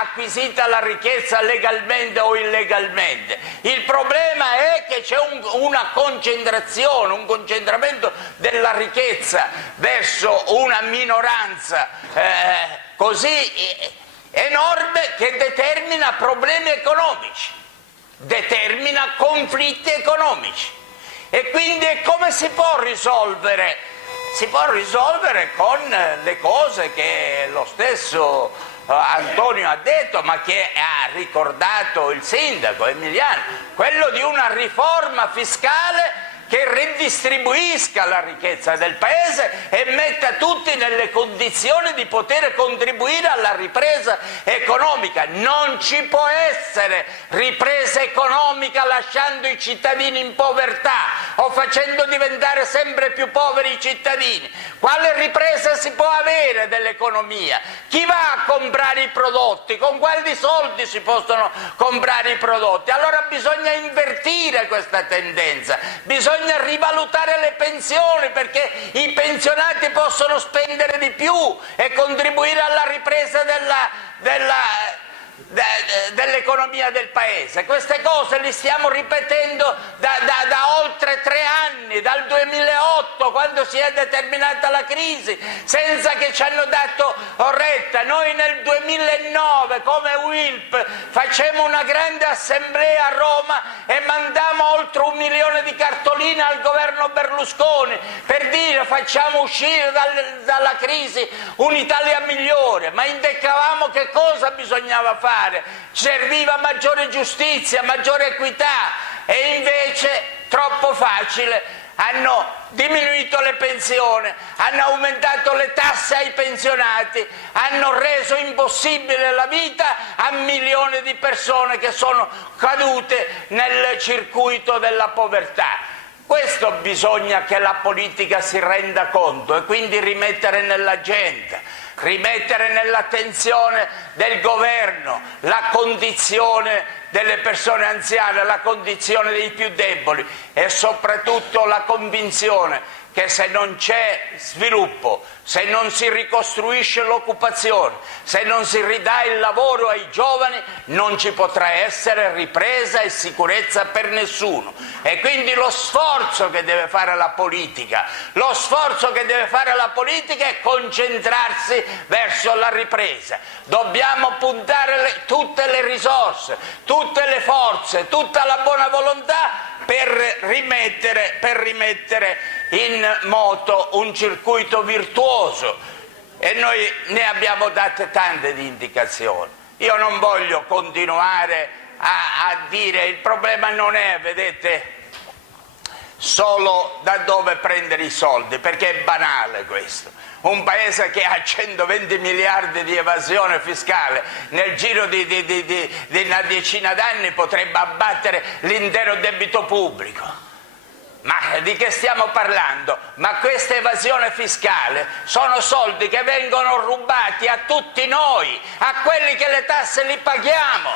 acquisita la ricchezza legalmente o illegalmente. Il problema è che c'è una concentrazione, un concentramento della ricchezza verso una minoranza così enorme che determina problemi economici, determina conflitti economici. E quindi come si può risolvere? Si può risolvere con le cose che lo stesso Antonio ha detto, ma che ha ricordato il sindaco Emiliano, quello di una riforma fiscale che ridistribuisca la ricchezza del Paese e metta tutti nelle condizioni di poter contribuire alla ripresa economica. Non ci può essere ripresa economica lasciando i cittadini in povertà o facendo diventare sempre più poveri i cittadini. Quale ripresa si può avere dell'economia? Chi va a comprare i prodotti? Con quali soldi si possono comprare i prodotti? Allora bisogna invertire questa tendenza, bisogna rivalutare le pensioni perché i pensionati possono spendere di più e contribuire alla ripresa dell'economia del paese. Queste cose le stiamo ripetendo da oltre 3 anni, dal 2008, quando si è determinata la crisi, senza che ci hanno dato retta. Noi nel 2009 come UILP facemmo una grande assemblea a Roma e mandammo oltre 1 milione di cartoline al governo Berlusconi per dire facciamo uscire dalla crisi un'Italia migliore, ma indicavamo che cosa bisognava fare. Serviva maggiore giustizia, maggiore equità, e invece troppo facile hanno diminuito le pensioni, hanno aumentato le tasse ai pensionati, hanno reso impossibile la vita a milioni di persone che sono cadute nel circuito della povertà. Questo bisogna che la politica si renda conto e quindi rimettere nell'agenda, rimettere nell'attenzione del governo la condizione delle persone anziane, la condizione dei più deboli e soprattutto la convinzione che se non c'è sviluppo, se non si ricostruisce l'occupazione, se non si ridà il lavoro ai giovani, non ci potrà essere ripresa e sicurezza per nessuno. E quindi lo sforzo che deve fare la politica, è concentrarsi verso la ripresa. Dobbiamo puntare tutte le risorse, tutte le forze, tutta la buona volontà per rimettere in moto un circuito virtuoso, e noi ne abbiamo date tante di indicazioni. Io non voglio continuare a dire il problema non è, vedete, solo da dove prendere i soldi, perché è banale questo. Un paese che ha 120 miliardi di evasione fiscale nel giro di una decina d'anni potrebbe abbattere l'intero debito pubblico. Ma di che stiamo parlando? Ma questa evasione fiscale sono soldi che vengono rubati a tutti noi, a quelli che le tasse li paghiamo.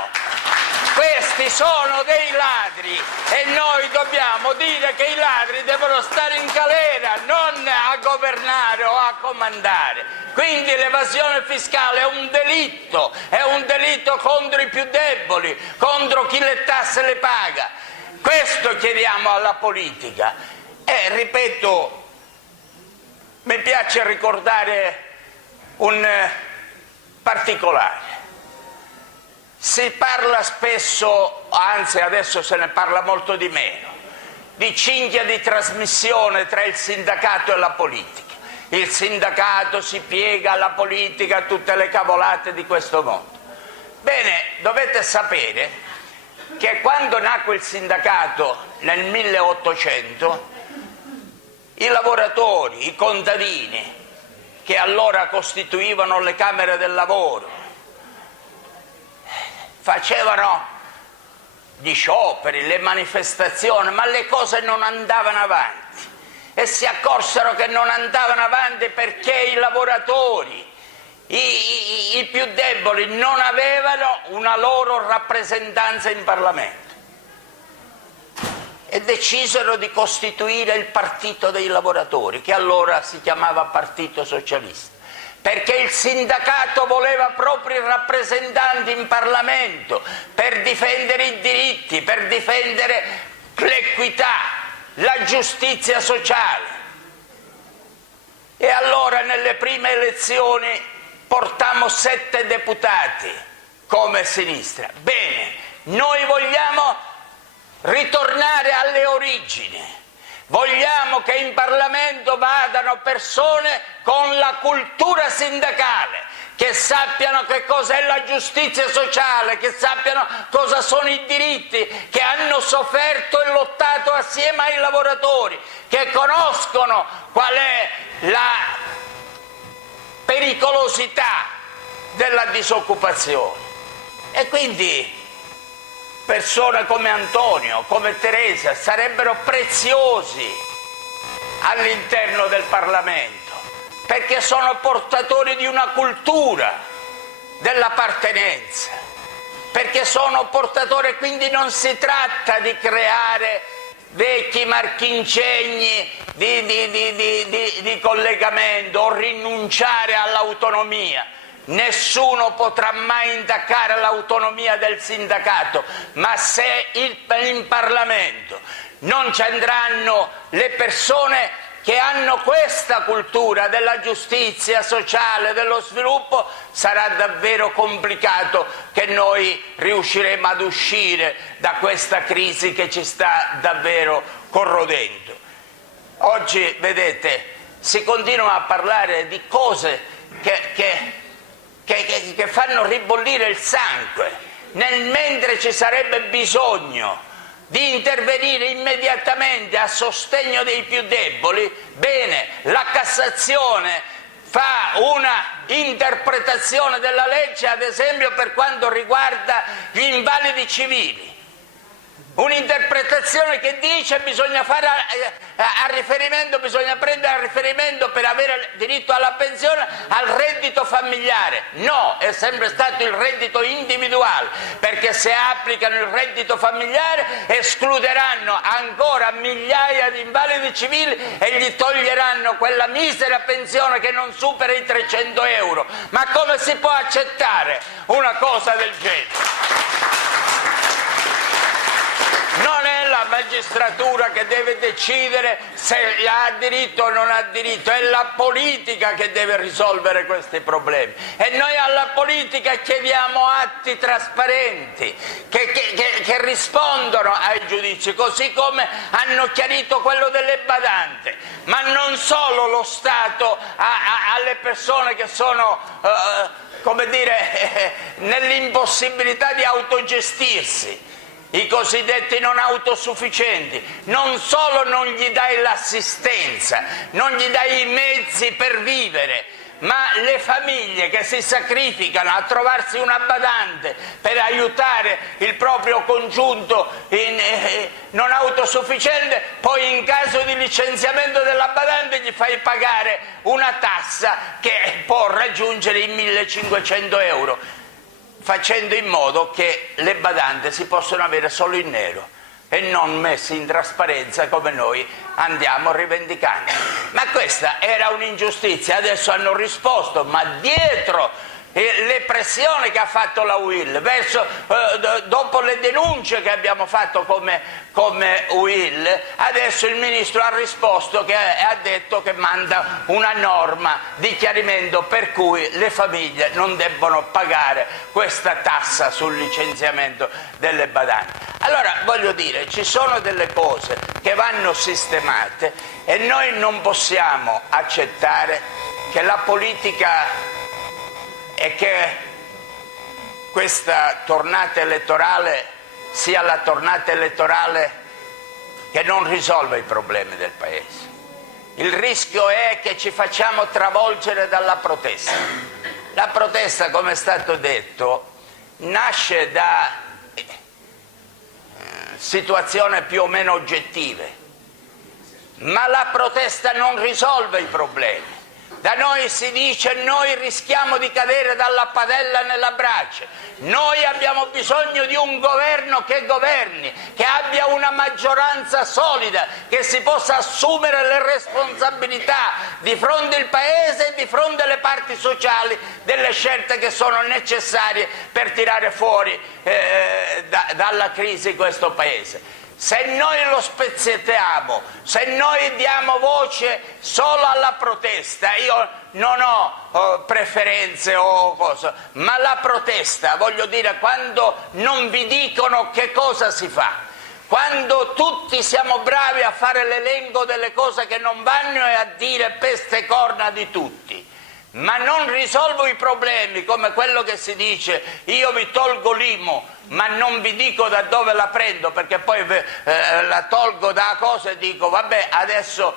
Questi sono dei ladri e noi dobbiamo dire che i ladri devono stare in galera, non a governare o a comandare. Quindi l'evasione fiscale è un delitto contro i più deboli, contro chi le tasse le paga. Questo chiediamo alla politica e, ripeto, mi piace ricordare un particolare. Si parla spesso, anzi adesso se ne parla molto di meno, di cinghia di trasmissione tra il sindacato e la politica. Il sindacato si piega alla politica, a tutte le cavolate di questo mondo. Bene, dovete sapere che quando nacque il sindacato nel 1800, i lavoratori, i contadini, che allora costituivano le camere del lavoro, facevano gli scioperi, le manifestazioni, ma le cose non andavano avanti e si accorsero che non andavano avanti perché i lavoratori, i più deboli, non avevano una loro rappresentanza in Parlamento e decisero di costituire il Partito dei Lavoratori, che allora si chiamava Partito Socialista, perché il sindacato voleva propri rappresentanti in Parlamento per difendere i diritti, per difendere l'equità, la giustizia sociale. E allora nelle prime elezioni portammo 7 deputati come sinistra. Bene, noi vogliamo ritornare alle origini, vogliamo che in Parlamento vadano persone con la cultura sindacale, che sappiano che cos'è la giustizia sociale, che sappiano cosa sono i diritti, che hanno sofferto e lottato assieme ai lavoratori, che conoscono qual è la pericolosità della disoccupazione. E quindi persone come Antonio, come Teresa sarebbero preziosi all'interno del Parlamento, perché sono portatori di una cultura dell'appartenenza, perché sono portatori, quindi non si tratta di creare vecchi marchincegni di collegamento o rinunciare all'autonomia. nessuno potrà mai intaccare l'autonomia del sindacato, ma se in Parlamento non ci andranno le persone che hanno questa cultura della giustizia sociale, dello sviluppo, sarà davvero complicato che noi riusciremo ad uscire da questa crisi che ci sta davvero corrodendo. Oggi, vedete, si continua a parlare di cose che fanno ribollire il sangue, mentre ci sarebbe bisogno di intervenire immediatamente a sostegno dei più deboli. Bene, la Cassazione fa una interpretazione della legge, ad esempio per quanto riguarda gli invalidi civili. Un'interpretazione che dice che bisogna fare bisogna prendere a riferimento per avere diritto alla pensione al reddito familiare. No, è sempre stato il reddito individuale, perché se applicano il reddito familiare escluderanno ancora migliaia di invalidi civili e gli toglieranno quella misera pensione che non supera i 300 euro. Ma come si può accettare una cosa del genere? Non è la magistratura che deve decidere se ha diritto o non ha diritto, è la politica che deve risolvere questi problemi. E noi alla politica chiediamo atti trasparenti che rispondono ai giudizi, così come hanno chiarito quello delle badanti. Ma non solo lo Stato alle persone che sono nell'impossibilità di autogestirsi, i cosiddetti non autosufficienti. Non solo non gli dai l'assistenza, non gli dai i mezzi per vivere, ma le famiglie che si sacrificano a trovarsi una badante per aiutare il proprio congiunto non autosufficiente, poi in caso di licenziamento della badante gli fai pagare una tassa che può raggiungere i 1.500 euro, facendo in modo che le badanti si possano avere solo in nero e non messe in trasparenza come noi andiamo rivendicando. Ma questa era un'ingiustizia, adesso hanno risposto, ma dietro le pressioni che ha fatto la UIL, dopo le denunce che abbiamo fatto come UIL, adesso il Ministro ha risposto e ha detto che manda una norma di chiarimento per cui le famiglie non debbono pagare questa tassa sul licenziamento delle badanti. Allora, voglio dire, ci sono delle cose che vanno sistemate e noi non possiamo accettare che la politica e che questa tornata elettorale sia la tornata elettorale che non risolve i problemi del Paese. Il rischio è che ci facciamo travolgere dalla protesta. La protesta, come è stato detto, nasce da situazioni più o meno oggettive, ma la protesta non risolve i problemi. Da noi si dice: noi rischiamo di cadere dalla padella nella brace, noi abbiamo bisogno di un governo che governi, che abbia una maggioranza solida, che si possa assumere le responsabilità di fronte al Paese e di fronte alle parti sociali delle scelte che sono necessarie per tirare fuori dalla crisi questo Paese. Se noi lo spezzettiamo, se noi diamo voce solo alla protesta, io non ho preferenze o cosa, ma la protesta, voglio dire, quando non vi dicono che cosa si fa, quando tutti siamo bravi a fare l'elenco delle cose che non vanno e a dire peste e corna di tutti, ma non risolvo i problemi, come quello che si dice: io vi tolgo l'IMU ma non vi dico da dove la prendo, perché poi la tolgo da cosa e dico vabbè, adesso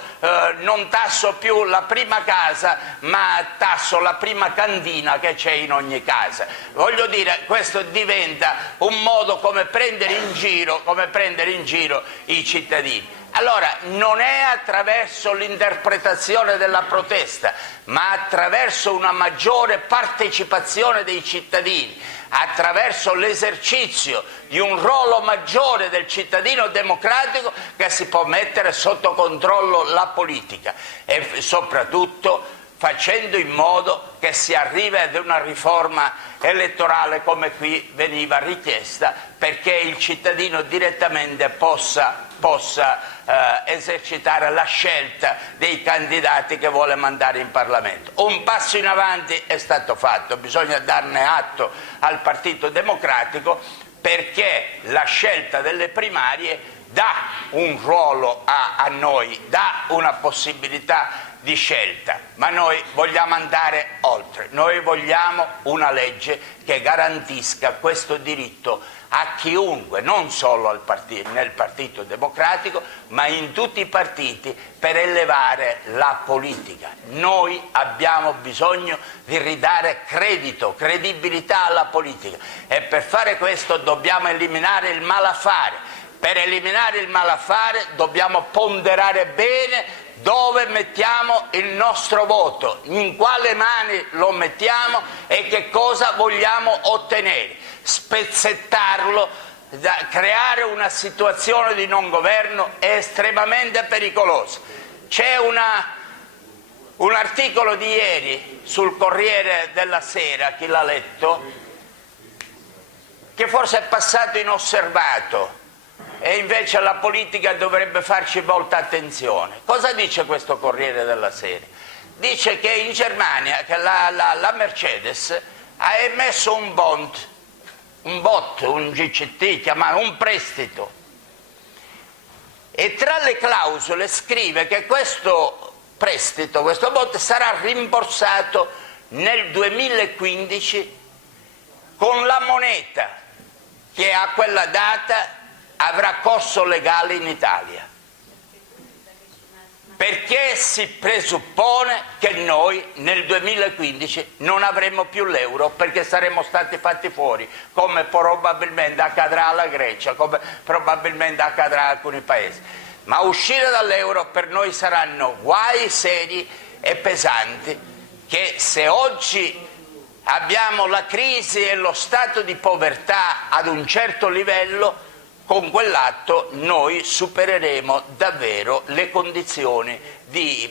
non tasso più la prima casa ma tasso la prima cantina che c'è in ogni casa. Voglio dire, questo diventa un modo come prendere in giro i cittadini. Allora, non è attraverso l'interpretazione della protesta, ma attraverso una maggiore partecipazione dei cittadini, attraverso l'esercizio di un ruolo maggiore del cittadino democratico, che si può mettere sotto controllo la politica e soprattutto facendo in modo che si arrivi ad una riforma elettorale come qui veniva richiesta, perché il cittadino direttamente possa esercitare la scelta dei candidati che vuole mandare in Parlamento. Un passo in avanti è stato fatto, bisogna darne atto al Partito Democratico, perché la scelta delle primarie dà un ruolo a noi, dà una possibilità di scelta, ma noi vogliamo andare oltre, noi vogliamo una legge che garantisca questo diritto a chiunque, non solo nel Partito Democratico, ma in tutti i partiti, per elevare la politica. Noi abbiamo bisogno di ridare credibilità alla politica, e per fare questo dobbiamo eliminare il malaffare. Per eliminare il malaffare dobbiamo ponderare bene dove mettiamo il nostro voto, in quale mani lo mettiamo e che cosa vogliamo ottenere. Spezzettarlo, creare una situazione di non governo è estremamente pericoloso. C'è un articolo di ieri sul Corriere della Sera, chi l'ha letto, che forse è passato inosservato, e invece la politica dovrebbe farci molta attenzione. Cosa dice questo Corriere della Sera? Dice che in Germania che la Mercedes ha emesso un bond, un GCT, chiamato un prestito, e tra le clausole scrive che questo prestito, questo bond, sarà rimborsato nel 2015 con la moneta che a quella data avrà corso legale in Italia, perché si presuppone che noi nel 2015 non avremo più l'euro, perché saremo stati fatti fuori, come probabilmente accadrà alla Grecia, come probabilmente accadrà a alcuni paesi. Ma uscire dall'euro per noi saranno guai seri e pesanti, che se oggi abbiamo la crisi e lo stato di povertà ad un certo livello, con quell'atto noi supereremo davvero le condizioni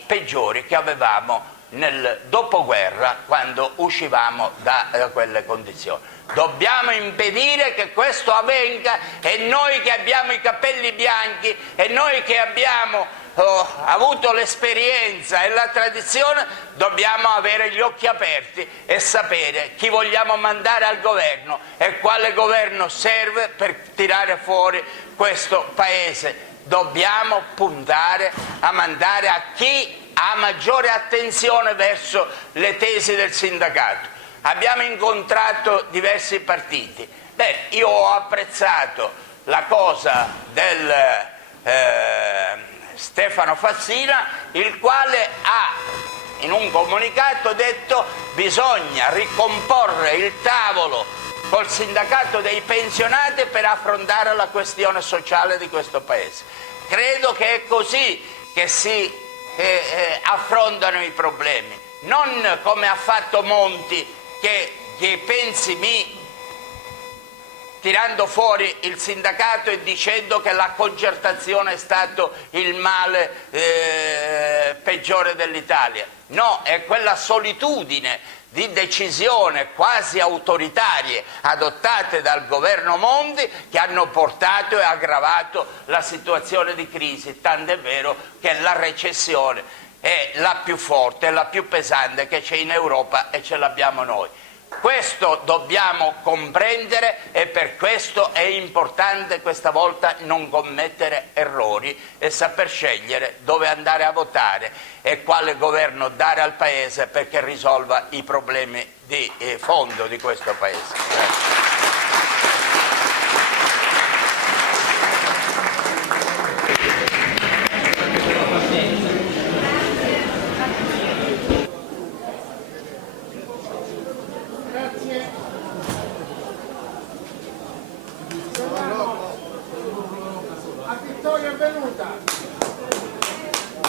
peggiori che avevamo nel dopoguerra, quando uscivamo da quelle condizioni. Dobbiamo impedire che questo avvenga, e noi che abbiamo i capelli bianchi e noi che abbiamo avuto l'esperienza e la tradizione dobbiamo avere gli occhi aperti e sapere chi vogliamo mandare al governo e quale governo serve per tirare fuori questo Paese. Dobbiamo puntare a mandare a chi ha maggiore attenzione verso le tesi del sindacato. Abbiamo incontrato diversi partiti. Io ho apprezzato la cosa del Stefano Fassina, il quale ha in un comunicato detto: bisogna ricomporre il tavolo col sindacato dei pensionati per affrontare la questione sociale di questo Paese. Credo che è così che si affrontano i problemi, non come ha fatto Monti, che pensi tirando fuori il sindacato e dicendo che la concertazione è stato il male peggiore dell'Italia. No, è quella solitudine di decisione quasi autoritarie adottate dal governo Monti che hanno portato e aggravato la situazione di crisi, tant'è vero che la recessione è la più forte, la più pesante che c'è in Europa, e ce l'abbiamo noi. Questo dobbiamo comprendere, e per questo è importante questa volta non commettere errori e saper scegliere dove andare a votare e quale governo dare al Paese perché risolva i problemi di fondo di questo Paese. La vittoria è venuta.